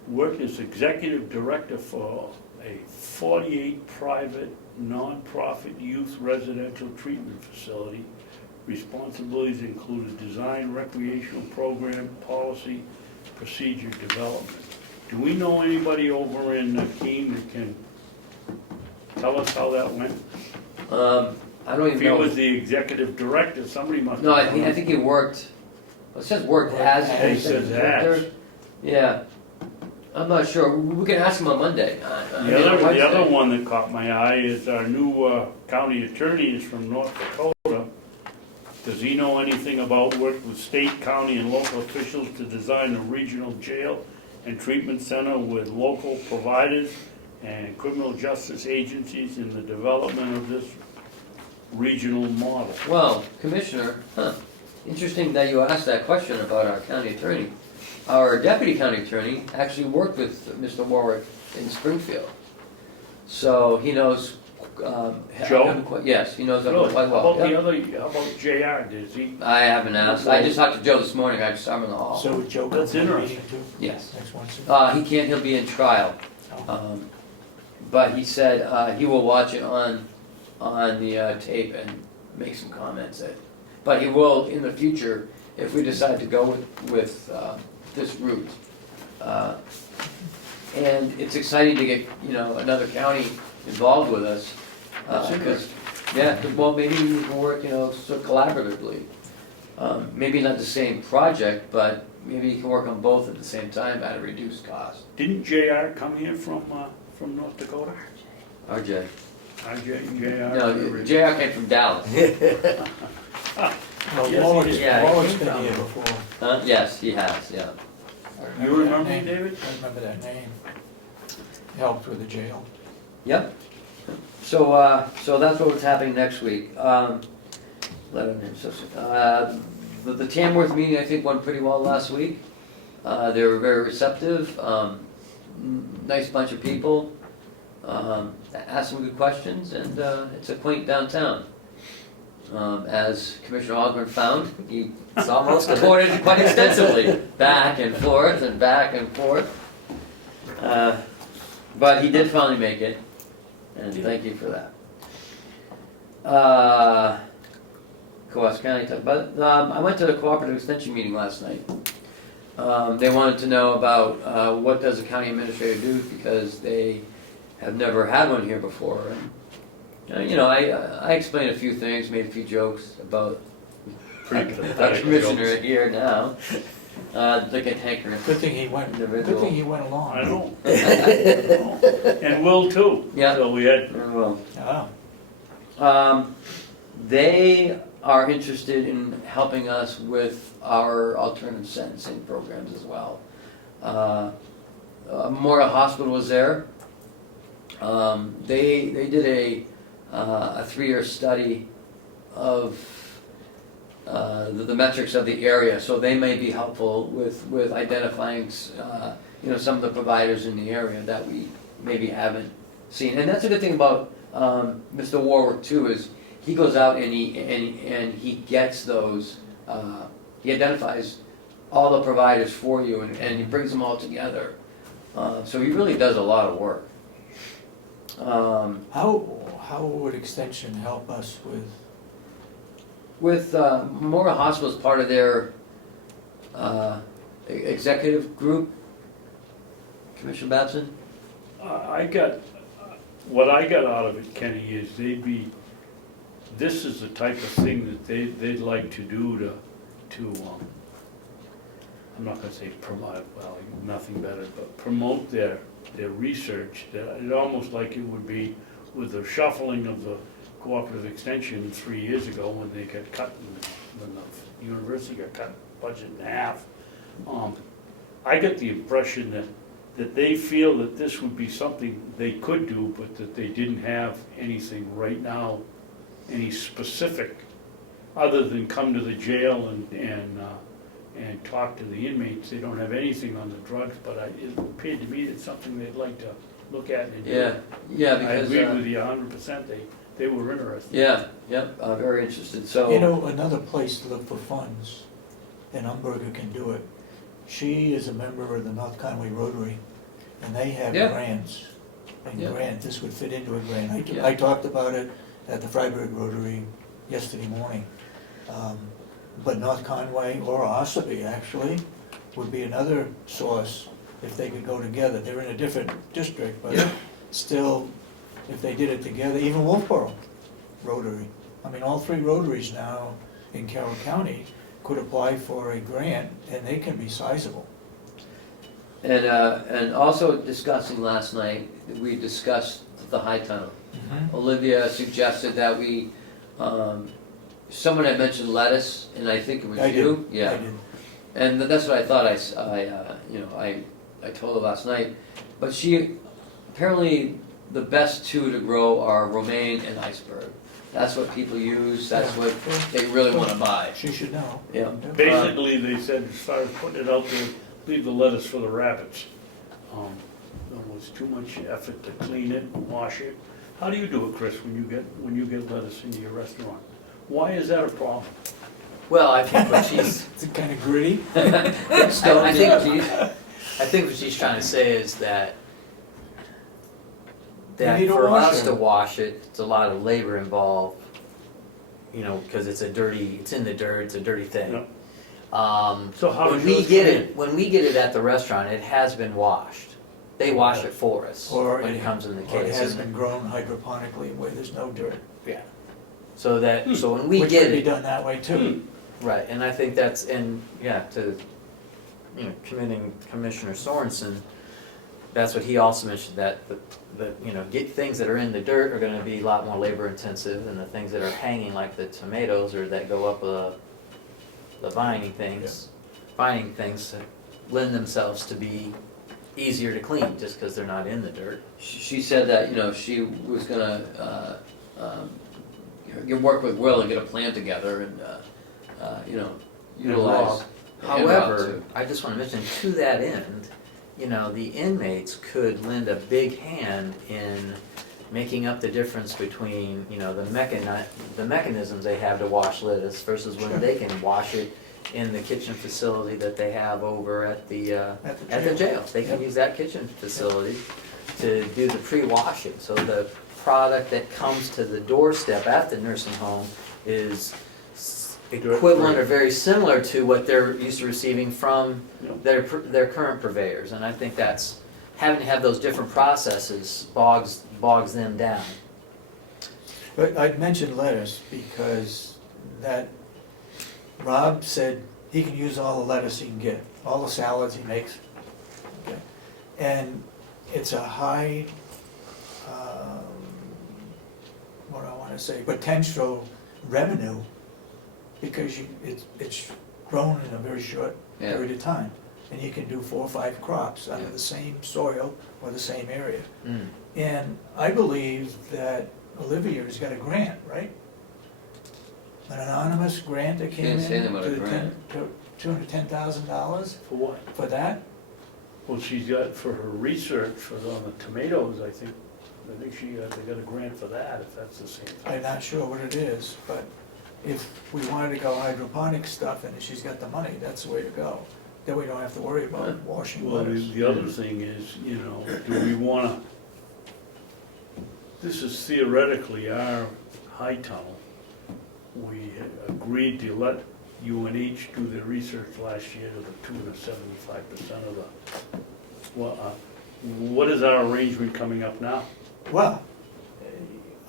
worked as executive director for a 48 private nonprofit youth residential treatment facility. Responsibilities included design, recreational program, policy, procedure development. Do we know anybody over in Keene that can tell us how that went? I don't even If he know. was the executive director, somebody must have. No, I think he worked, it says worked as He executive says director. as. Yeah, I'm not sure, we can ask him on Monday. The other one that caught my eye is our new county attorney is from North Dakota. Does he know anything about work with state, county, and local officials to design a regional jail and treatment center with local providers and criminal justice agencies in the development of this regional model? Well, Commissioner, interesting that you asked that question about our county attorney. Our deputy county attorney actually worked with Mr. Warwick in Springfield. So he knows, Joe? Yes, he knows him Really? quite How well. about the Yep. other, how about JR, does he? I haven't asked, I just talked to Joe this morning, I saw him in the hall. So would Joe come That's to the interesting. meeting too, Yes. next Wednesday? He can't, he'll be in trial. Oh. But he said he will watch it on the tape and make some comments. But he will in the future, if we decide to go with this route. And it's exciting to get, another county involved with us. That's Because, well, maybe we can work, sort of collaboratively. Maybe not the same project, but maybe you can work on both at the same time at a reduced cost. Didn't JR come here from North Dakota? RJ. RJ, JR? No, JR came from Dallas. Well, Yes, Warwick's, he did. Warwick's Yeah, he been came here from- before. Yes, he has, yeah. I You that remember me, name. David? I remember that name. Helped with the jail. Yep. So, so that's what's happening next week. The Tamworth meeting, I think, went pretty well last week. They were very receptive, nice bunch of people, asked some good questions, and it's a quaint downtown. As Commissioner Ahlgren found, he It's almost toured it quite extensively, back and forth and back and forth. But he did finally make it, and thank you for that. Coos County, but I went to the cooperative extension meeting last night. They wanted to know about what does a county administrator do, because they have never had one here before. And, you know, I explained a few things, made a few jokes about the commissioner here now. Like a tanker. Good thing he went, good Individual. thing he went along. I know. And Will too. Yeah. So we had, Very well. Oh, They are interested in helping us with our alternative sentencing programs as well. Memorial Hospital was there. They did a 3-year study of the metrics of the area, so they may be helpful with identifying you know, some of the providers in the area that we maybe haven't seen. And that's a good thing about Mr. Warwick too, is he goes out and he gets those, he identifies all the providers for you and he brings them all together. So he really does a lot of work. how would extension help us with? With Memorial Hospital as part of their executive group, Commissioner Babson? what I got out of it, Kenny, is this is the type of thing that they'd like to do to I'm not gonna say promote, well, nothing better, but promote their research. It's almost like it would be with the shuffling of the cooperative extension 3 years ago when they got cut, when the university got cut budget in half. I get the impression that they feel that this would be something they could do, but that they didn't have anything right now, any specific, other than come to the jail and talk to the inmates. They don't have anything on the drugs, but it appeared to me that something they'd like to look at and do. Yeah, I because, agree with you 100%, they were interested. very interested, so. You know, another place to look for funds, and Umberger can do it. She is a member of the North Conway Rotary, and they have Yeah. grants. And Yeah. this would fit into a grant. Yeah. I talked about it at the Freiburg Rotary yesterday morning. But North Conway or Ossipee actually would be another source if they could go together. They're in a different district, but Yeah. still, if they did it together, even Wolfboro Rotary. I mean, all 3 Rotaries now in Carroll County could apply for a grant, and they can be sizable. And also discussing last night, we discussed the high tunnel. Olivia suggested that we, someone had mentioned lettuce, and I think it was I you. did, Yeah. I did. And that's what I thought I told her last night. But she, apparently the best 2 to grow are romaine and iceberg. That's what people use, that's what they really wanna buy. She should know. Yeah. Basically, they said, as far as putting it out there, leave the lettuce for the rabbits. There was too much effort to clean it and wash it. How do you do it, Chris, when you get lettuce into your restaurant? Why is that a problem? Well, I think what she's, It's kind of gritty. I think what she's trying to say is that You need a for us washer. to wash it, it's a lot of labor involved, you know, because it's in the dirt, it's a dirty thing. Yeah. So how When is we yours get clean? it, when we get it at the restaurant, it has been washed. They wash it for us Or when it comes in the Or it case. has been grown hydroponically where there's no dirt. Yeah. So when we Which get could be it, done that way too. right, and I think that's, and, yeah, commending Commissioner Sorensen, that's what he also mentioned, that get things that are in the dirt are gonna be a lot more labor intensive, and the things that are hanging, like the tomatoes or that go up the vining things, lend themselves to be easier to clean, just because they're not in the dirt. She said that, she was gonna, work with Will and get a plan together and, utilize. However, I just want to mention, to that end, the inmates could lend a big hand in making up the difference between, the mechanisms they have to wash lettuce versus when they can wash it in the kitchen facility that they have over at the jail. They can use that kitchen facility to do the pre-washing, so the product that comes to the doorstep at the nursing home is equivalent or very similar to what they're used to receiving from their current purveyors. And I think that's, having to have those different processes bogs them down. But I'd mentioned lettuce because Rob said he can use all the lettuce he can get, all the salads he makes. Okay. And it's a high, what do I want to say, potential revenue, because it's grown in a very short period of time. And you can do 4 or 5 crops out of the same soil or the same area. Mm. And I believe that Olivia's got a grant, right? An anonymous grant that came in Can't say them about a to grant. $210,000 For what? for that. Well, she's got, for her research on the tomatoes, I think they got a grant for that, if that's the same thing. I'm not sure what it is, but if we wanted to go hydroponic stuff and she's got the money, that's the way to go. Then we don't have to worry about washing Well, lettuce. the other thing is, do we wanna, this is theoretically our high tunnel. We had agreed to let UNH do their research last year to the tune of 75% of the, what is our arrangement coming up now? Well,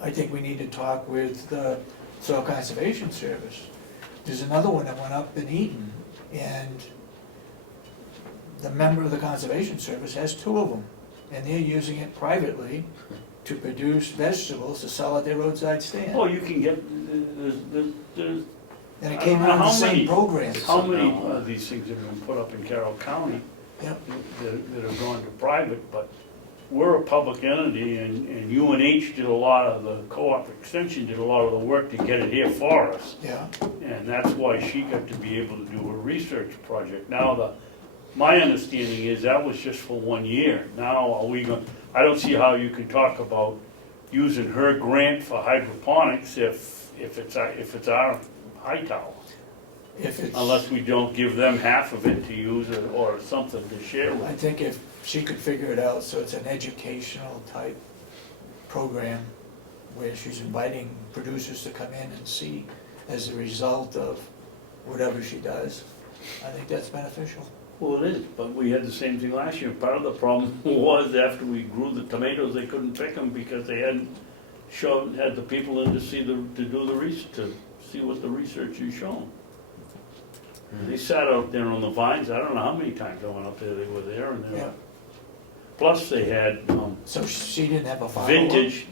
I think we need to talk with the Soil Conservation Service. There's another one that went up in Eaton, and the member of the Conservation Service has 2 of them, and they're using it privately to produce vegetables to sell at their roadside stand. Oh, you can get, there's, And it I came don't know out of the how same many- program. how many of these things have been put up in Carroll County Yep. that have gone to private, but we're a public entity, and UNH did a lot of the, co-op extension did a lot of the work to get it here for us. Yeah, And that's why she got to be able to do her research project. Now, my understanding is that was just for 1 year. Now, are we going, I don't see how you can talk about using her grant for hydroponics if it's our high tower. if it's. Unless we don't give them half of it to use or something to share I with. think if she could figure it out, so it's an educational type program where she's inviting producers to come in and see as a result of whatever she does, I think that's beneficial. Well, it is, but we had the same thing last year. Part of the problem was after we grew the tomatoes, they couldn't pick them because they hadn't had the people in to do the research, to see what the research has shown. They sat out there on the vines, I don't know how many times I went up there, they were there and Yeah. plus they had So she didn't have a follow-up? vintage.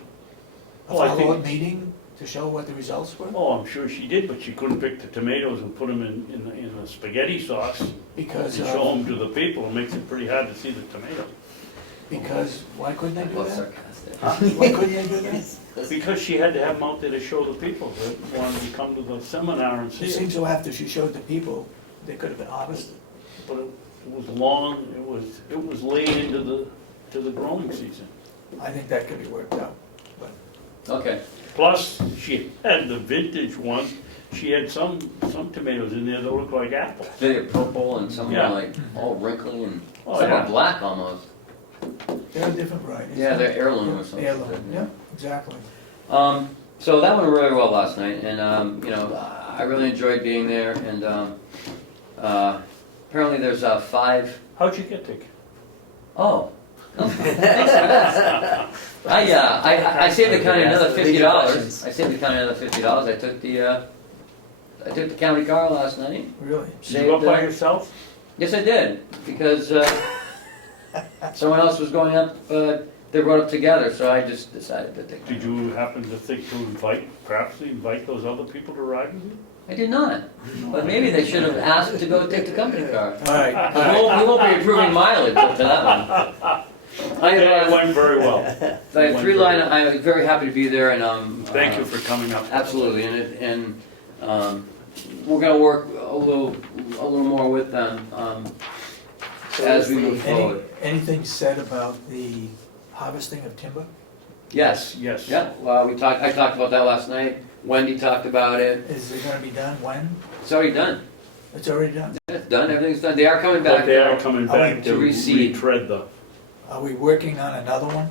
A Oh, I think- follow-up meeting to show what the results were? Oh, I'm sure she did, but she couldn't pick the tomatoes and put them in the spaghetti sauce and Because, show them to the people. It makes it pretty hard to see the tomato. why couldn't they do Well, that? sarcastic. Why couldn't they do that? Because she had to have them out there to show the people that wanted to come to the seminar and see It it. seems so after she showed the people, they could have been harvested. But it was long, it was late into the growing season. I think that could be worked out, but. Okay, Plus, she had the vintage ones, she had some tomatoes in there that looked like apples. they're purple and some Yeah. are like all wrinkly and Oh, some yeah. are black almost. They're different varieties. Yeah, they're heirloom or something. Heirloom, yeah, exactly. So that went really well last night, and I really enjoyed being there. And apparently there's 5. How'd you get there? Oh. I saved the county another $50. I saved the county another $50. I took the county car last night. Really? Did you go up by Saved, yourself? Yes, I did, because someone else was going up, they wrote up together, so I just decided to take Did it. you happen to think to perhaps invite those other people to ride with you? I did not, but maybe they should have asked to go take the company car. All right, We won't be approving mileage up to that one. I Yeah, it have, went very well. I have three line, I'm very happy to be there, and Thank you for coming up. absolutely, and we're gonna work a little more with them, as we move forward. anything said about the harvesting of timber? Yes, Yes. yeah, well, I talked about that last night, Wendy talked about it, Is it gonna be done when? it's already done, It's already done. it's done, everything's done, they are coming back But they are now, coming Are we back to to reseed? retread the, Are we working on another one?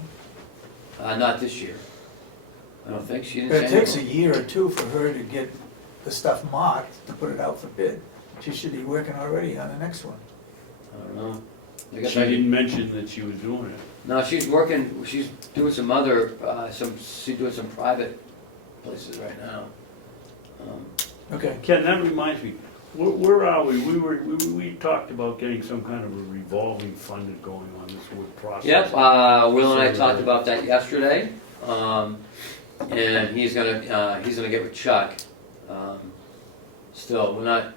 not this year. I don't think, she It didn't say takes a anything. year or two for her to get the stuff marked, to put it out for bid. She should be working already on the next one. I don't know. I guess she I didn't, didn't mention that she was doing it. no, she's working, she's doing some other, she's doing some private places right now. Okay, Ken, that reminds me, where are we? We talked about getting some kind of a revolving fund going on this wood process. Yep, Will and I talked about that yesterday, and he's gonna get with Chuck. Still, we're not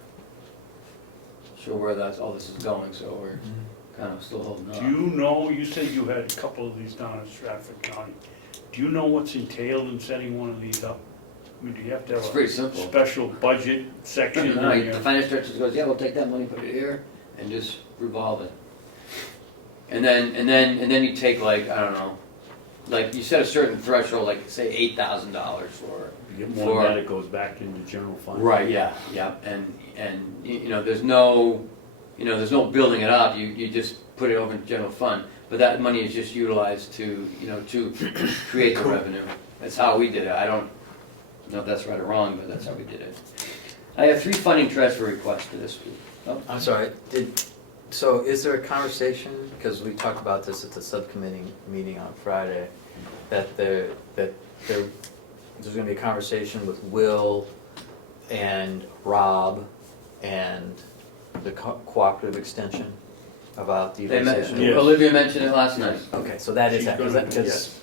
sure where all this is going, so we're kind of still holding Do on. you know, you said you had a couple of these down in Stratford County. Do you know what's entailed in setting one of these up? I mean, do you have to It's have pretty a simple. special budget section? No, in the your- finance director goes, yeah, we'll take that money, put it here, and just revolve it. And then you take like, I don't know, like you set a certain threshold, like say $8,000 for. You get more than that, it goes back into general fund. Right, yeah, and there's no building it up, you just put it over in general fund. But that money is just utilized to create the revenue. That's how we did it. I don't know if that's right or wrong, but that's how we did it. I have 3 funding transfer requests for this week. Oh, I'm sorry, so is there a conversation, because we talked about this at the subcommittee meeting on Friday, that there's gonna be a conversation with Will and Rob and the cooperative extension about the utilization? Yes. Olivia mentioned it last night. Okay, so that is, She's gonna- yes.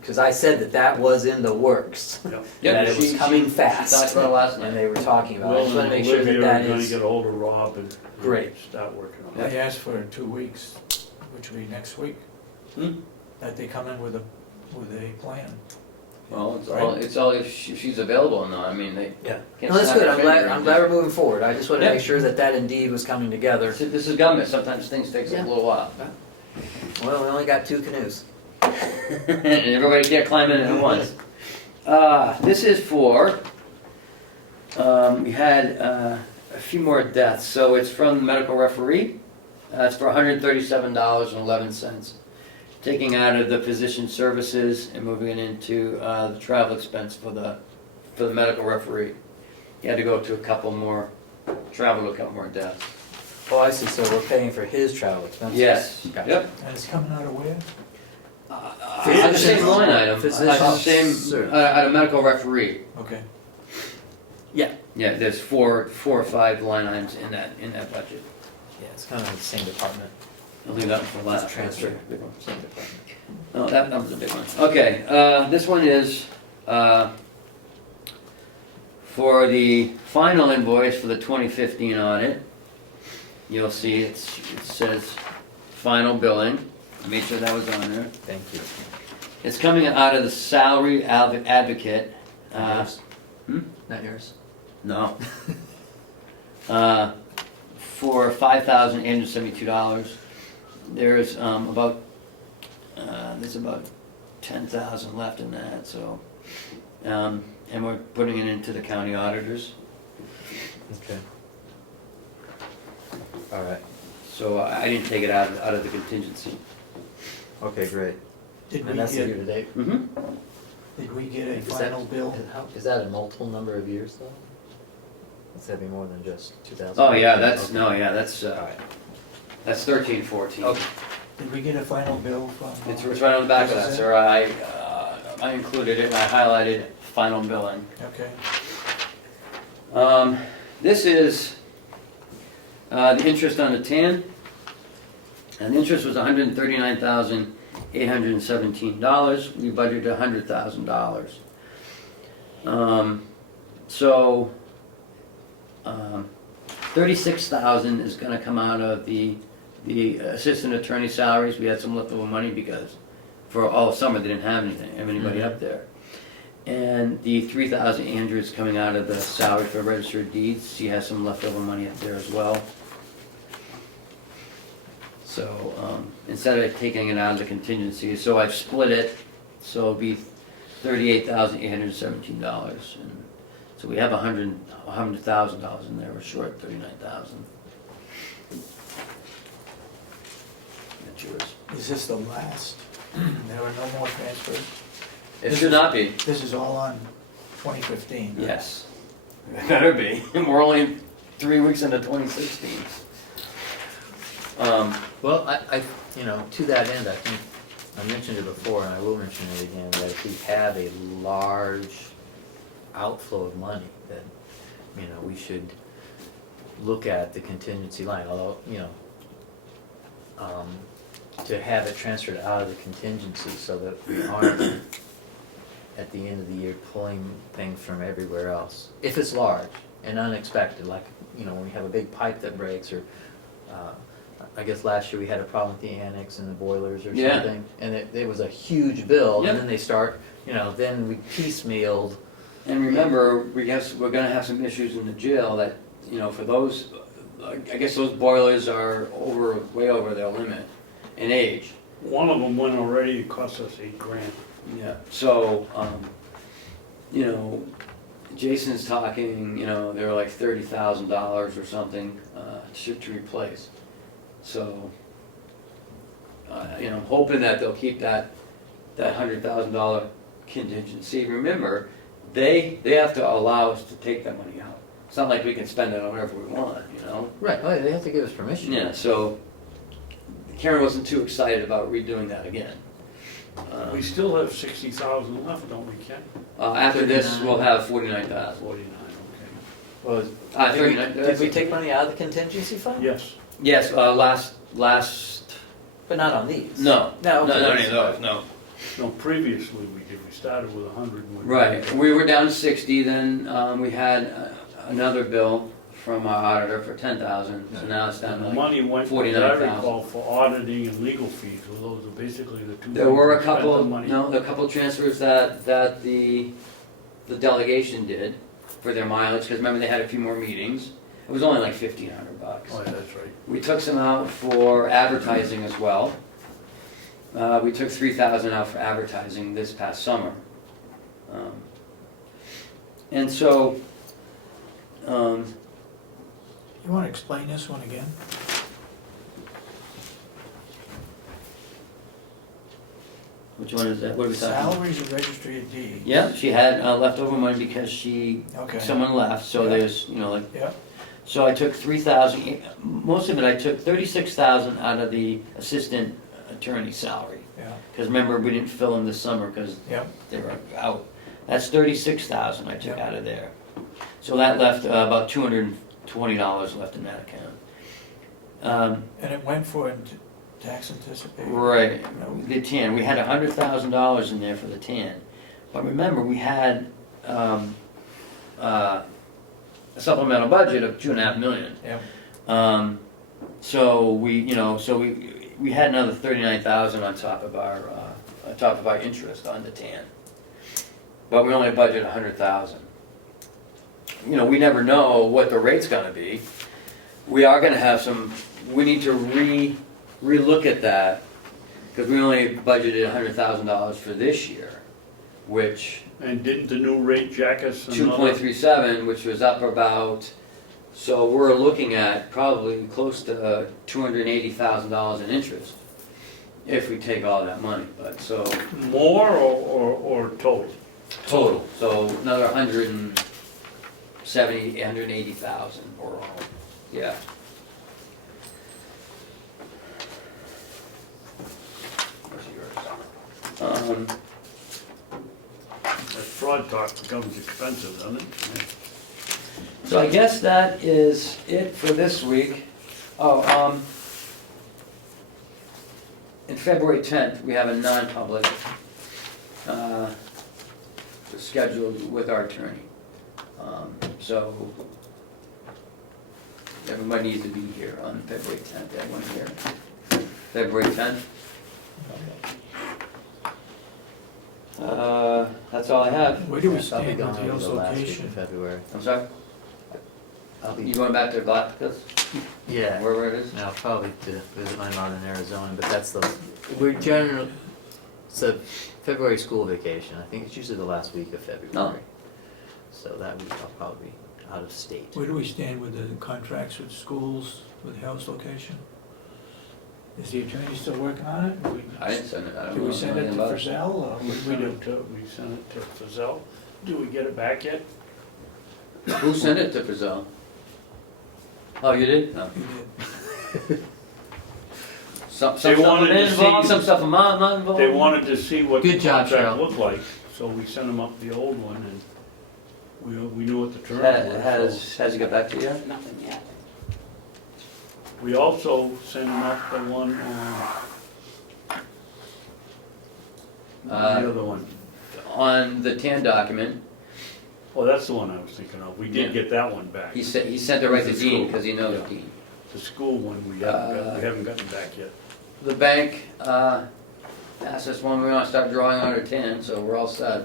because I said that was in the works, that it was coming She fast, talked about it last and night. they were talking about it. I Will just wanna and make sure Olivia that are that gonna is, get a hold of Rob and Great. start working on I it. asked for 2 weeks, which will be next week, Hmm? that they come in with a plan. Well, it's all if she's available or not, I mean, they yeah. can't No, that's snap good, their I'm glad, finger I'm and glad we're moving forward, I just wanted to Yeah. make sure that indeed was coming together. This is government, sometimes things take a little while. Well, we only got 2 canoes. And everybody can't climb in at once. This is for, we had a few more deaths, so it's from the medical referee. It's for $137.11, taking out of the physician services and moving it into the travel expense for the medical referee. He had to go to a couple more deaths. Oh, I see, so we're paying for his travel expenses? Yes, Gotcha. yep. And it's coming out of where? It's the same line item, Physician same, service. out of medical referee. Okay. Yeah, there's four or 5 line items in that budget. Yeah, it's kind of the same department. I'll leave that one for last. Just transfer. Big one, same department. Oh, that was a big one. Okay, this one is for the final invoice for the 2015 audit. You'll see it says final billing. I made sure that was on there. Thank you. It's coming out of the salary advocate. Yours? Hmm? Not yours? No. For $5,872. There's about 10,000 left in that, so, and we're putting it into the county auditors. Okay. All right, So I didn't take it out of the contingency. okay, great. Did we And that's the get, year-to-date? Mm-hmm. did we get a Is that- final bill? Is that a multiple number of years, though? That's gotta be more than just 2000? Oh, yeah, Okay. that's 13, 14. Okay. Did we get a final bill from? It's right on the back of that, Is it? sir. I included it and I highlighted final billing. Okay. This is The interest on the tan, and the interest was $139,817. We budgeted $100,000. So, 36,000 is gonna come out of the assistant attorney salaries. We had some leftover money because for all summer, they didn't have anybody up there. And the 3,000 Andrew is coming out of the salary for registered deeds. She has some leftover money up there as well. So, instead of taking it out of the contingency, so I've split it, so it'll be $38,817. And so we have $100,000 in there, we're short 39,000. That's yours. Is this the last? There are no more transfers? It should not be. This is all on 2015? right? Yes. It better be. We're only 3 weeks into 2016. Well, to that end, I think, I mentioned it before, and I will mention it again, that if we have a large outflow of money, that, we should look at the contingency line, although, to have it transferred out of the contingency so that we aren't, at the end of the year, pulling things from everywhere else. If it's large and unexpected, like, when we have a big pipe that breaks, or, I guess last year we had a problem with the annex and the boilers or Yeah. something, and it was a huge bill, Yep. and then they start, then we piecemealed. And remember, we're gonna have some issues in the jail that, for those, I guess those boilers are way over their limit in age. One of them went already, it cost us $8,000. Yeah. So, Jason's talking, they were like $30,000 or something, to replace. So, I'm hoping that they'll keep that $100,000 contingency. Remember, they have to allow us to take that money out. It's not like we can spend it on whatever we want, Right, oh, they have to give us permission. Yeah, so Karen wasn't too excited about redoing that again. We still have 60,000 left, don't we, Ken? After this, 39. we'll have 49,000. 49, Well, 39. did we take money out of the contingency fund? okay. Yes. Yes, last, But not on these? no. No, okay. Not any of those, no. No, previously we did, we started with 100. and went Right, down. we were down 60, then we had another bill from our auditor for 10,000, so now it's down And to the like, money went, as I 49,000. recall, for auditing and legal fees, well, those are basically the two. there were a things we spent couple, the money. no, there were a couple transfers that the delegation did for their mileage, because remember they had a few more meetings. It was only like $1,500. Oh, yeah, that's right. We took some out for advertising as well. We took 3,000 out for advertising this past summer. And so, You want to explain this one again? which one is that? What are we talking about? Salaries of registry of deeds. Yeah, she had leftover money because Okay. someone left, so Yeah. there's, Yeah, so I took 3,000, most of it, I took 36,000 out of the assistant attorney salary. yeah, Because remember, we didn't fill them this summer because yeah. they were out. That's 36,000 I took Yeah. out of there. So that left about $220 left in that account. And it went for tax anticipation? Right, No. the tan, we had $100,000 in there for the tan. But remember, we had a supplemental budget of 2.5 million. Yeah, So we had another 39,000 on top of our interest on the tan. But we only budgeted 100,000. We never know what the rate's gonna be. We are gonna have we need to relook at that, because we only budgeted $100,000 for this year, which And didn't the new rate jack us another? 2.37, which was up about, so we're looking at probably close to $280,000 in interest, if we take all that money, but so. More or total? Total, so another 180,000 or, yeah. Where's yours? That fraud talk becomes expensive, doesn't it? So I guess that is it for this week. Oh, in February 10th, we have a non-public scheduled with our attorney. So everybody needs to be here on February 10th, everyone here. February 10th. That's all I have. Where do we I'll be stand gone with the over Hills the last week location? in February. I'm sorry? I'll be, You going back to Galapagos? yeah, Wherever it is? now probably to visit my mother in Arizona, but that's the, we're generally, it's a February school vacation. I think it's usually the last week of February. Oh. So that week I'll probably be out of state. Where do we stand with the contracts with schools with Hills location? Is the attorney still working on it? I didn't send it, I don't Do know we send it to anything about it. Frisell or? We sent it to Fazell. Do we get it back yet? Who sent it to Brazil? Oh, you did? No. You did. Some They stuff wanted I'm to involved, see- some stuff I'm not involved. They wanted to see what the Good job, contract Cheryl. looked like, so we sent them up the old one, and we knew what the terms were. Has it got back to you yet? Nothing yet. We also sent them up the one the other one. On the TAN document, Oh, that's the one I was thinking of. We did Yeah. get that one back. he sent it right to The Dean, school. because he knows Yeah. Dean. The school one, we haven't gotten back yet. The bank, asked us when we wanna start drawing on our TAN, so we're all set.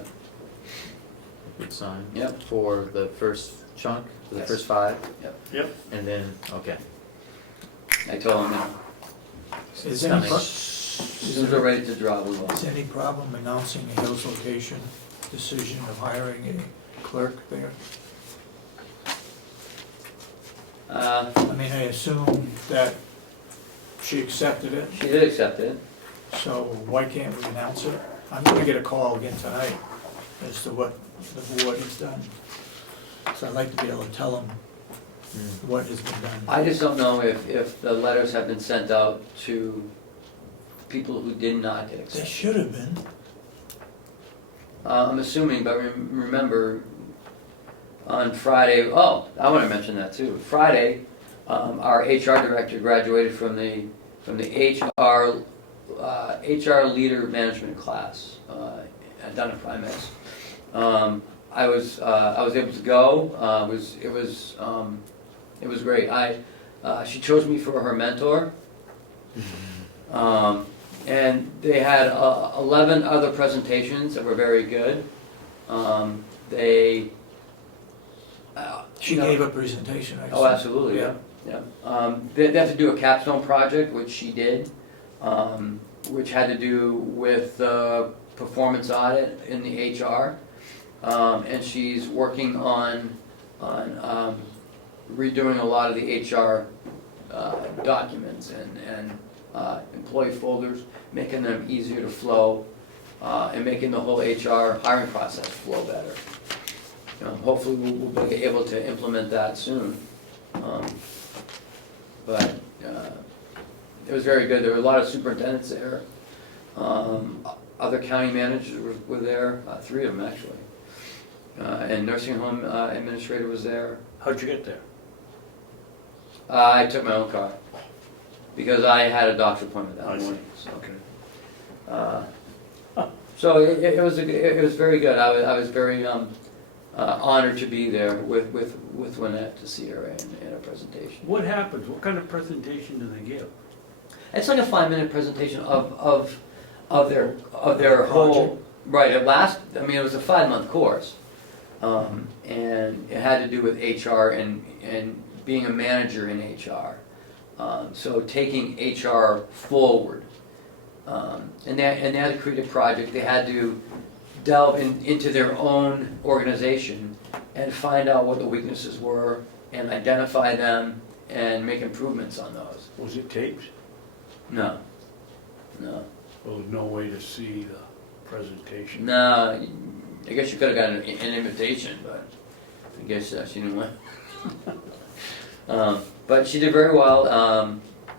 Good sign. Yep. For the first chunk, for the Yes. first 5? Yep. And then, okay. I told him, Is Coming. any, as soon as we're ready to draw, we will. is any problem announcing a Hills location decision of hiring a clerk there? I mean, I assume that she accepted it, She did accept it. so why can't we announce it? I'm gonna get a call again tonight as to what the board has done. So I'd like to be able to tell them what has been done. I just don't know if the letters have been sent out to people who did not get They accepted. should have been. I'm assuming, but remember, on Friday, oh, I wanna mention that too. Friday, our HR director graduated from the HR leader management class down at Primex. I was able to go. It was great. She chose me for her mentor. And they had 11 other presentations that were very good. She gave a presentation, I Oh, absolutely, yeah, yeah. They have to do a capstone project, which she did, which had to do with the performance audit in the HR. And she's working on redoing a lot of the HR documents and employee folders, making them easier to flow, and making the whole HR hiring process flow better. Hopefully we'll be able to implement that soon. But it was very good. There were a lot of superintendents there. Other county managers were there, 3 of them actually. And nursing home administrator was there. How'd you get there? I took my own car because I had a doctor's appointment I that see. morning. So. Okay. So it was very good. I was very honored to be there with Lynette to see her in a presentation. What happens? What kind of presentation do they give? It's like a 5-minute presentation of their whole Project. right. It was a 5-month course, and it had to do with HR and being a manager in HR. So taking HR forward. And they had to create a project. They had to delve into their own organization and find out what the weaknesses were and identify them and make improvements on those. Was it taped? No. Well, there's no way to see the presentation. No, I guess you could have gotten an invitation, but I guess she didn't win. But she did very well.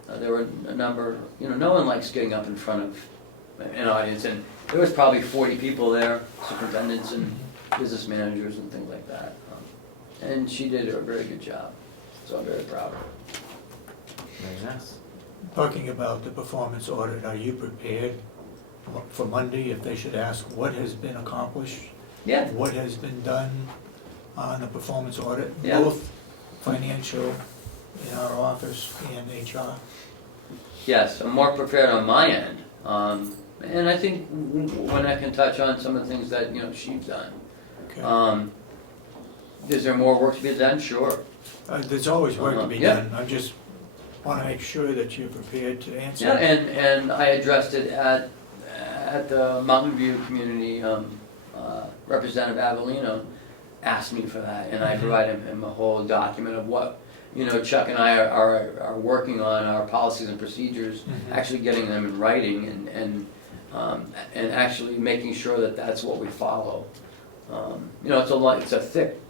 There were a number, no one likes getting up in front of an audience, and there was probably 40 people there, superintendents and business managers and things like that. And she did a very good job, so I'm very proud of her. Very nice. Talking about the performance audit, are you prepared for Monday if they should ask what has been accomplished? Yeah, What has been done on the performance audit? Yeah. Both financial in our office and HR. yes, I'm more prepared on my end. And I think when I can touch on some of the things that, she's done. Okay. Is there more work to be done? Sure. There's always work to be Yeah. done. I just want to make sure that you're prepared to answer. Yeah, and I addressed it at the Mountain View Community, Representative Avellino asked me for that, and I provided him a whole document of what, Chuck and I are working on, our policies and procedures, Mhm. actually getting them in writing and actually making sure that that's what we follow. It's a thick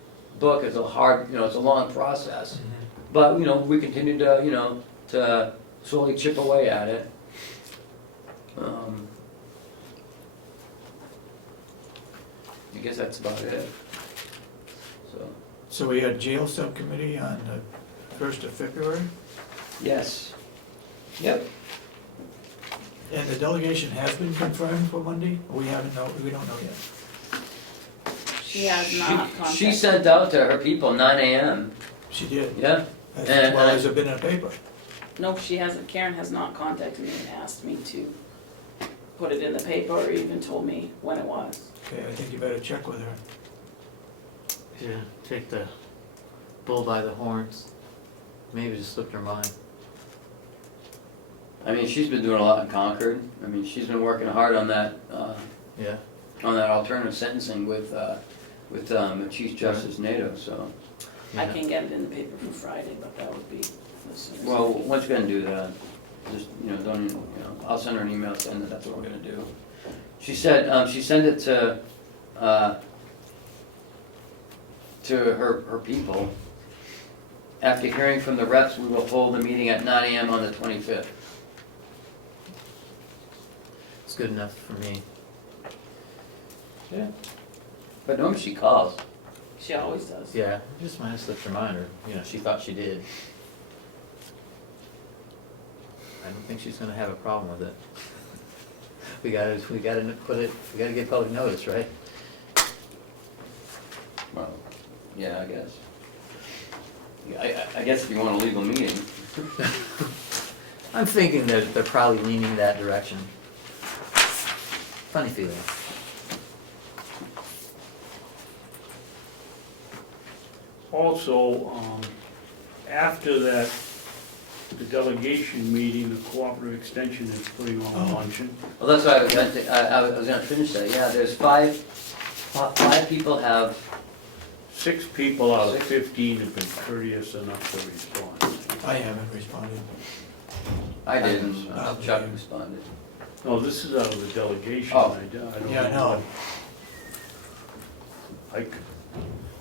book, it's a hard, it's a long process. Mhm. But, we continue to, to slowly chip away at it. I guess that's about it. So, So we had jail subcommittee on the 1st of February, yes. Yep. and the delegation has been confirmed for Monday? We don't know yet. She has not contacted. She sent out to her people 9 AM, She did. yeah? As well as it been in the paper. No, she hasn't, Karen has not contacted me and asked me to put it in the paper or even told me when it was. Okay, I think you better check with her. Yeah, take the bull by the horns. Maybe just slipped her mind. I mean, she's been doing a lot in Concord. I mean, she's been working hard on that, Yeah. alternative sentencing with Chief Justice Nato, so. I Yeah. can get it in the paper for Friday, but that would be as soon as. Well, once you're gonna do that, just, don't, I'll send her an email saying that that's what we're gonna do. She said, she sent it to her people. After hearing from the reps, we will hold the meeting at 9 AM on the 25th. It's good enough for me. Yeah. But normally she calls. She always does. Yeah, just might have slipped her mind, or, she thought she did. I don't think she's gonna have a problem with it. We gotta get public notice, right? Well, yeah, I guess. Yeah, I guess if you want a legal meeting. I'm thinking that they're probably leaning that direction. Funny feeling. Also, after that, the delegation meeting, the cooperative extension is putting on a luncheon. Well, that's what I was gonna, I was gonna finish that. Yeah, there's five people have, 6 people out of Six? 15 have been courteous enough to respond. I haven't responded. I didn't, Oh, Chuck yeah. responded. No, this is out of the delegation. Oh. I don't Yeah, I know.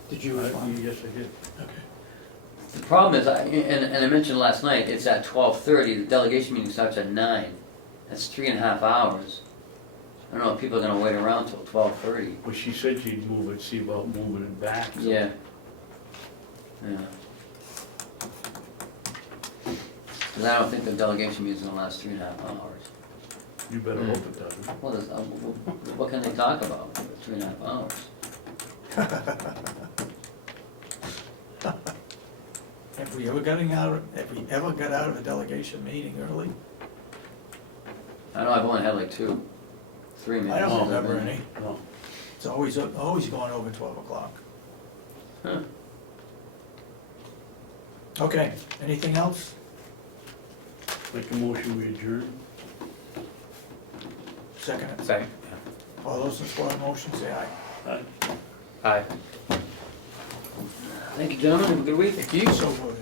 Did you respond? Yes, I did. Okay. The problem is, and I mentioned last night, it's at 12:30, the delegation meeting starts at 9. That's 3.5 hours. I don't know if people are gonna wait around till 12:30. Well, she said she'd move it, see about moving it back. so- Yeah. Yeah. Cause I don't think the delegation meeting's gonna last 3.5 hours. You better hope it doesn't. Well, what can they talk about for 3.5 hours? Have we ever got out of a delegation meeting early? I know I've only had like 2, 3 meetings. I don't since I've remember been- any. No. It's always going over 12 o'clock. Huh. Okay, anything else? Make a motion, we adjourn. Second, it. Second. All those in support of the motion, say aye. Aye. Aye. Thank you, gentlemen, have a good week. So voted.